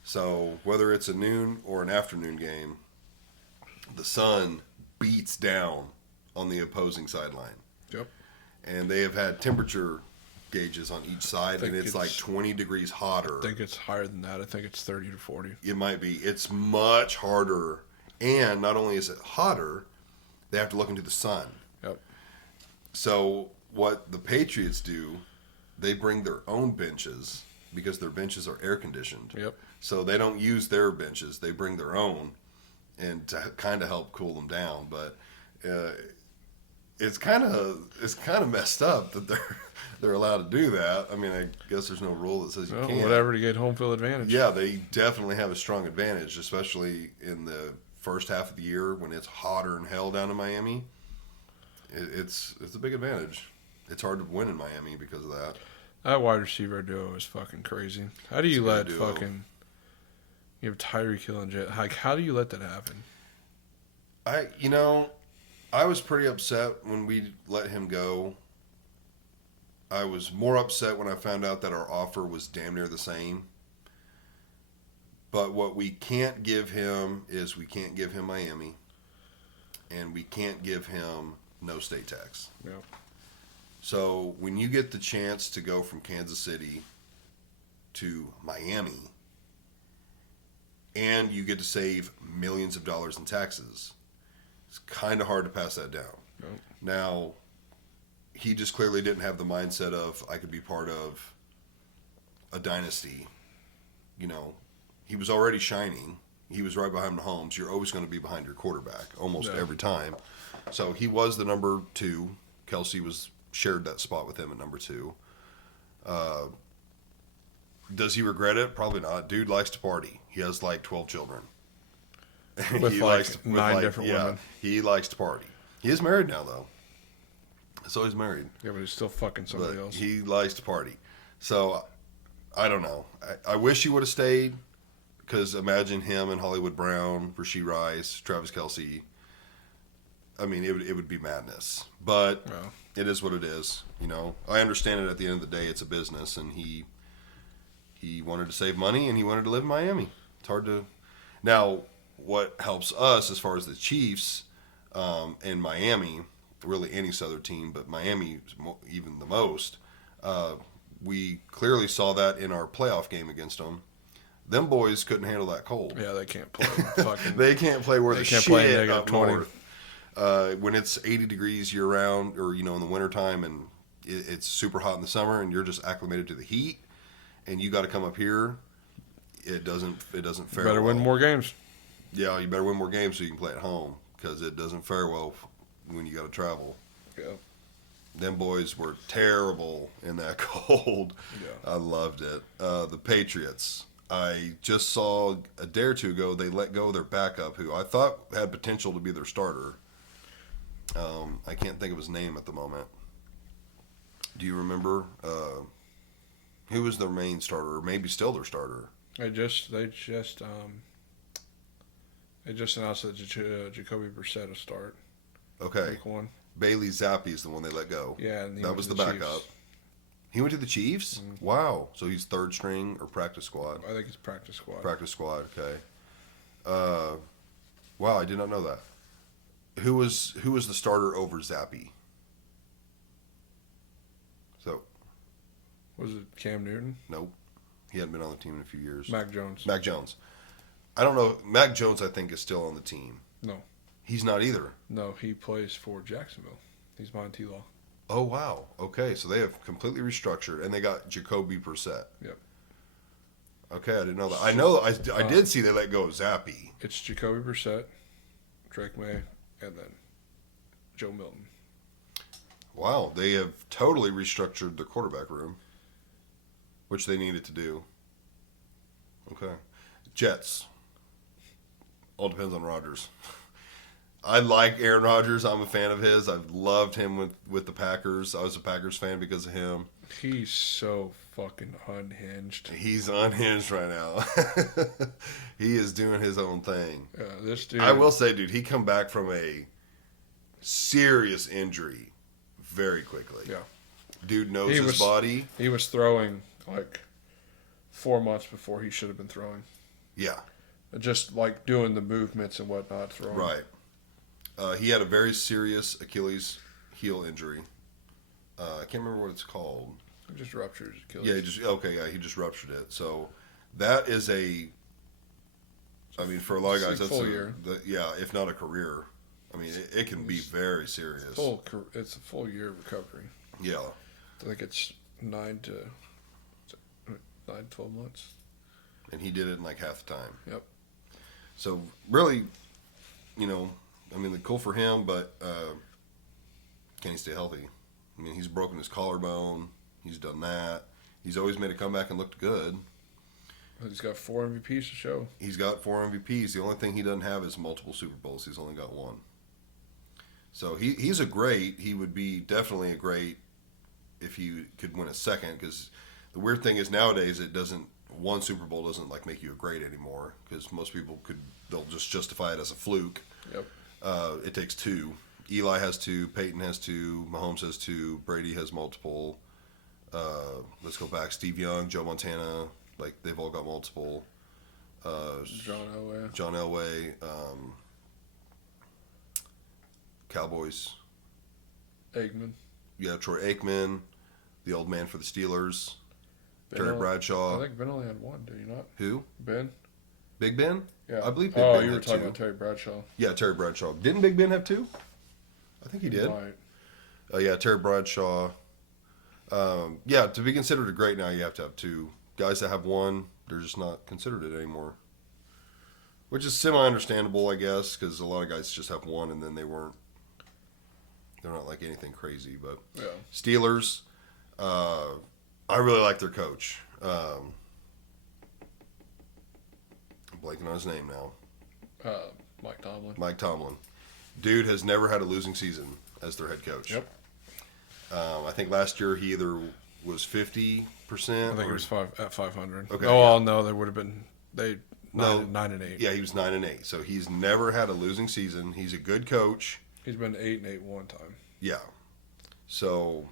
So whether it's a noon or an afternoon game, the sun beats down on the opposing sideline. yep. And they have had temperature gauges on each side, and it's like 20 degrees hotter. I think it's higher than that. I think it's 30 to 40. It might be. It's much harder. And not only is it hotter, they have to look into the sun. Yep. So what the Patriots do, they bring their own benches because their benches are air conditioned. Yep. So they don't use their benches. They bring their own and to kind of help cool them down. But it's kind of messed up that they're allowed to do that. I mean, I guess there's no rule that says you can't. Whatever to get home field advantage. Yeah, they definitely have a strong advantage, especially in the first half of the year when it's hotter than hell down in Miami. It's a big advantage. It's hard to win in Miami because of that. That wide receiver duo is fucking crazy. How do you let fucking... You have Tyreek Hill and Jet. Like, how do you let that happen? I was pretty upset when we let him go. I was more upset when I found out that our offer was damn near the same. But what we can't give him is we can't give him Miami. And we can't give him no state tax. Yeah. So when you get the chance to go from Kansas City to Miami, and you get to save millions of dollars in taxes, it's kind of hard to pass that down. Nope. Now, he just clearly didn't have the mindset of, I could be part of a dynasty. He was already shining. He was right behind Mahomes. You're always going to be behind your quarterback almost every time. So he was the number 2. Kelsey shared that spot with him at number 2. Does he regret it? Probably not. Dude likes to party. He has like 12 children. With nine different women. He likes to party. He is married now, though. So he's married. Yeah, but he's still fucking somebody else. He likes to party. So, I don't know. I wish he would have stayed, because imagine him and Hollywood Brown, Rashee Rice, Travis Kelce. I mean, it would be madness. But it is what it is. I understand it at the end of the day. It's a business, and he wanted to save money, and he wanted to live in Miami. It's hard to... Now, what helps us as far as the Chiefs and Miami, really any Southern team, but Miami even the most, we clearly saw that in our playoff game against them. Them boys couldn't handle that cold. Yeah, they can't play. Fucking, they can't play where they the can't shit play up -20. north. When it's 80 degrees year round, or in the wintertime, and it's super hot in the summer, and you're just acclimated to the heat, and you got to come up here, it doesn't fare better well. win more games. Yeah, you better win more games so you can play at home, because it doesn't fare well when you got to travel. Yeah. Them boys were terrible in that cold. Yeah. I loved it. The Patriots. I just saw a day or two ago they let go of their backup, who I thought had potential to be their starter. I can't think of his name at the moment. Do you remember who was their main starter, or maybe still their starter? They just announced that Jacoby Brissett will start. Okay. Week 1. Bailey Zappi is the one they let go. Yeah, and that was the backup. He went to the Chiefs? Mm-hmm. Wow. So he's third string or practice squad? I think it's practice squad. Practice squad, okay. Wow, I did not know that. Who was the starter over Zappi? So, Was it Cam Newton? Nope. He hadn't been on the team in a few years. Mac Jones. Mac Jones. I don't know. Mac Jones, I think, is still on the team. No. He's not either. No, he plays for Jacksonville. He's behind T-Law. Oh, wow. Okay, so they have completely restructured, and they got Jacoby Brissett. Yep. Okay, I didn't know that. I know. I did see they let go of Zappi. It's Jacoby Brissett, Drake May, and then Joe Milton. Wow, they have totally restructured their quarterback room, which they needed to do. Okay. Jets. All depends on Rodgers. I like Aaron Rodgers. I'm a fan of his. I've loved him with the Packers. I was a Packers fan because of him. He's so fucking unhinged. He's unhinged right now. He is doing his own thing. This dude. I will say, dude, he come back from a serious injury very quickly. Yeah. Dude knows his body. He was throwing like 4 months before he should have been throwing. Yeah. Just like doing the movements and whatnot throwing. Right. He had a very serious Achilles heel injury. I can't remember what it's called. He just ruptured his Achilles. Yeah, he just ruptured it. So that is for a lot of guys, that's full year. If not a career. I mean, it can be very serious. It's a full year of recovery. Yeah. I think it's 9 to 12 months. And he did it in like half the time. Yep. So really, cool for him, but can he stay healthy? I mean, he's broken his collarbone. He's done that. He's always made a comeback and looked good. He's got 4 MVPs to show. He's got 4 MVPs. The only thing he doesn't have is multiple Super Bowls. He's only got 1. So he would be definitely a great if he could win a second, because the weird thing is nowadays one Super Bowl doesn't like make you a great anymore, because most people they'll just justify it as a fluke. Yep. It takes 2. Eli has 2, Peyton has 2, Mahomes has 2, Brady has multiple. Let's go back. Steve Young, Joe Montana, like they've all got multiple. John Elway, Cowboys. Aikman. Yeah, Troy Aikman, the old man for the Steelers. Terry I Bradshaw. think Ben only had 1, did he not? Who? Ben? Big Ben? Yeah. I believe Big Ben you were had talking 2. about Terry Bradshaw. Yeah, Terry Bradshaw. Didn't Big Ben have 2? I think he did. Right. Terry Bradshaw. To be considered a great now, you have to have 2. Guys that have 1, they're just not considered it anymore. Which is semi-understandable, I guess, because a lot of guys just have 1 and then they're not like anything crazy. But Yeah. Steelers, I really like their coach. I'm blanking on his name now. Mike Tomlin. Dude has never had a losing season as their head coach. Yep. I think last year he either was 50%. I think it was at 500. Okay. Oh, well, no, they would have been 9 and 8. Yeah, he was 9 and 8. So he's never had a losing season. He's a good coach. He's been 8 and 8 one time. Yeah. So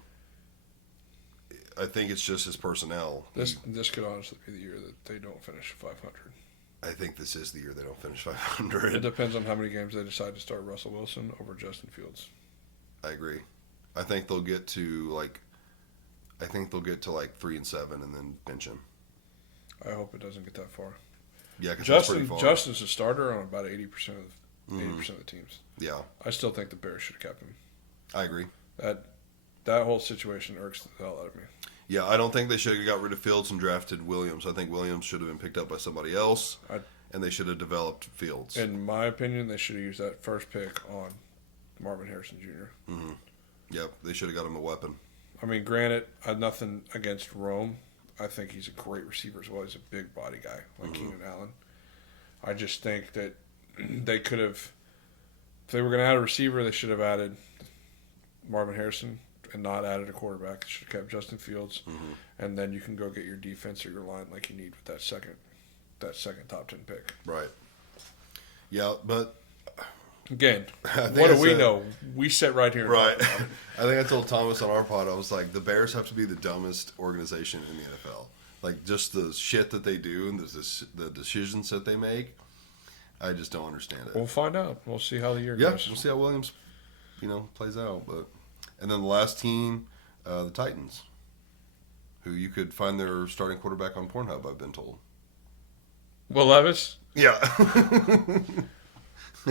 I think it's just his personnel. This could honestly be the year that they don't finish 500. I think this is the year they don't finish It 500. depends on how many games they decide to start Russell Wilson over Justin Fields. I agree. I think they'll get to like 3 and 7 and then bench him. I hope it doesn't get that far. Yeah, because that's pretty far. Justin's a starter on about 80% of the teams. Yeah, I still think the Bears should have kept him. I agree. That whole situation irks the hell out of me. Yeah, I don't think they should have got rid of Fields and drafted Williams. I think Williams should have been picked up by somebody else, and they should have developed Fields. In my opinion, they should have used that first pick on Marvin Harrison Jr. Mm-hmm. Yep, they should have got him a weapon. I mean, granted, I have nothing against Rome. I think he's a great receiver as well. He's a big body guy like Keenan Allen. I just think that they could have, if they were going to add a receiver, they should have added Marvin Harrison and not added a quarterback. They should have kept Justin Fields, and then you can go get your defense or your line like you need with that second top 10 pick. Right. Yeah, but again, what do we know? We sit right here. And right. talk about it. I think I told Thomas on our pod, I was like, the Bears have to be the dumbest organization in the NFL. Like, just the shit that they do and the decisions that they make, I just don't understand it. We'll find out. We'll see how the year Yeah, goes. we'll see how Williams, plays out. And then the last team, the Titans, who you could find their starting quarterback on Pornhub, I've been told. Will Levis? Yeah.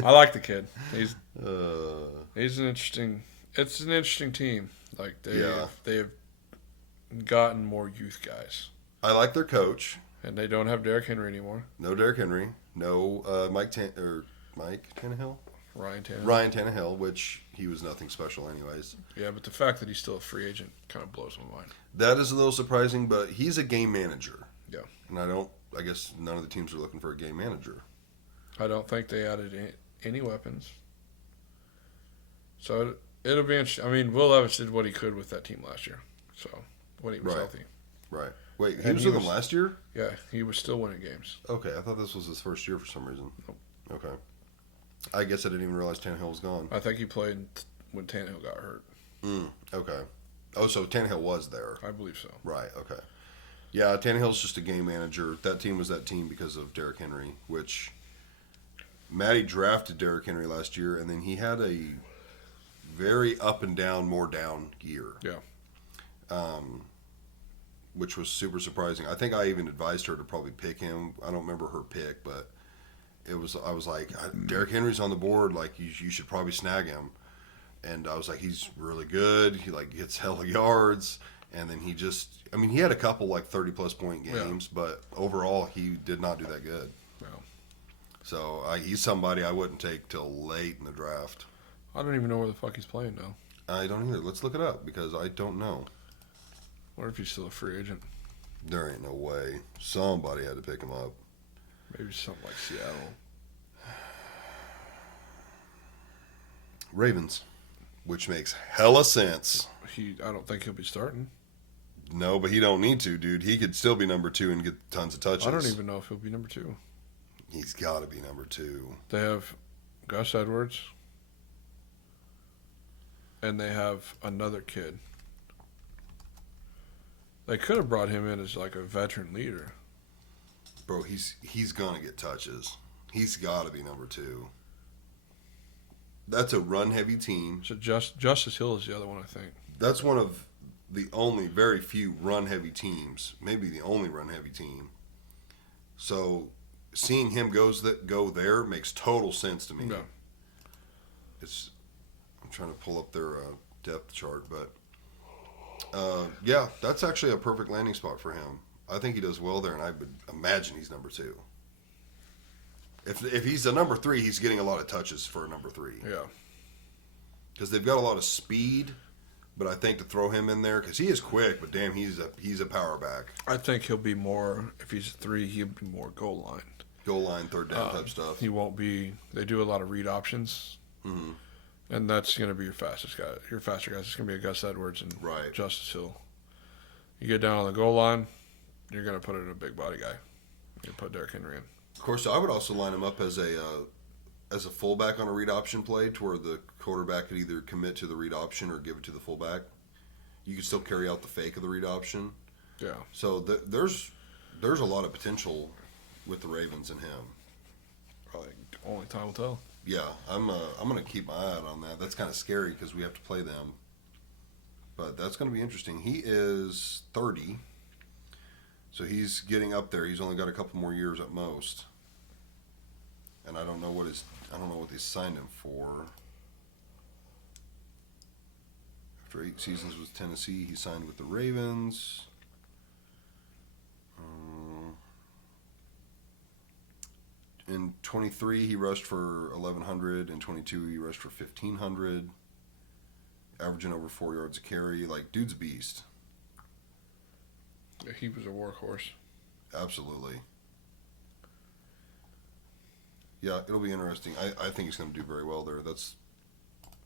I like the kid. He's an interesting. It's an interesting team. Like they have gotten more youth guys. I like their coach, and they don't have Derrick Henry anymore. No Derrick Henry. No Mike Tannehill. Ryan Tannehill. Ryan Tannehill, which he was nothing special anyways. Yeah, but the fact that he's still a free agent kind of blows my mind. That is a little surprising, but he's a game manager. Yeah. And I guess none of the teams are looking for a game manager. I don't think they added any weapons. So it'll be interesting. I mean, Will Levis did what he could with that team last year. So when he was healthy. Right. Wait, he And was he with them was- last year? Yeah, he was still winning games. Okay, I thought this was his first year for some reason. Nope. Okay. I guess I didn't even realize Tannehill was gone. I think he played when Tannehill got hurt. Okay. Oh, so Tannehill was there. I believe so. Right, okay. Yeah, Tannehill's just a game manager. That team was that team because of Derrick Henry, which Matty drafted Derrick Henry last year, and then he had a very up and down, more down year. Yeah. Which was super surprising. I think I even advised her to probably pick him. I don't remember her pick, but I was like, Derrick Henry's on the board. Like, you should probably snag him. And I was like, he's really good. He like gets hella yards. And then he had a couple like 30-plus point games, but overall he did not do that good. No. So he's somebody I wouldn't take till late in the draft. I don't even know where the fuck he's playing now. I don't either. Let's look it up because I don't know. What if he's still a free agent? There ain't no way. Somebody had to pick him up. Maybe something like Seattle. Ravens, which makes hella sense. I don't think he'll be starting. No, but he don't need to, dude. He could still be number 2 and get tons of touches. I don't even know if he'll be number 2. He's got to be number 2. They have Gus Edwards, and they have another kid. They could have brought him in as like a veteran leader. Bro, he's gonna get touches. He's got to be number 2. That's a run-heavy team. So Justice Hill is the other one, I think. That's one of the only very few run-heavy teams, maybe the only run-heavy team. So seeing him go there makes total sense to me. No. I'm trying to pull up their depth chart, but yeah, that's actually a perfect landing spot for him. I think he does well there, and I would imagine he's number 2. If he's a number 3, he's getting a lot of touches for a number 3. Yeah. Because they've got a lot of speed, but I think to throw him in there, because he is quick, but damn, he's a power back. I think he'll be more, if he's a 3, he'll be more goal line. Goal line, third down type stuff. He won't be, they do a lot of read options. Mm-hmm. And that's going to be your fastest guy. Your faster guys. It's going to be a Gus Edwards and Right. Justice Hill. You get down on the goal line, you're going to put in a big body guy. You put Derrick Henry in. Of course, I would also line him up as a fullback on a read option play, to where the quarterback could either commit to the read option or give it to the fullback. You could still carry out the fake of the read option. Yeah. So there's a lot of potential with the Ravens and him. Probably only time will tell. Yeah, I'm gonna keep my eye out on that. That's kind of scary because we have to play them, but that's gonna be interesting. He is 30, so he's getting up there. He's only got a couple more years at most, and I don't know what they signed him for. After 8 seasons with Tennessee, he signed with the Ravens. In 23, he rushed for 1,100. In 22, he rushed for 1,500. Averaging over 4 yards a carry. Like, dude's a beast. Yeah, he was a workhorse. Absolutely. Yeah, it'll be interesting. I think he's going to do very well there. That's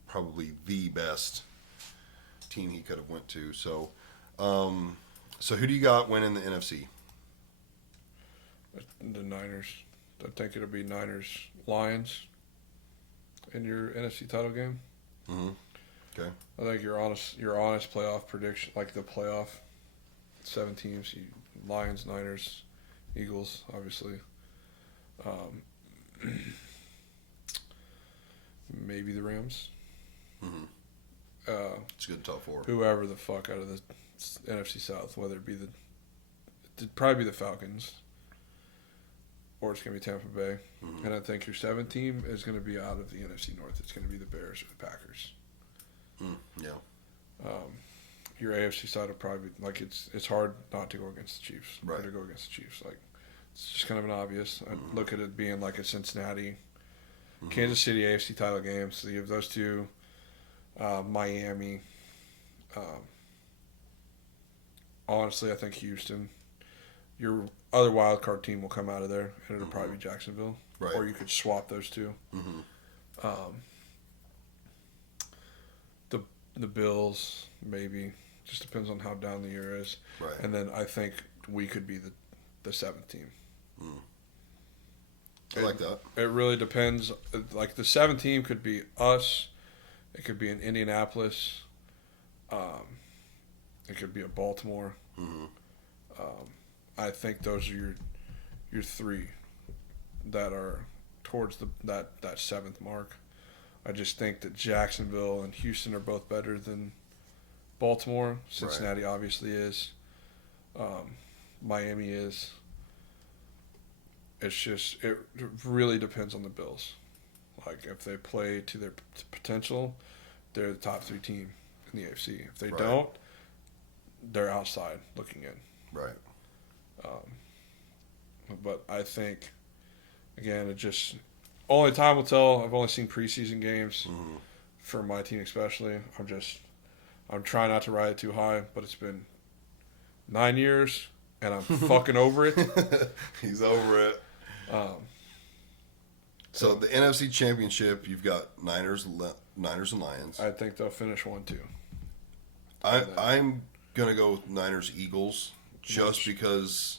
probably the best team he could have went to. So, so who do you got winning the NFC? The Niners. I think it'll be Niners Lions in your NFC title game. Mm-hmm. Okay. I think your honest playoff prediction, like the playoff, 7 teams: Lions, Niners, Eagles, obviously. Maybe the Rams. Mm-hmm. It's a good top 4. Whoever the fuck out of the NFC South, whether it be it'd probably be the Falcons. Or it's going to be Tampa Bay. Mm-hmm. And I think your 7th team is going to be out of the NFC North. It's going to be the Bears or the Packers. Yeah. Your AFC side will probably be, like, it's hard not to go against the Chiefs. Right. Or to go against the Chiefs. Like, it's just kind of an obvious. I look at it being like a Cincinnati, Kansas City AFC title games. So you have those two. Miami. Honestly, I think Houston. Your other wild card team will come out of there, and it'll probably be Jacksonville. Right. Or you could swap those two. The Bills, maybe. Just depends on how down the year is. Right. And then I think we could be the seventh team. I like that. It really depends. Like the seventh team could be us. It could be in Indianapolis. It could be a Baltimore. I think those are your three that are towards that seventh mark. I just think that Jacksonville and Houston are both better than Baltimore. Cincinnati obviously is. Miami is. It's just, it really depends on the Bills. Like, if they play to their potential, they're the top three team in the AFC. If they don't, they're outside looking in. Right. But I think, again, it just, only time will tell. I've only seen preseason games for my team especially. I'm trying not to ride it too high, but it's been 9 years, and I'm fucking over it. He's over it. So the NFC Championship, you've got Niners and Lions. I think they'll finish 1-2. I'm gonna go with Niners Eagles just because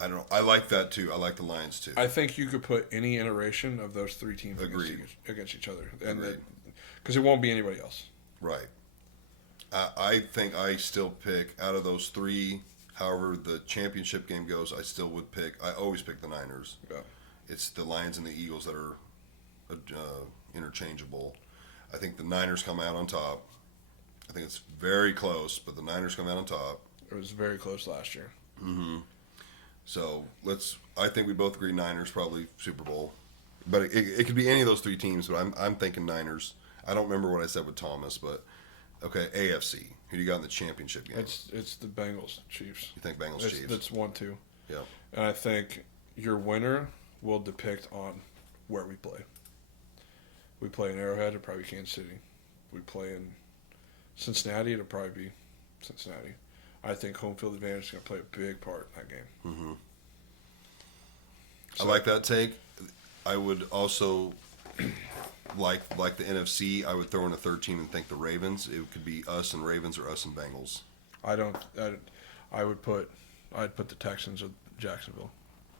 I don't know. I like that too. I like the Lions too. I think you could put any iteration of those three teams against each other, and because it won't be anybody else. Right. I think I still pick out of those three. However, the championship game goes, I always pick the Niners. Yeah. It's the Lions and the Eagles that are interchangeable. I think the Niners come out on top. I think it's very close, but the Niners come out on top. It was very close last year. So I think we both agree Niners probably Super Bowl, but it could be any of those three teams. But I'm thinking Niners. I don't remember what I said with Thomas, but okay, AFC. Who do you got in the championship game? It's the Bengals Chiefs. You think Bengals Chiefs? That's 1-2. Yeah. And I think your winner will depict on where we play. We play in Arrowhead, it'll probably be Kansas City. We play in Cincinnati, it'll probably be Cincinnati. I think home field advantage is going to play a big part in that game. I like that take. I would also like the NFC. I would throw in a third team and think the Ravens. It could be us and Ravens or us and Bengals. I'd put the Texans or Jacksonville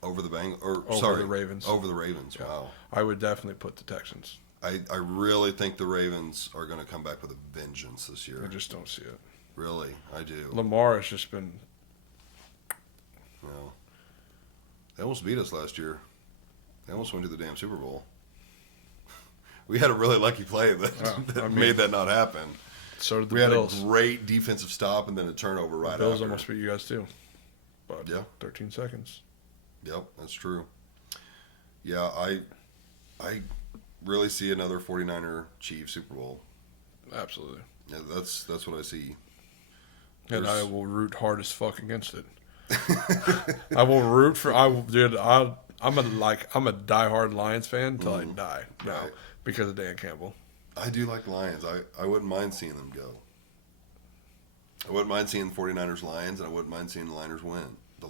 Over the the Ravens. Over the Ravens. Yeah. Wow. I would definitely put the Texans. I really think the Ravens are going to come back with a vengeance this year. I just don't see it. Really, I do. Lamar has just been. No. They almost beat us last year. They almost went to the damn Super Bowl. We had a really lucky play that made that not happen. So did the Bills. Bills. We had a great defensive stop and then a turnover right after. The Bills almost beat you guys too. But yeah. 13 seconds. Yep, that's true. Yeah, I really see another 49er Chiefs Super Bowl. Absolutely. Yeah, that's what I see. And I will root hard as fuck against it. I will root for. I'm a diehard Lions fan until I die now Right. because of Dan Campbell. I do like the Lions. I wouldn't mind seeing them go. I wouldn't mind seeing the 49ers Lions, and I wouldn't mind seeing the Liners win. The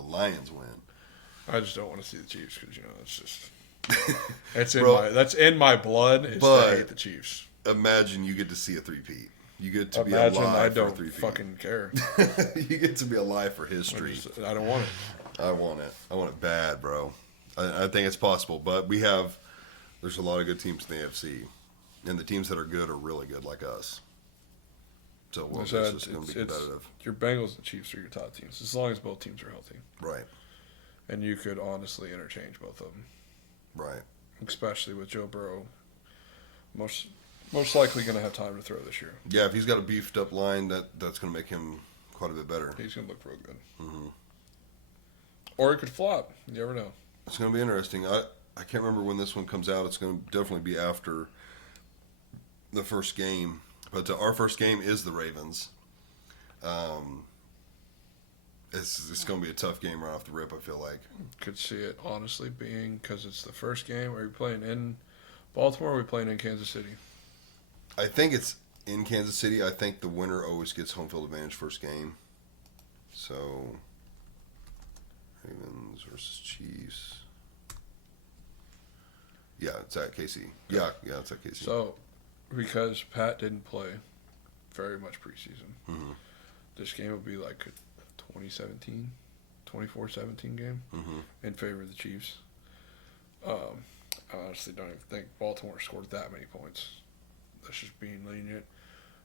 Lions win. I just don't want to see the Chiefs because it's just Bro, that's in my blood. Is but to hate the Chiefs. Imagine you get to see a three-peat. You get to Imagine be alive I for don't a three-peat. fucking care. You get to be alive for history. I don't want it. I want it. I want it bad, bro. I think it's possible, but there's a lot of good teams in the AFC, and the teams that are good are really good, like us. So it's just going to be competitive. Your Bengals and Chiefs are your top teams, as long as both teams are healthy. Right. And you could honestly interchange both of them. Right. Especially with Joe Burrow, most likely going to have time to throw this year. Yeah, if he's got a beefed up line, that's going to make him quite a bit better. He's going to look real good. Or it could flop. You never know. It's going to be interesting. I can't remember when this one comes out. It's going to definitely be after the first game. But our first game is the Ravens. It's going to be a tough game right off the rip, I feel like. Could see it honestly being because it's the first game. Are you playing in Baltimore or are we playing in Kansas City? I think it's in Kansas City. I think the winner always gets home field advantage first game. So, Ravens versus Chiefs. Yeah, it's at KC. Yeah, it's at KC. So, because Pat didn't play very much preseason, Mm-hmm. this game will be like a 2017, 24-17 game in favor of the Chiefs. I honestly don't even think Baltimore scored that many points. That's just being lenient.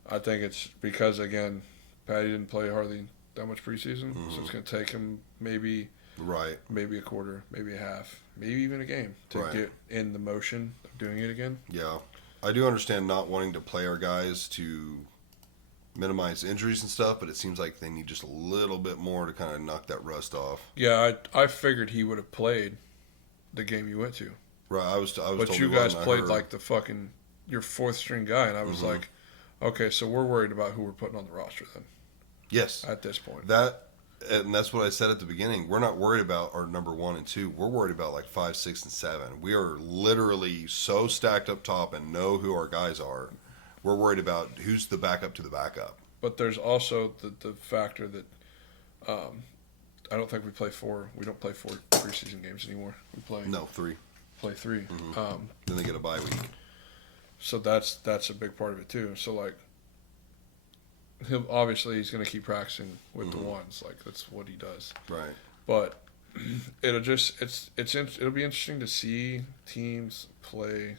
I think it's because, again, Patty didn't play hardly that much preseason, so it's going to take him maybe a quarter, maybe a half, maybe even a game to get in the motion of doing it again. Yeah. I do understand not wanting to play our guys to minimize injuries and stuff, but it seems like they need just a little bit more to kind of knock that rust off. Yeah, I figured he would have played the game you went to. Right, I was But told you he guys wasn't. played like the fucking your fourth string guy, and I was like, okay, so we're worried about who we're putting on the roster then. Yes, At this point, and that's what I said at the beginning. We're not worried about our number 1 and 2. We're worried about like 5, 6, and 7. We are literally so stacked up top and know who our guys are. We're worried about who's the backup to the backup. but there's also the factor that I don't think we play 4. We don't play 4 preseason games anymore. We play 3. play 3. Then they get a bye week. So that's a big part of it too. So like, he's going to keep practicing with the ones. Like that's what he does. Right. But it'll be interesting to see teams play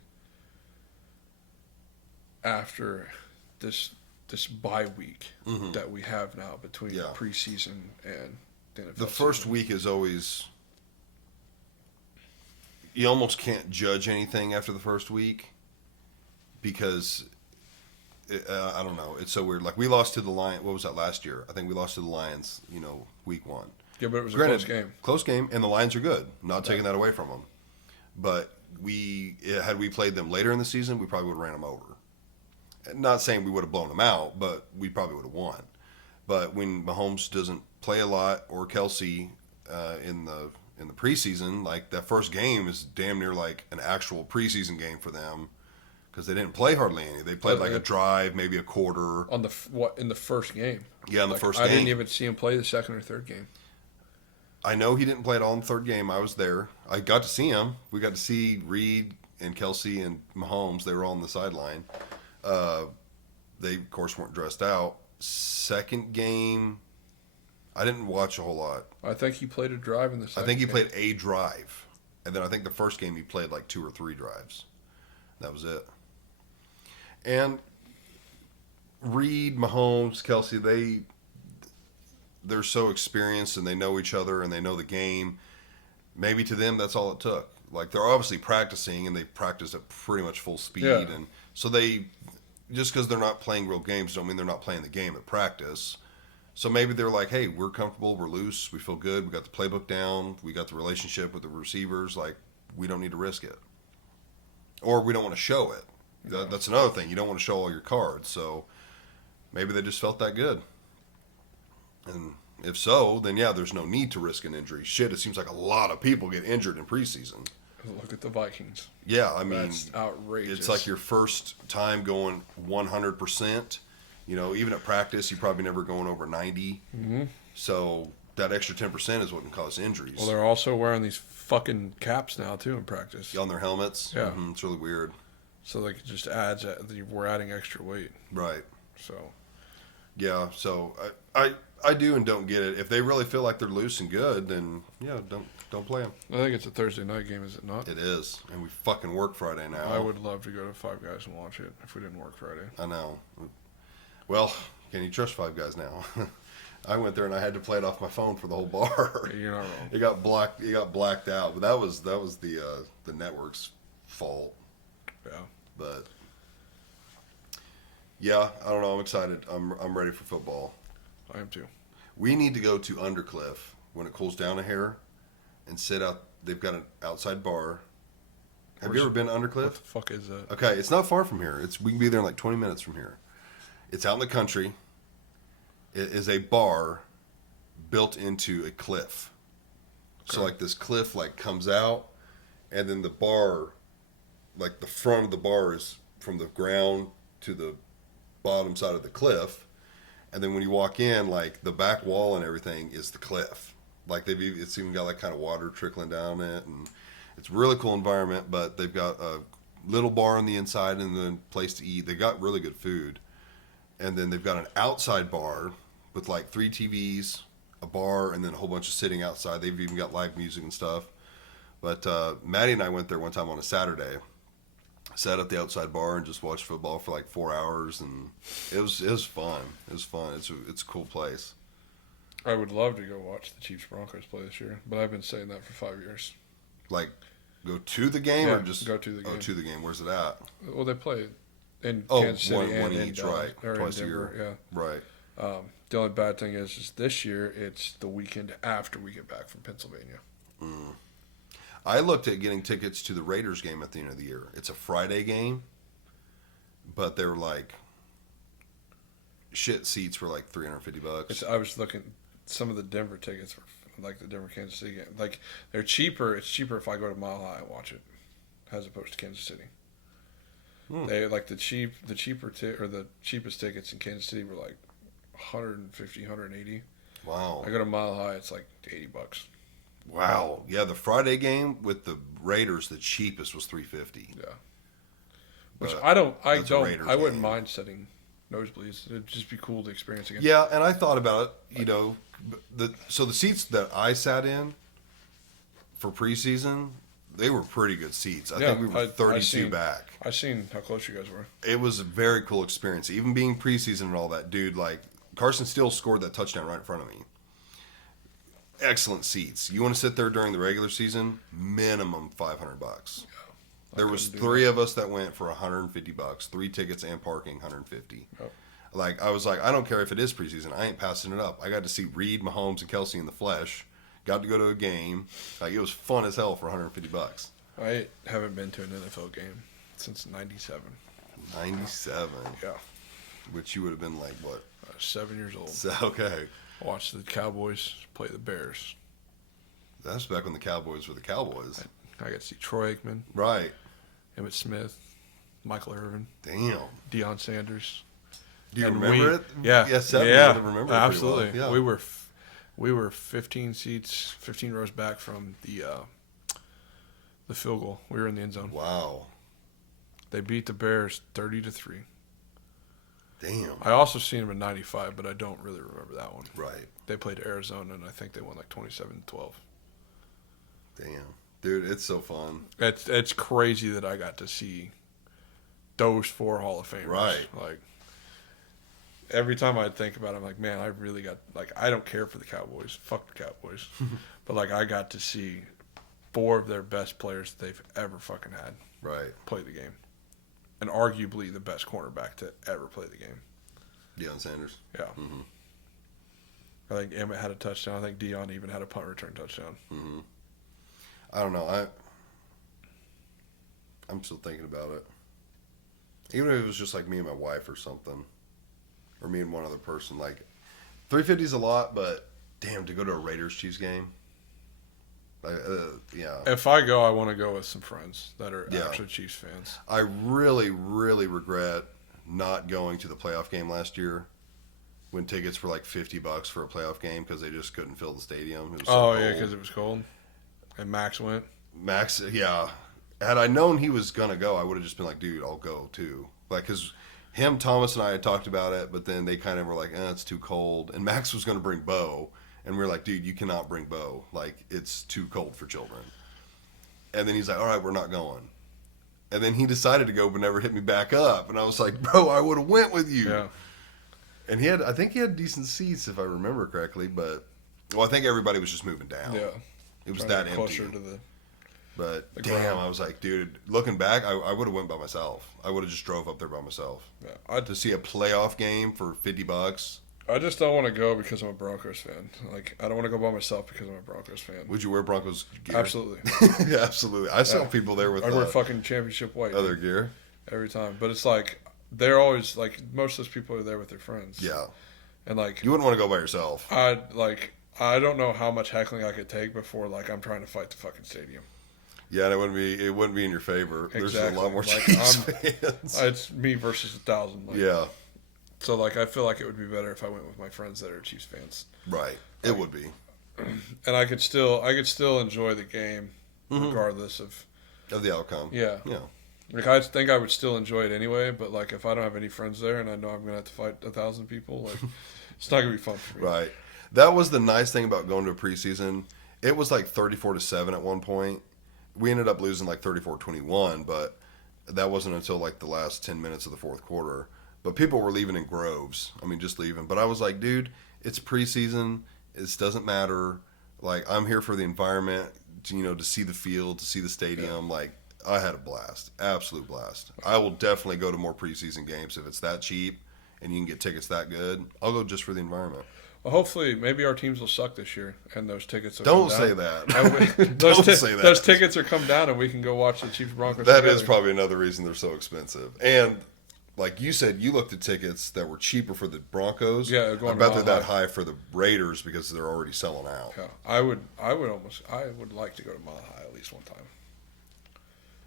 after this bye week that we have now between preseason and the NFL. The first season. week is always, you almost can't judge anything after the first week because I don't know. It's so weird. Like we lost to the Lions. What was that last year? I think we lost to the Lions. Week 1. Yeah, but it was Granted, a close game. Close game, and the Lions are good. Not taking that away from them. But had we played them later in the season, we probably would have ran them over. Not saying we would have blown them out, but we probably would have won. But when Mahomes doesn't play a lot, or Kelsey in the preseason, like that first game is damn near like an actual preseason game for them because they didn't play hardly any. They played like a drive, maybe a quarter. In the first game? Yeah, in the first game. I didn't even see him play the second or third game. I know he didn't play at all in the third game. I was there. I got to see him. We got to see Reed and Kelsey and Mahomes. They were all on the sideline. They, of course, weren't dressed out. Second game, I didn't watch a whole lot. I think he played a drive in the second I think he game. played a drive. And then I think the first game he played like 2 or 3 drives. That was it. And Reed, Mahomes, Kelsey, they're so experienced and they know each other and they know the game. Maybe to them that's all it took. Like they're obviously practicing and they practice at pretty much full speed, and so they just because they're not playing real games don't mean they're not playing the game at practice. So maybe they're like, hey, we're comfortable, we're loose, we feel good, we got the playbook down, we got the relationship with the receivers, like we don't need to risk it, or we don't want to show it. That's another thing. You don't want to show all your cards. So maybe they just felt that good. And if so, then yeah, there's no need to risk an injury. Shit, it seems like a lot of people get injured in preseason. Look at the Vikings. Yeah, I mean, That's outrageous. it's like your first time going 100%. Even at practice, you're probably never going over 90. Mm-hmm. So that extra 10% is what can cause injuries. Well, they're also wearing these fucking caps now, too, in practice. On their helmets? Yeah. Mm-hmm. It's really weird. So like it just adds, we're adding extra weight. Right. So. Yeah, so I do and don't get it. If they really feel like they're loose and good, then yeah, don't play them. I think it's a Thursday night game, is it not? It is, and we fucking work Friday now. I would love to go to Five Guys and watch it if we didn't work Friday. I know. Well, can you trust Five Guys now? I went there and I had to play it off my phone for the whole bar. You're not wrong. It got blacked out, but that was the network's fault. Yeah. But yeah, I don't know. I'm excited. I'm ready for football. I am too. We need to go to Undercliff when it cools down a hair and sit out. They've got an outside bar. Have you ever been to Undercliff? What the fuck is that? Okay, it's not far from here. We can be there in like 20 minutes from here. It's out in the country. It is a bar built into a cliff. So Okay. like this cliff like comes out, and then the bar, like the front of the bar is from the ground to the bottom side of the cliff, and then when you walk in, like the back wall and everything is the cliff. Like it's even got like kind of water trickling down it, and it's a really cool environment. But they've got a little bar on the inside and then place to eat. They got really good food, and then they've got an outside bar with like 3 TVs, a bar, and then a whole bunch of sitting outside. They've even got live music and stuff. But Maddie and I went there one time on a Saturday, sat at the outside bar and just watched football for like 4 hours, and it was fun. It was fun. It's a cool place. I would love to go watch the Chiefs Broncos play this year, but I've been saying that for 5 years. Like, go to the game Yeah, or just go to the game. Oh, to the game. Where's it at? Well, they play in Oh, Kansas City one and each, in right? or Twice in a year. Denver. Right. Yeah. The only bad thing is this year it's the weekend after we get back from Pennsylvania. I looked at getting tickets to the Raiders game at the end of the year. It's a Friday game, but they're like shit seats were like $350. I was looking some of the Denver tickets for like the Denver Kansas City game. Like they're cheaper. It's cheaper if I go to Mile High and watch it, as opposed to Kansas City. They like the cheapest tickets in Kansas City were like 150, 180. Wow. I go to Mile High, it's like $80. Wow. Yeah, the Friday game with the Raiders, the cheapest was $350. Yeah. Which But I that's a Raiders wouldn't game. mind setting nosebleeds. It'd just be cool to experience again. Yeah, and I thought about it, so the seats that I sat in for preseason, they were pretty good seats. I think we were 32 back. I seen how close you guys were. It was a very cool experience. Even being preseason and all that, dude, like Carson Steele scored that touchdown right in front of me. Excellent seats. You want to sit there during the regular season, minimum $500. There was couldn't do 3 of us that went for $150. 3 tickets and parking, $150. Oh. Like I was like, I don't care if it is preseason. I ain't passing it up. I got to see Reed, Mahomes, and Kelsey in the flesh. Got to go to a game. Like it was fun as hell for $150. I haven't been to an NFL game since '97. 97, Yeah, which you would have been like what? I was 7 years old. So, okay, I watched the Cowboys play the Bears. that's back when the Cowboys were the Cowboys, I got to see Troy Aikman, right? Emmitt Smith, Michael Irvin, Damn. Deion Sanders. Do you And remember we- it? Yeah, yeah, 7 yeah, would have remembered it pretty absolutely. well. Yeah. We were 15 rows back from the field goal. We were in the end zone. Wow. They beat the Bears 30-3. Damn. I also seen them in '95, but I don't really remember that one. Right. They played Arizona, and I think they won like 27-12. Damn. Dude, it's so fun. It's crazy that I got to see those 4 Hall of Famers. Right. Like every time I think about it, I'm like, man, I really got like I don't care for the Cowboys. Fuck the Cowboys. But like I got to see 4 of their best players they've ever fucking had Right. play the game. And arguably the best cornerback to ever play the game. Deion Sanders. Yeah. Mm-hmm. I think Emmett had a touchdown. I think Deion even had a punt return touchdown. Mm-hmm. I don't know. I'm still thinking about it. Even if it was just like me and my wife or something, or me and one other person, like $350 is a lot, but damn, to go to a Raiders Chiefs game, yeah. If I go, I want to go with some friends that are Yeah. actually Chiefs fans. I really, really regret not going to the playoff game last year when tickets were like $50 for a playoff game because they just couldn't fill the stadium. It was so Yeah, cold. because it was cold. And Max went. Max, yeah. Had I known he was gonna go, I would have just been like, dude, I'll go too. Like, because him, Thomas, and I had talked about it, but then they kind of were like, it's too cold. And Max was gonna bring Bo, and we were like, dude, you cannot bring Bo. Like, it's too cold for children. And then he's like, all right, we're not going. And then he decided to go, but never hit me back up. And I was like, bro, I would have went with you. Yeah. And I think he had decent seats if I remember correctly, but I think everybody was just moving down. Yeah. It was Trying that to get empty. closer to the. But The damn, ground. I was like, dude, looking back, I would have went by myself. I would have just drove up there by myself Yeah. to see a playoff game for $50. I just don't want to go because I'm a Broncos fan. Like, I don't want to go by myself because I'm a Broncos fan. Would you wear Broncos gear? Absolutely. Absolutely. I saw people there with I wear fucking championship white other gear. every time. But it's like, they're always, like, most of those people are there with their friends. Yeah. And, like, You wouldn't want to go by yourself. I don't know how much heckling I could take before like I'm trying to fight the fucking stadium. Yeah, and it wouldn't be in your favor. There's just a lot more Like Chiefs fans. it's me versus 1,000. Like, Yeah, So like I feel like it would be better if I went with my friends that are Chiefs fans, right. It would be and I could still enjoy the game regardless of of the outcome. yeah. Yeah, Like I think I would still enjoy it anyway, but like if I don't have any friends there and I know I'm gonna have to fight 1,000 people, like it's not gonna be fun for me. right. That was the nice thing about going to a preseason. It was like 34-7 at one point. We ended up losing like 34-21, but that wasn't until like the last 10 minutes of the fourth quarter. But people were leaving in groves. I mean, just leaving. But I was like, dude, it's preseason. This doesn't matter. Like, I'm here for the environment, to see the field, to see the stadium. Yeah. Like, I had a blast. Absolute blast. I will definitely go to more preseason games if it's that cheap and you can get tickets that good. I'll go just for the environment. Well, hopefully, maybe our teams will suck this year, and those tickets will Don't come say down. that. And those Don't say that. Those tickets are come down, and we can go watch the Chiefs Broncos. That together. is probably another reason they're so expensive. And like you said, you looked at tickets that were cheaper for the Broncos. Yeah, I going bet to they're Mile that high for the Raiders because they're already selling out. Yeah, I would like to go to Mile High at least one time.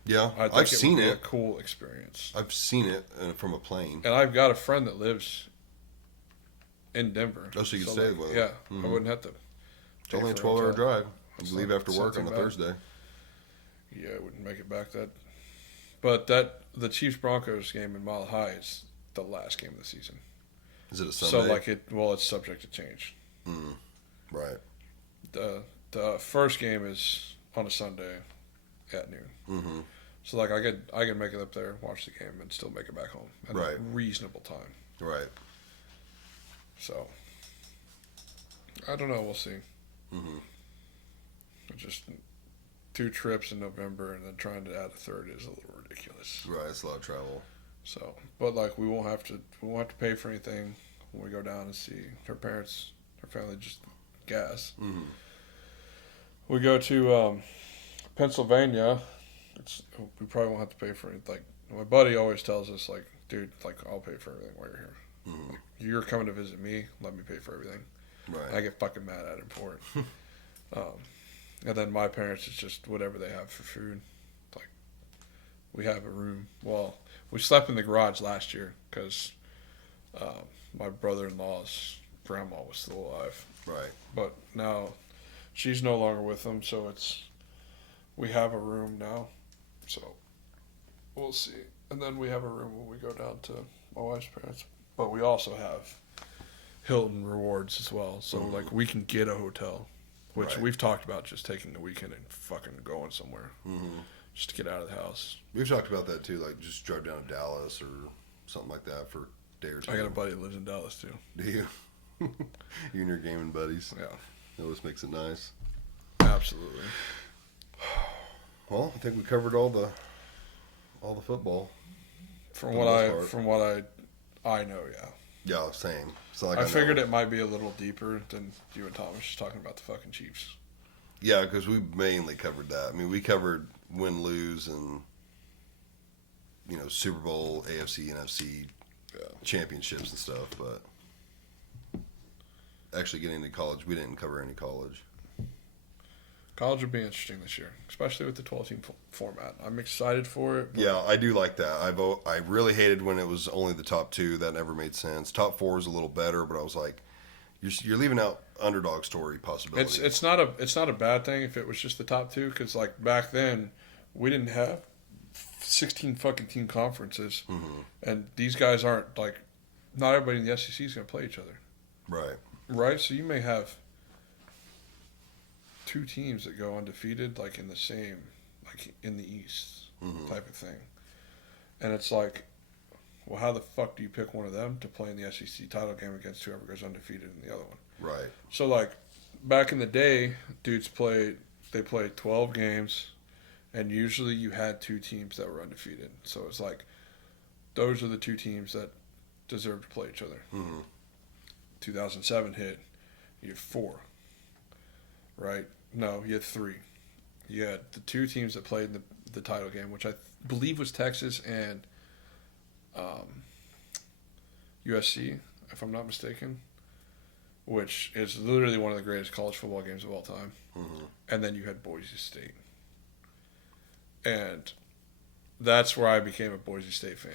Yeah, I think I've it seen would be it. a cool experience. I've seen it from a plane. And I've got a friend that lives in Denver. Oh, so you can stay with him. Yeah, Mhm. I wouldn't have to. It's only a pay for 12-hour hotel. drive. It's You leave not- after it's work not on a too bad. Thursday. Yeah, I wouldn't make it back that. But the Chiefs Broncos game in Mile High is the last game of the season. Is it a So Sunday? like it's subject to change. Right. The first game is on a Sunday at noon. Mm-hmm. So like I could make it up there, watch the game, and still make it back home at Right. a reasonable time. Right. So I don't know. We'll see. Mm-hmm. Just 2 trips in November and then trying to add a third is a little ridiculous. Right. It's a lot of travel. So, but like we won't have to pay for anything when we go down and see her parents, her family, just gas. Mm-hmm. We go to Pennsylvania. We probably won't have to pay for it. Like my buddy always tells us, like, dude, like I'll pay for everything while you're here. Mm-hmm. You're coming to visit me. Let me pay for everything. Right. I get fucking mad at him for it. And then my parents, it's just whatever they have for food. Like we have a room. Well, we slept in the garage last year because my brother-in-law's grandma was still alive. Right. But now she's no longer with them, so we have a room now. So we'll see. And then we have a room when we go down to my wife's parents. But we also have Hilton rewards as well. So like we can get a hotel, which Right. we've talked about just taking the weekend and fucking going somewhere Mm-hmm. just to get out of the house. We've talked about that too. Like just drive down to Dallas or something like that for a day or two. I got a buddy that lives in Dallas too. Do you? You and your gaming buddies. Yeah, That always makes it nice. absolutely. Well, I think we covered all the football. From For what the most I know, yeah. Yeah, same. It's not like I know. figured it might be a little deeper than you and Thomas just talking about the fucking Chiefs. Yeah, because we mainly covered that. I mean, we covered win, lose, and Super Bowl, AFC, NFC championships and stuff. But actually, getting into college, we didn't cover any college. College would be interesting this year, especially with the 12-team format. I'm excited for it. But Yeah, I do like that. I really hated when it was only the top 2. That never made sense. Top 4 is a little better, but I was like, you're leaving out underdog story possibilities. It's not a bad thing if it was just the top 2, because like back then we didn't have 16 fucking team conferences, and these guys aren't like, not everybody in the SEC is going to play each other, right? So you may have 2 teams that go undefeated, like in the same, like in the East type of thing, and it's like, well, how the fuck do you pick one of them to play in the SEC title game against whoever goes undefeated in the other one? Right. So like back in the day, dudes played 12 games, and usually you had 2 teams that were undefeated. So it's like those are the 2 teams that deserve to play each other. 2007 hit, you had 4, right? No, you had 3. You had the 2 teams that played in the title game, which I believe was Texas and USC, if I'm not mistaken. which is literally one of the greatest college football games of all time. Mm-hmm. And then you had Boise State. And that's where I became a Boise State fan,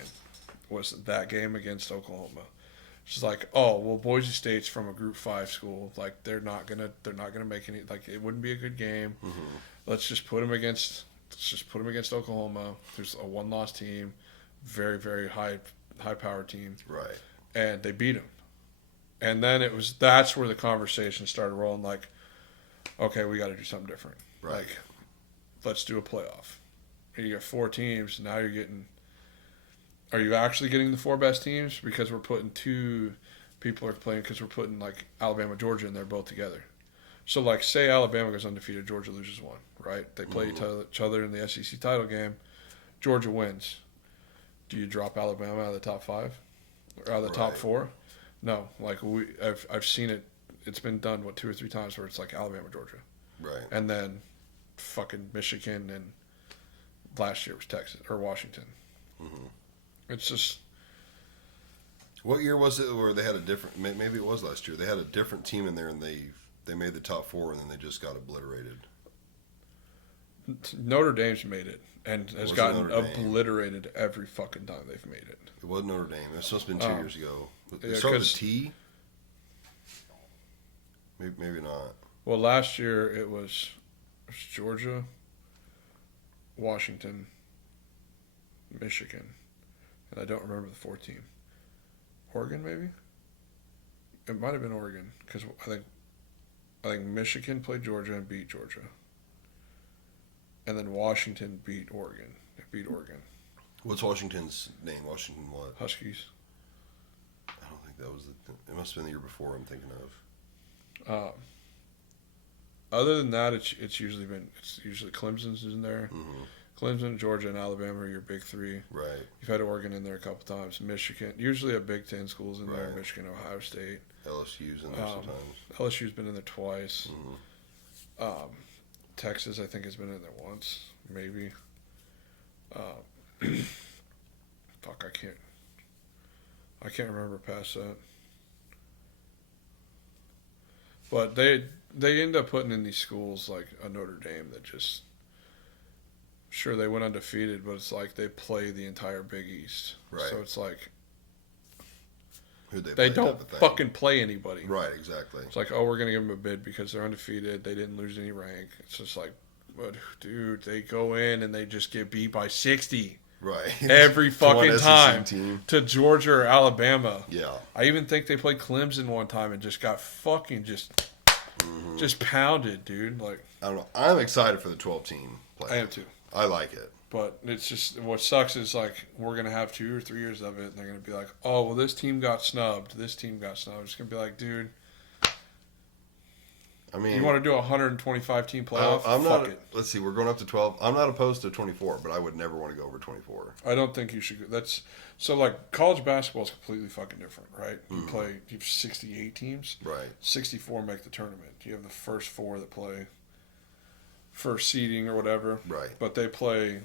was that game against Oklahoma. It's like, oh, well, Boise State's from a Group 5 school. Like, they're not gonna make any, like, it wouldn't be a good game. Mm-hmm. Let's just put them against Oklahoma. There's a one-loss team, very, very high-powered team. Right. And they beat them. And then that's where the conversation started rolling, like, okay, we got to do something different. Right. Like, let's do a playoff. You got 4 teams. Now you're getting. Are you actually getting the 4 best teams? Because we're putting 2 people are playing because we're putting like Alabama, Georgia, and they're both together. So like, say Alabama goes undefeated, Georgia loses 1, right? They play each other in the SEC title game. Georgia wins. Do you drop Alabama out of the top 5 or out of the top 4? No. Like I've seen it. It's been done 2 or 3 times where it's like Alabama, Georgia, Right. and then fucking Michigan, and last year was Texas or Washington. Mm-hmm. It's just. What year was it where they had a different? Maybe it was last year. They had a different team in there, and they made the top 4, and then they just got obliterated. Notre Dame's made it and has Was it gotten Notre Dame? obliterated every fucking time they've made it. It wasn't Notre Dame. It was supposed to have been 2 years ago. It yeah, started with 'cause- a T. Maybe not. Well, last year it was Georgia, Washington, Michigan, and I don't remember the 4th team. Oregon, maybe. It might have been Oregon because I think Michigan played Georgia and beat Georgia, and then Washington beat Oregon. It beat Oregon. What's Washington's name? Washington what? Huskies. I don't think that was it must have been the year before I'm thinking of. Other than that, it's usually Clemson's in there. Mm-hmm. Clemson, Georgia, and Alabama are your big 3. Right. You've had Oregon in there a couple times. Michigan, usually a Big 10 schools in there. Right. Michigan, Ohio State. LSU's in there sometimes. LSU's been in there twice. Mm-hmm. Texas, I think, has been in there once, maybe. Fuck, I can't remember past that. But they end up putting in these schools like a Notre Dame that just. Sure, they went undefeated, but it's like they play the entire Big East. Right. So it's like Who'd they play don't type of thing. fucking play anybody. Right, exactly. It's like, oh, we're going to give them a bid because they're undefeated. They didn't lose any rank. It's just like, but dude, they go in and they just get beat by 60 Right. every To one fucking SEC time team. to Georgia or Alabama. Yeah. I even think they played Clemson one time and just got fucking just pounded, dude. Like, I don't know. I'm excited for the 12 team play. I am too. I like it. But it's just, what sucks is like, we're going to have 2 or 3 years of it, and they're going to be like, oh, well, this team got snubbed. This team got snubbed. It's going to be like, dude, I mean, you want to do a 125 team playoff? I'm Fuck not. it. Let's see. We're going up to 12. I'm not opposed to 24, but I would never want to go over 24. I don't think you should go. That's, so like, college basketball is completely fucking different, right? You have 68 teams. Right. 64 make the tournament. You have the first 4 that play for seeding or whatever. Right. But they play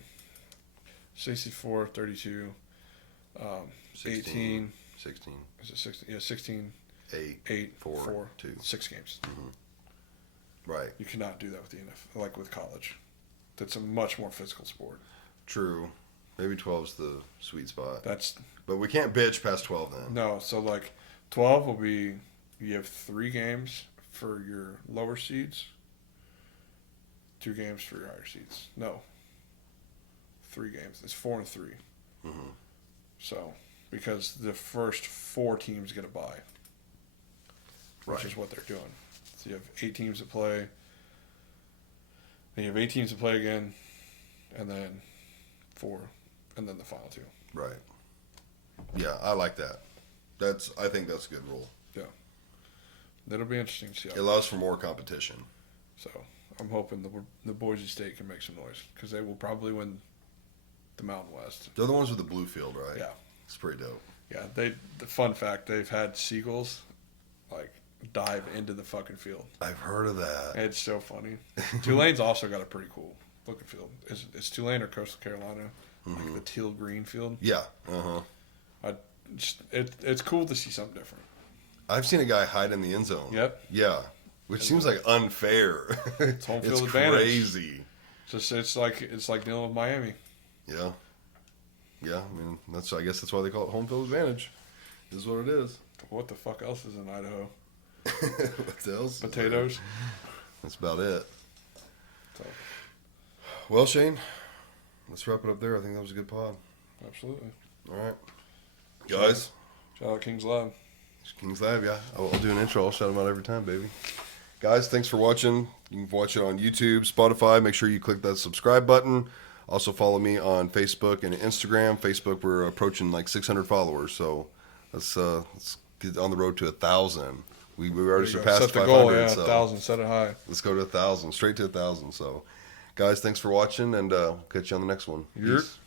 64, 32, 16, 18. 16, Is it 16? Yeah, 16, 8, 8, 4, 4, 2. 6 games. Right. You cannot do that with the NFL, like with college. That's a much more physical sport. True. Maybe 12's the sweet spot. That's But we can't bitch past 12 then. no. So like, 12 will be, you have 3 games for your lower seeds, 2 games for your higher seeds. No. 3 games. It's 4 and 3. Mm-hmm. So, because the first 4 teams get a bye, which Right. is what they're doing. So you have 8 teams that play. Then you have 8 teams to play again, and then 4, and then the final 2. Right. Yeah, I like that. I think that's a good rule. That'll be interesting to see. It How allows for more competition. So I'm hoping the Boise State can make some noise because they will probably win the Mountain West. They're the ones with the blue field, right? Yeah. It's pretty dope. Yeah, the fun fact, they've had seagulls like dive into the fucking field. I've heard of that. It's so funny. Tulane's also got a pretty cool looking field. It's Tulane or Coastal Carolina, like the teal green field. Yeah. Uh-huh. It's cool to see something different. I've seen a guy hide in the end zone. Yep. Yeah, which seems like unfair. It's home field It's advantage. crazy. It's like dealing with Miami. Yeah. Yeah, I mean, I guess that's why they call it home field advantage. Is what it is. What the fuck else is in Idaho? What else? Potatoes. That's about it. So, Well, Shane, let's wrap it up there. I think that was a good pod. absolutely. All right. Guys. Shout out King's Lab. King's Lab, yeah. I'll do an intro. I'll shout them out every time, baby. Guys, thanks for watching. You can watch it on YouTube, Spotify. Make sure you click that subscribe button. Also follow me on Facebook and Instagram. Facebook, we're approaching like 600 followers, so let's get on the road to 1,000. We already surpassed Set the 500. goal, yeah, so 1,000. Set it high. let's go to 1,000, straight to 1,000. So, guys, thanks for watching, and catch you on the next one. Yep. Peace.